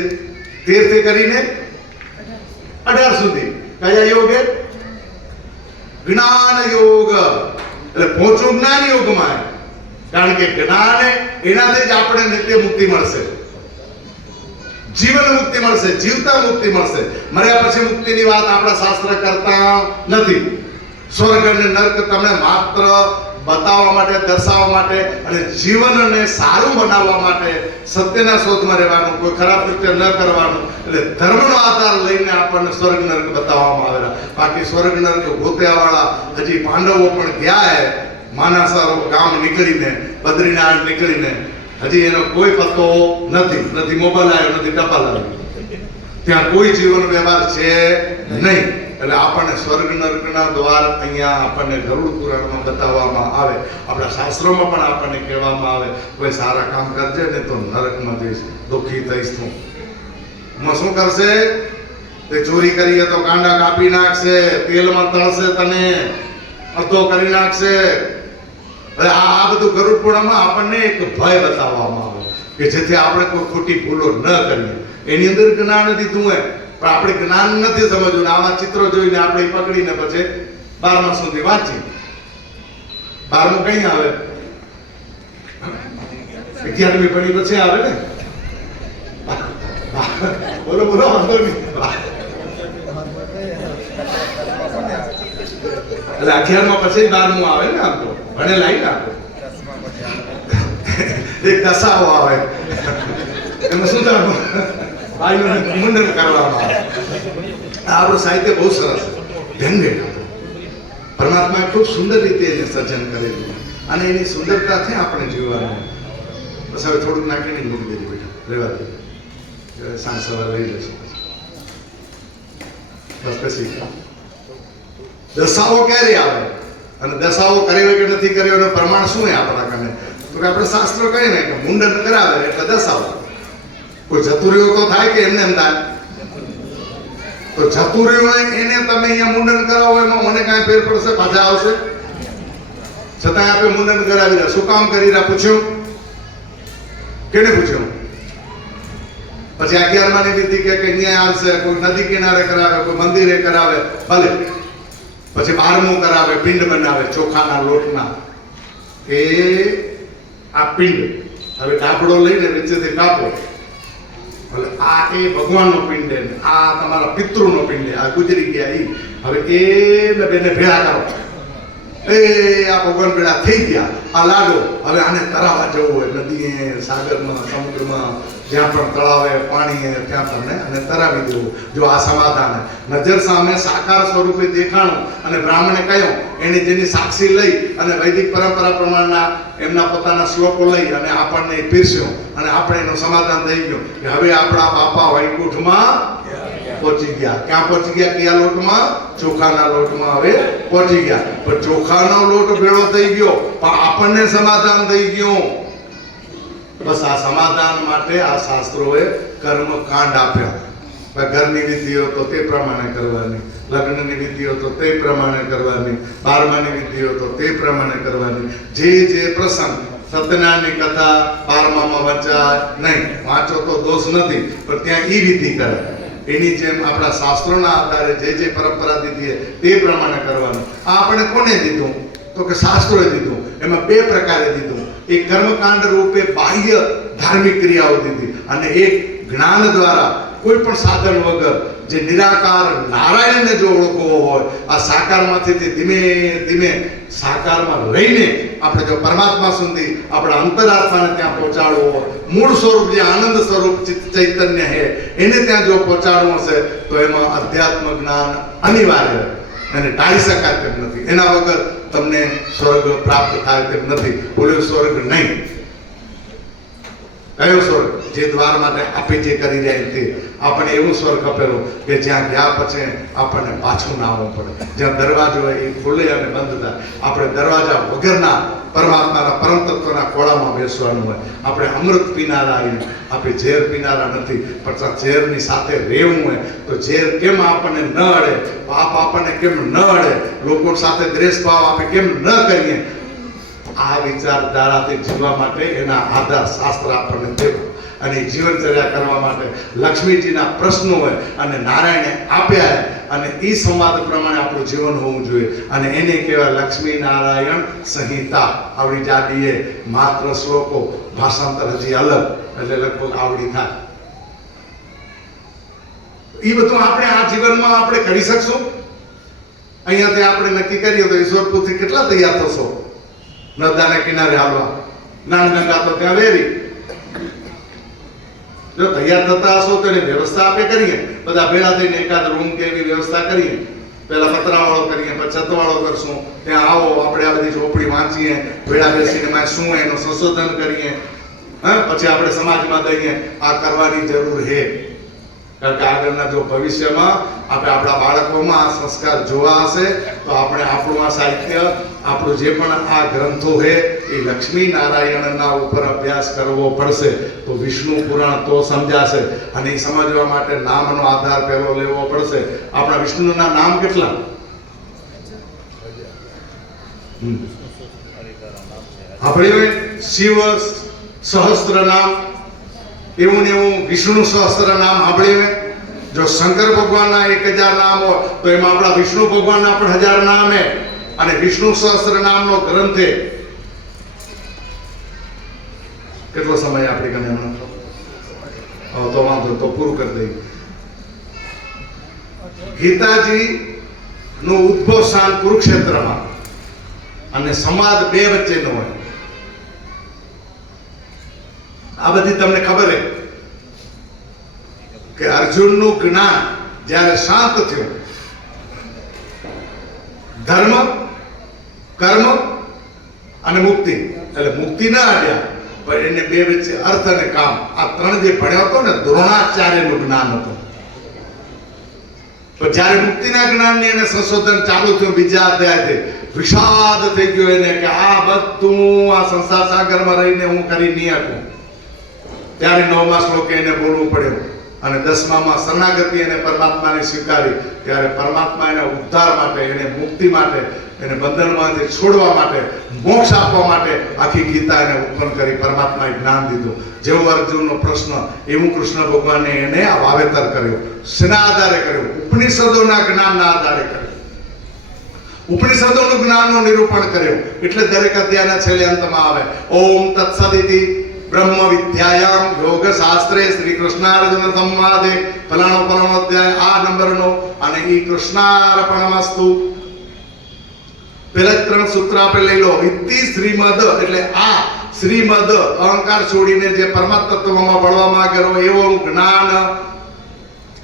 13 થી કરીને 18 સુધી કયા યોગ છે? જ્ઞાન યોગ. એટલે પહોંચવું જ્ઞાન યોગમાં છે. કારણ કે જ્ઞાન એનાથી જ આપણે નિત્ય મુક્તિ મળશે, જીવન મુક્તિ મળશે, જીવતા મુક્તિ મળશે. મર્યા પછી મુક્તિની વાત આપણા શાસ્ત્ર કરતા નથી. સ્વર્ગ અને નર્ક તમને માત્ર બતાવવા માટે, દર્શાવવા માટે અને જીવનને સારું બનાવવા માટે સત્યના શોધમાં રહેવાનું, કોઈ ખરાબ કૃત્ય ન કરવાનું. એટલે ધર્મનો આધાર લઈને આપણને સ્વર્ગ નર્ક બતાવવામાં આવેલા. બાકી સ્વર્ગ નર્ક ગોત્યાવાળા હજી પાંડવો પણ ગયા હે માનાસર ગામ નીકળીને, બદ્રીનાથ નીકળીને. હજી એનો કોઈ પત્તો નથી મોબાઈલ આવ્યો, નથી ટપાલ આવ્યો. ત્યાં કોઈ જીવન વ્યવહાર છે નહીં. એટલે આપણને સ્વર્ગ નર્કના દ્વાર અહીંયા આપણને ગરુડ પુરાણમાં બતાવવામાં આવે. આપણા શાસ્ત્રોમાં પણ આપણને કહેવામાં આવે કોઈ સારા કામ કરજે ને તો નરકમાં જઈશ, દુઃખી થઈશ. તું શું કરશે? તે ચોરી કરીએ તો કાંડા કાપી નાખશે, તેલમાં તળશે, તને અડધો કરી નાખશે. આ બધું ગરુડ પુરાણમાં આપણને એક ભય બતાવવામાં આવે કે જેથી આપણે કોઈ ખોટી ભૂલો ન કરીએ. એની અંદર જ્ઞાન દીધું હોય પણ આપણે જ્ઞાન નથી સમજવું. આવા ચિત્રો જોઈને આપણે પકડીને પછી 12મા સુધી વાંચી. 12મું કઈ આવે? 11મી પડી પછી આવે ને. બોલો વાંધો નહીં. એટલે 11મા પછી 12મું આવે ને. આમ તો ભણેલા ને આપણે એક દશાઓ આવે એમાં શું થાય? મુંડન કરવામાં આવે. આપણું સાહિત્ય બહુ સરસ ઢંગે. પરમાત્માએ ખૂબ સુંદર રીતે એને સર્જન કરેલું અને એની સુંદરતાથી આપણે જીવવાનું. બસ હવે થોડુંક નાખીને મૂકી દેજો બેટા, રહેવા દે. સાંજ સવારે લઈ જશું. બસ પછી દશાઓ ક્યારે આવે અને દશાઓ કર્યો કે નથી કર્યો એનું પ્રમાણ શું છે આપણા કને? તો કે આપણે શાસ્ત્રો કહીએ ને કે મુંડન કરાવે એટલે દશાઓ. કોઈ જતું રહ્યું તો થાય કે એમને એમ થાય? તો જતું રહ્યું એને તમે અહીંયા મુંડન કરાવો એમાં મને કાંઈ ફેર પડશે? પાછા આવશે? છતાં આપણે મુંડન કરાવી રહ્યા. શું કામ કરી રહ્યા? પૂછ્યું? કેને પૂછ્યું? પછી 11માની વિધિ કે અહીંયા આવશે, કોઈ નદી કિનારે કરાવે, કોઈ મંદિરે કરાવે, ભલે. પછી 12મું કરાવે, પિંડ બનાવે ચોખાના લોટના. એ આ પિંડ હવે ડાબડો લઈને નીચેથી કાપો. એટલે આ એ ભગવાનનો પિંડ છે, આ તમારા પિતૃનો પિંડ છે, આ ગુજરી ગયા એ. હવે એ બેને ભેળા કરો. એ આ ભગવાન ભેળા થઈ ગયા. આ લાડો હવે આને તરાવવા જવું હોય નદીએ, સાગરમાં, સમુદ્રમાં, જ્યાં પણ તળાવે પાણી ત્યાં તમને અને તરાવી દેવું. જો આ સમાધાન નજર સામે સાકાર સ્વરૂપે દેખાણું અને બ્રાહ્મણે કહ્યું, એને જેની સાક્ષી લઈ અને વૈદિક પરંપરા પ્રમાણના એમના પોતાના શ્લોકો લઈ અને આપણને પીરસ્યો અને આપણે એનું સમાધાન થઈ ગયું કે હવે આપણા બાપા વૈકુંઠમાં પહોંચી ગયા. ક્યાં પહોંચી ગયા? કયા લોટમાં? ચોખાના લોટમાં હવે પહોંચી ગયા. પણ ચોખાનો લોટ ભેળો થઈ ગયો પણ આપણને સમાધાન થઈ ગયું. બસ આ સમાધાન માટે આ શાસ્ત્રોએ કર્મ કાંડ આપ્યા. ઘરની વિધિઓ તો તે પ્રમાણે કરવાની, લગ્નની વિધિઓ તો તે પ્રમાણે કરવાની, 12માની વિધિઓ તો તે પ્રમાણે કરવાની. જે પ્રસંગ સત્યનારાયણની કથા 12મામાં વંચાય નહીં, વાંચો તો દોષ નથી, પણ ત્યાં ઈ વિધિ કરે. એની જેમ આપણા શાસ્ત્રોના આધારે જે પરંપરા દીધી તે પ્રમાણે કરવાનું. આ આપણે કોને દીધું? તો કે શાસ્ત્રોએ દીધું. એમાં બે પ્રકારે દીધું. એક કર્મકાંડ રૂપે બાહ્ય ધાર્મિક ક્રિયાઓ દીધી અને એક જ્ઞાન દ્વારા કોઈ પણ સાધન વગર જે નિરાકાર નારાયણને જો ઓળખવો હોય, આ સાકારમાંથી ધીમે ધીમે સાકારમાં રહીને આપણે જો પરમાત્મા સુધી આપણા અંતરાત્માને ત્યાં પહોંચાડવો હોય, મૂળ સ્વરૂપ જે આનંદ સ્વરૂપ ચિત્ત ચૈતન્ય છે એને ત્યાં જો પહોંચાડવું હશે તો એમાં અધ્યાત્મ જ્ઞાન અનિવાર્ય અને ટાળી શકાય તેમ નથી. એના વગર તમને સ્વર્ગ પ્રાપ્ત થાય તેમ નથી. બોલ્યો સ્વર્ગ નહીં. કયો સ્વર્ગ? જે દ્વાર માટે આપે જે કરી રહ્યા તે. આપણને એવું સ્વર્ગ આપેલું કે જ્યાં ગયા પછી આપણને પાછું ના આવવું પડે. જ્યાં દરવાજો હોય એ ખુલે અને બંધ થાય. આપણે દરવાજા વગરના પરમાત્માના પરમ તત્વના ખોળામાં બેસવાનું હોય. આપણે અમૃત પીનારા આવીએ, આપણે ઝેર પીનારા નથી. પણ ઝેરની સાથે રહેવું હોય તો ઝેર કેમ આપણને ન અડે, પાપ આપણને કેમ ન અડે, લોકો સાથે દ્વેષ ભાવ આપણે કેમ ન કરીએ, આ વિચારધારાથી જીવવા માટે એના આધાર શાસ્ત્ર આપણને દેવું અને જીવનચર્યા કરવા માટે લક્ષ્મીજીના પ્રશ્નો હોય અને નારાયણે આપ્યા અને એ સંવાદ પ્રમાણે આપણું જીવન હોવું જોઈએ. અને એને કહેવાય લક્ષ્મી નારાયણ સંહિતા. આવડી જાડીએ માત્ર શ્લોકો, ભાષાંતર હજી અલગ, એટલે લગભગ આવડી થાય. એ બધું આપણે આ જીવનમાં આપણે કરી શકશું. અહીંયાથી આપણે નક્કી કરીએ તો ઈશ્વરપુરથી કેટલા તૈયાર થશો નર્મદાના કિનારે હાલવા? જ્ઞાનગંગા તો ત્યાં વેરી. જો તૈયાર થતા હશો તો એની વ્યવસ્થા આપણે કરીએ. બધા ભેળા થઈને એકાદ રૂમ કે એવી વ્યવસ્થા કરીએ. પહેલા પતરાવાળો કરીએ, પછી છતવાળો કરશું. ત્યાં આવો, આપણે આ બધી ચોપડી વાંચીએ, ભેળા બેસીને એમાં શું એનું સંશોધન કરીએ. પછી આપણે સમાજમાં દઈએ. આ કરવાની જરૂર છે. કારણ કે આગળના જો ભવિષ્યમાં આપણે આપણા બાળકોમાં આ સંસ્કાર જોવા હશે તો આપણે આપણું આ સાહિત્ય, આપણું જે પણ આ ગ્રંથો છે એ લક્ષ્મી નારાયણના ઉપર અભ્યાસ કરવો પડશે તો વિષ્ણુ પુરાણ તો સમજાશે. અને એ સમજવા માટે નામનો આધાર પહેલો લેવો પડશે. આપણા વિષ્ણુના નામ કેટલા? આપણે શિવ સહસ્ત્ર નામ, એવું ને એવું વિષ્ણુ સહસ્ત્ર નામ સાંભળીએ. જો શંકર ભગવાનના 1000 નામ હોય તો એમાં આપણા વિષ્ણુ ભગવાનના પણ 1000 નામ છે. અને વિષ્ણુ સહસ્ત્ર નામનો ગ્રંથ છે. કેટલો સમય આપણે કને તો વાંધો તો પૂરું કરી દઈએ. ગીતાજી નું ઉદ્ભવ સ્થાન કુરુક્ષેત્રમાં અને સંવાદ બે વચ્ચેનો હોય. આ બધી તમને ખબર છે કે અર્જુનનું જ્ઞાન જ્યારે શાંત થયું, ધર્મ, કર્મ અને મુક્તિ, એટલે મુક્તિ ના આવ્યા પણ એને બે વચ્ચે અર્થ અને કામ, આ ત્રણ જે ભણ્યો હતો ને દ્રોણાચાર્યનું જ્ઞાન હતું. પણ જ્યારે મુક્તિના જ્ઞાનની એને સંશોધન ચાલુ થયું બીજા અધ્યાયથી, વિષાદ થઈ ગયો એને કે આ બધું આ સંસાર સાગરમાં રહીને હું કરી નહીં શકું. ત્યારે 9મા શ્લોકે એને બોલવું પડ્યું અને 10મામાં શરણાગતિ એને પરમાત્માને સ્વીકારી. ત્યારે પરમાત્મા એના ઉદ્ધાર માટે, એને મુક્તિ માટે, એને બંધનમાંથી છોડવા માટે, મોક્ષ આપવા માટે આખી ગીતા એને ઉત્પન્ન કરી. પરમાત્માએ જ્ઞાન દીધું. જેવો અર્જુનનો પ્રશ્ન એવું કૃષ્ણ ભગવાને એને આ વાવેતર કર્યું. શેના આધારે કર્યું? ઉપનિષદોના જ્ઞાનના આધારે કર્યું. ઉપનિષદોનું જ્ઞાનનું નિરૂપણ કર્યું. એટલે દરેક અધ્યાયના છેલ્લે અંતમાં આવે ઓમ તત્સદિતિ બ્રહ્મ વિદ્યાયામ યોગ શાસ્ત્રે શ્રી કૃષ્ણાર્જુન સંવાદે ફલાણો અધ્યાય આ નંબરનો અને ઈ કૃષ્ણાર્પણમસ્તુ. પેલા 3 સૂત્ર આપણે લઈ લો. ઇતિ શ્રીમદ એટલે આ શ્રીમદ અહંકાર છોડીને જે પરમાત્મ તત્વમાં ભળવા માંગેલો એવું જ્ઞાન.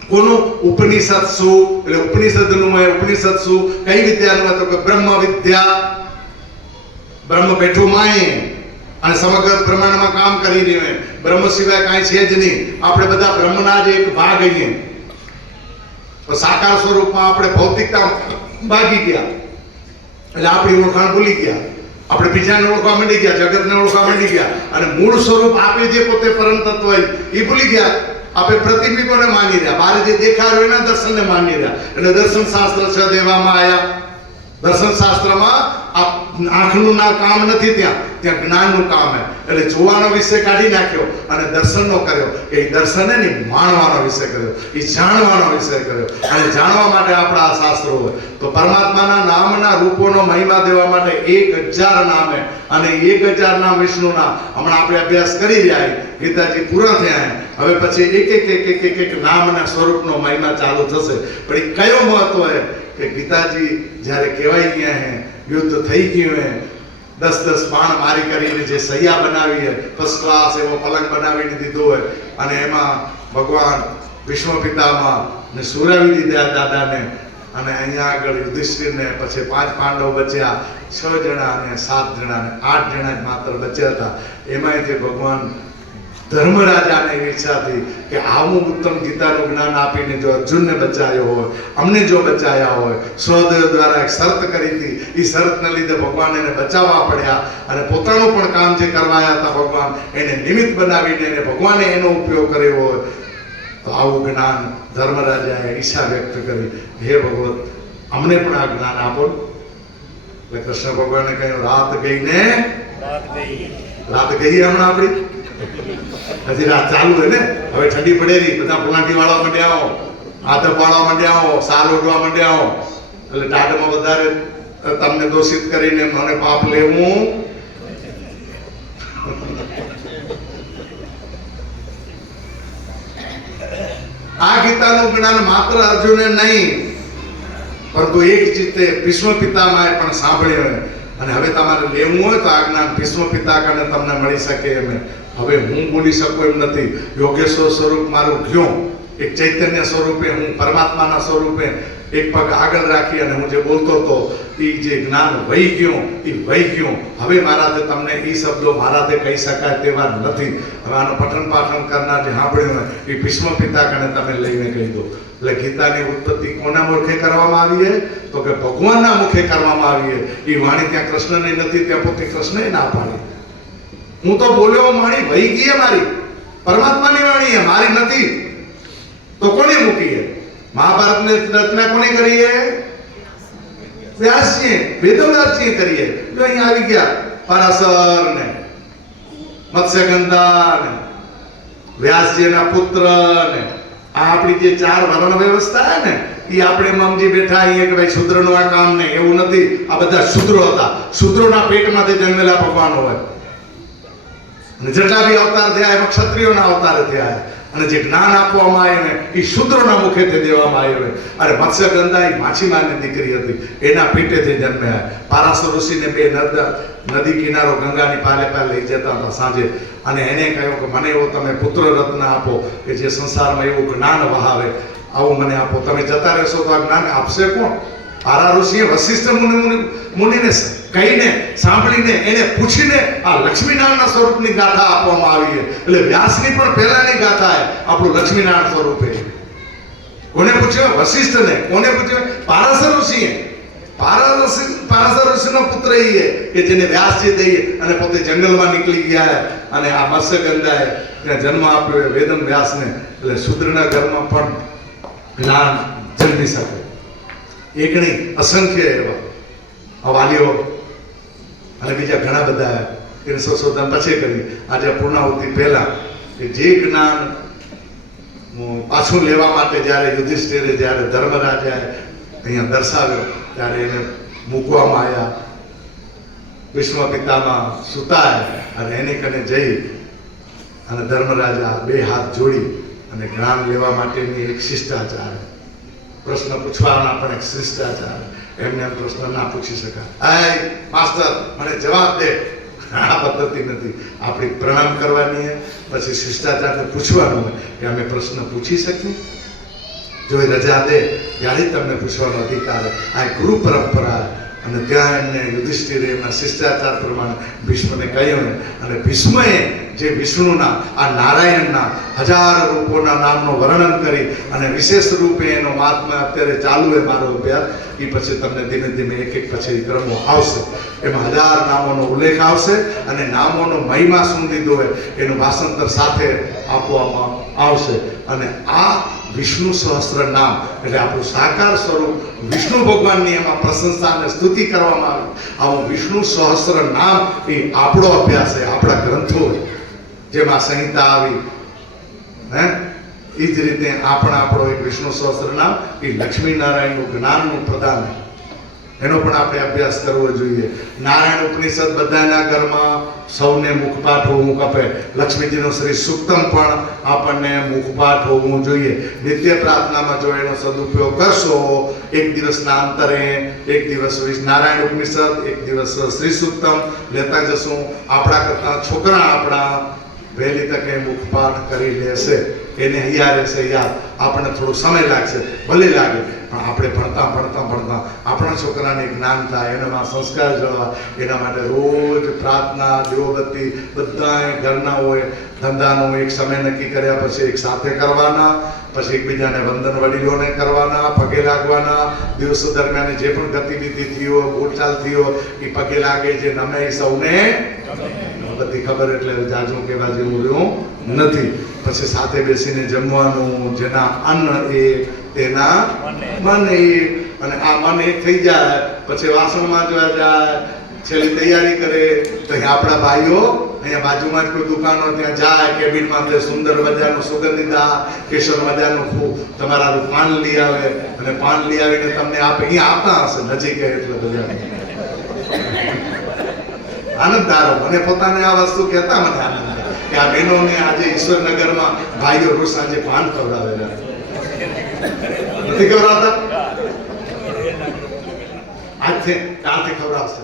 કોનું? ઉપનિષદ શું? એટલે ઉપનિષદનું હોય. ઉપનિષદ શું? કઈ વિદ્યાનું? તો કે બ્રહ્મ વિદ્યા. બ્રહ્મ બેઠું માય અને સમગ્ર બ્રહ્માંડમાં કામ કરી રહ્યું હોય. બ્રહ્મ સિવાય કાંઈ છે જ નહીં. આપણે બધા બ્રહ્મના જ એક ભાગ છીએ. સાકાર સ્વરૂપમાં આપણે ભૌતિકતા ભાગી ગયા એટલે આપણી ઓળખાણ ભૂલી ગયા. આપણે બીજાને ઓળખવા માંડી ગયા, જગતને ઓળખવા માંડી ગયા અને મૂળ સ્વરૂપ આપે જે પોતે પરમ તત્વ એ ભૂલી ગયા. આપણે પ્રતિબિંબોને માની રહ્યા, બહાર જે દેખાય એના દર્શનને માની રહ્યા. એટલે દર્શન શાસ્ત્ર છે દેવામાં આવ્યા. દર્શન શાસ્ત્રમાં આ આંખનું ના કામ નથી, ત્યાં જ્ઞાનનું કામ છે. એટલે જોવાનો વિષય કાઢી નાખ્યો અને દર્શનનો કર્યો કે એ દર્શન ને માણવાનો વિષય કર્યો, એ જાણવાનો વિષય કર્યો. અને જાણવા માટે આપણા આ શાસ્ત્રો હોય તો પરમાત્માના નામના રૂપોનો મહિમા દેવા માટે 1000 નામ છે. અને 1000 નામ વિષ્ણુના હમણાં આપણે અભ્યાસ કરી રહ્યા છીએ, ગીતાજી પૂરા થયા છે. હવે પછી એક નામના સ્વરૂપનો મહિમા ચાલુ થશે. પણ એ કયો મહત્વ છે કે ગીતાજી જ્યારે કહેવાય ગયા હે, યુદ્ધ થઈ ગયું હે, 10 બાણ મારી કરીને જે સૈયા બનાવી છે, ફર્સ્ટ ક્લાસ એવો પલંગ બનાવીને દીધો હોય, અને એમાં ભગવાન વિષ્ણુ પિતામાં ને સુરાવી દીધા દાદાને, અને અહીંયા આગળ યુધિષ્ઠિરને, પછી 5 પાંડવ બચ્યા, 6 જણા અને 7 જણા અને 8 જણા જ માત્ર બચ્યા હતા. એમાંયથી ભગવાન ધર્મરાજાને ઈચ્છા થઈ કે આવું ઉત્તમ ગીતાનું જ્ઞાન આપીને જો અર્જુનને બચાવ્યો હોય, અમને જો બચાવ્યા હોય, સહદેવ દ્વારા એક શરત કરી હતી, એ શરતને લીધે ભગવાન એને બચાવવા પડ્યા, અને પોતાનું પણ કામ જે કરવાયા હતા ભગવાન એને નિમિત્ત બનાવીને એને ભગવાને એનો ઉપયોગ કર્યો હોય. તો આવું જ્ઞાન ધર્મરાજાએ ઈચ્છા વ્યક્ત કરી, હે ભગવત અમને પણ આ જ્ઞાન આપો. એટલે કૃષ્ણ ભગવાને કહ્યું, રાત ગઈ ને રાત ગઈ હમણાં આપણી, હજી રાત ચાલુ છે ને, હવે ઠંડી પડેલી, બધા પુલાંટી વાળવા માંડ્યા હો, આદપ વાળવા માંડ્યા હો, સાલ ઓઢવા માંડ્યા હો. એટલે ટાઢમાં વધારે તમને દોષિત કરીને મને પાપ લેવું. આ ગીતાનું જ્ઞાન માત્ર અર્જુને નહીં, પરંતુ એક ચિત્તે ભીષ્મ પિતામહે પણ સાંભળ્યું. અને હવે તમારે લેવું હોય તો આ જ્ઞાન ભીષ્મ પિતા કને તમને મળી શકે એમ. હવે હું બોલી શકું એમ નથી. યોગેશ્વર સ્વરૂપ મારું ગયો, એક ચૈતન્ય સ્વરૂપે, હું પરમાત્માના સ્વરૂપે એક પગ આગળ રાખી અને હું જે બોલતો હતો એ જે જ્ઞાન વહી ગયું, એ વહી ગયું. હવે મારાથી તમને એ શબ્દો મારાથી કહી શકાય તેવા નથી. હવે આનું પઠન પાઠન કરનાર જે સાંભળ્યું હોય એ ભીષ્મ પિતા કને તમે લઈને કહી દો. એટલે ગીતાની ઉત્પત્તિ કોના મુખે કરવામાં આવી છે? તો કે ભગવાનના મુખે કરવામાં આવી છે. એ વાણી ત્યાં કૃષ્ણની નથી, ત્યાં પોતે કૃષ્ણએ ના પાડી. હું તો બોલ્યો, વાણી વહી ગઈ છે મારી, પરમાત્માની વાણી છે, મારી નથી. તો કોને મૂકી છે? મહાભારતની રચના કોને કરી છે? વ્યાસજીએ, વેદવ્યાસજીએ કરી છે. એટલે અહીંયા આવી ગયા પરાશર ને મત્સ્યગંધા ને વ્યાસજીના પુત્ર ને આ આપણી જે 4 વર્ણ વ્યવસ્થા છે ને, એ આપણે મમજી બેઠા અહીંયા કે ભાઈ શૂદ્રનું આ કામ નહીં, એવું નથી. આ બધા શૂદ્રો હતા. શૂદ્રોના પેટમાંથી જન્મેલા ભગવાન હોય. અને જેટલા બી અવતાર થયા એમાં ક્ષત્રિયોના અવતાર થયા. અને જે જ્ઞાન આપવામાં આવ્યું ને એ શૂદ્રોના મુખેથી દેવામાં આવ્યું. અરે મત્સ્યગંધા એ માછીમારની દીકરી હતી, એના પેટેથી જન્મ્યા. પારાશર ઋષિને 2 નદી કિનારો ગંગાની પાલે લઈ જતા હતા સાંજે, અને એને કહ્યું કે મને એવો તમે પુત્ર રત્ન આપો કે જે સંસારમાં એવું જ્ઞાન વહાવે, આવું મને આપો. તમે જતા રહેશો તો આ જ્ઞાન આપશે કોણ? પારા ઋષિએ વશિષ્ઠ મુનિને કહીને, સાંભળીને, એને પૂછીને આ લક્ષ્મીનારાયણના સ્વરૂપની ગાથા આપવામાં આવી છે. એટલે વ્યાસની પણ પહેલાની ગાથા છે આપણું લક્ષ્મીનારાયણ સ્વરૂપે. કોને પૂછ્યું? વશિષ્ઠને. કોને પૂછ્યું? પારાશર ઋષિએ. પારાશર ઋષિનો પુત્ર એ કે જેને વ્યાસજી દઈએ અને પોતે જંગલમાં નીકળી ગયા, અને આ મત્સ્યગંધાએ ત્યાં જન્મ આપ્યો વેદમ વ્યાસને. એટલે શૂદ્રના ઘરમાં પણ જ્ઞાન જન્મી શકે. એક નહીં, અસંખ્ય એવા વાલીઓ અને બીજા ઘણા બધા એને સંશોધન પછી કરી. આજે પૂર્ણાહુતિ પહેલા કે જે જ્ઞાન પાછું લેવા માટે જ્યારે યુધિષ્ઠિરે, જ્યારે ધર્મરાજાએ અહીંયા દર્શાવ્યો, ત્યારે એને મૂકવામાં આવ્યા. ભીષ્મ પિતામાં સુતાય અને એને કને જઈ અને ધર્મરાજા 2 હાથ જોડી અને જ્ઞાન લેવા માટેની એક શિષ્ટાચાર, પ્રશ્ન પૂછવાના પણ એક શિષ્ટાચાર. એમને પ્રશ્ન ના પૂછી શકાય. માસ્ટર મને જવાબ દે, આ પદ્ધતિ નથી. આપણે પ્રણામ કરવાની, પછી શિષ્ટાચારને પૂછવાનું કે અમે પ્રશ્ન પૂછી શકીએ. જો એ રજા દે ત્યારે તમને પૂછવાનો અધિકાર. આ ગુરુ પરંપરા. અને ત્યાં એમને યુધિષ્ઠિરે એમના શિષ્ટાચાર પ્રમાણે ભીષ્મને કહ્યું. અને ભીષ્મએ જે વિષ્ણુના આ નારાયણના 1000 રૂપોના નામનું વર્ણન કરી અને વિશેષ રૂપે એનો મહાત્મા અત્યારે ચાલુ છે મારો અભ્યાસ. એ પછી તમને ધીમે ધીમે એક પછી ક્રમો આવશે. એમાં 1000 નામોનો ઉલ્લેખ આવશે અને નામોનો મહિમા શું લીધો હોય એનું ભાષાંતર સાથે આપવામાં આવશે. અને આ વિષ્ણુ સહસ્ત્ર નામ એટલે આપણું સાકાર સ્વરૂપ વિષ્ણુ ભગવાનની એમાં પ્રશંસા અને સ્તુતિ કરવામાં આવી. આવું વિષ્ણુ સહસ્ત્ર નામ એ આપણો અભ્યાસ છે, આપણા ગ્રંથો જેમાં સંહિતા આવી હે એ જ રીતે આપણો એક વિષ્ણુ સહસ્ત્ર નામ એ લક્ષ્મીનારાયણનું જ્ઞાનનું પ્રદાન છે. એનો પણ આપણે અભ્યાસ કરવો જોઈએ. નારાયણ ઉપનિષદ બધાના ઘરમાં સૌને મુખપાઠ હોવું કપે. લક્ષ્મીજીનું શ્રી સુક્તમ પણ આપણને મુખપાઠ હોવું જોઈએ. નિત્ય પ્રાર્થનામાં જો એનો સદુપયોગ કરશો, એક દિવસના અંતરે એક દિવસ નારાયણ ઉપનિષદ, એક દિવસ શ્રી સુક્તમ લેતા જશું. આપણા કરતા છોકરા આપણા વહેલી તકે મુખપાઠ કરી લેશે. એને અહીંયા રહેશે યાદ. આપણને થોડો સમય લાગશે, ભલે લાગે, પણ આપણે ભણતા ભણતા ભણતા આપણા છોકરાને જ્ઞાન થાય, એનામાં સંસ્કાર જળવા, એના માટે રોજ પ્રાર્થના, દેવબત્તી બધાએ ઘરના હોય, ધંધાનો એક સમય નક્કી કર્યા પછી એક સાથે કરવાના, પછી એકબીજાને વંદન વડીલોને કરવાના, પગે લાગવાના. દિવસો દરમિયાન જે પણ ગતિવિધિ થઈ હોય, બોલચાલ થઈ હોય, એ પગે લાગે, જે નમે એ સૌને બધી ખબર, એટલે જાજુ કહેવા જેવું રહ્યું નથી. પછી સાથે બેસીને જમવાનું, જેના અન્ન એ તેના મન એ, અને આ મન એક થઈ જાય પછી વાસણમાં જોવા જાય, છેલ્લી તૈયારી કરે. તો આપણા ભાઈઓ અહીંયા બાજુમાં જ કોઈ દુકાન હોય ત્યાં જાય, કેબિનમાં તે સુંદર મજાનું સુગંધિતા કેસર મજાનું તમારા પાન લઈ આવે, અને પાન લઈ આવીને તમને આપે. અહીંયા આપતા હશે નજીક એટલે બધા આનંદારો. મને પોતાને આ વસ્તુ કહેતા મને આનંદ કે આ બહેનોને આજે ઈશ્વરનગરમાં ભાઈઓ રોજ સાંજે પાન ખવડાવેલા નથી ખવડાવતા. આજથી કાલથી ખવડાવશે.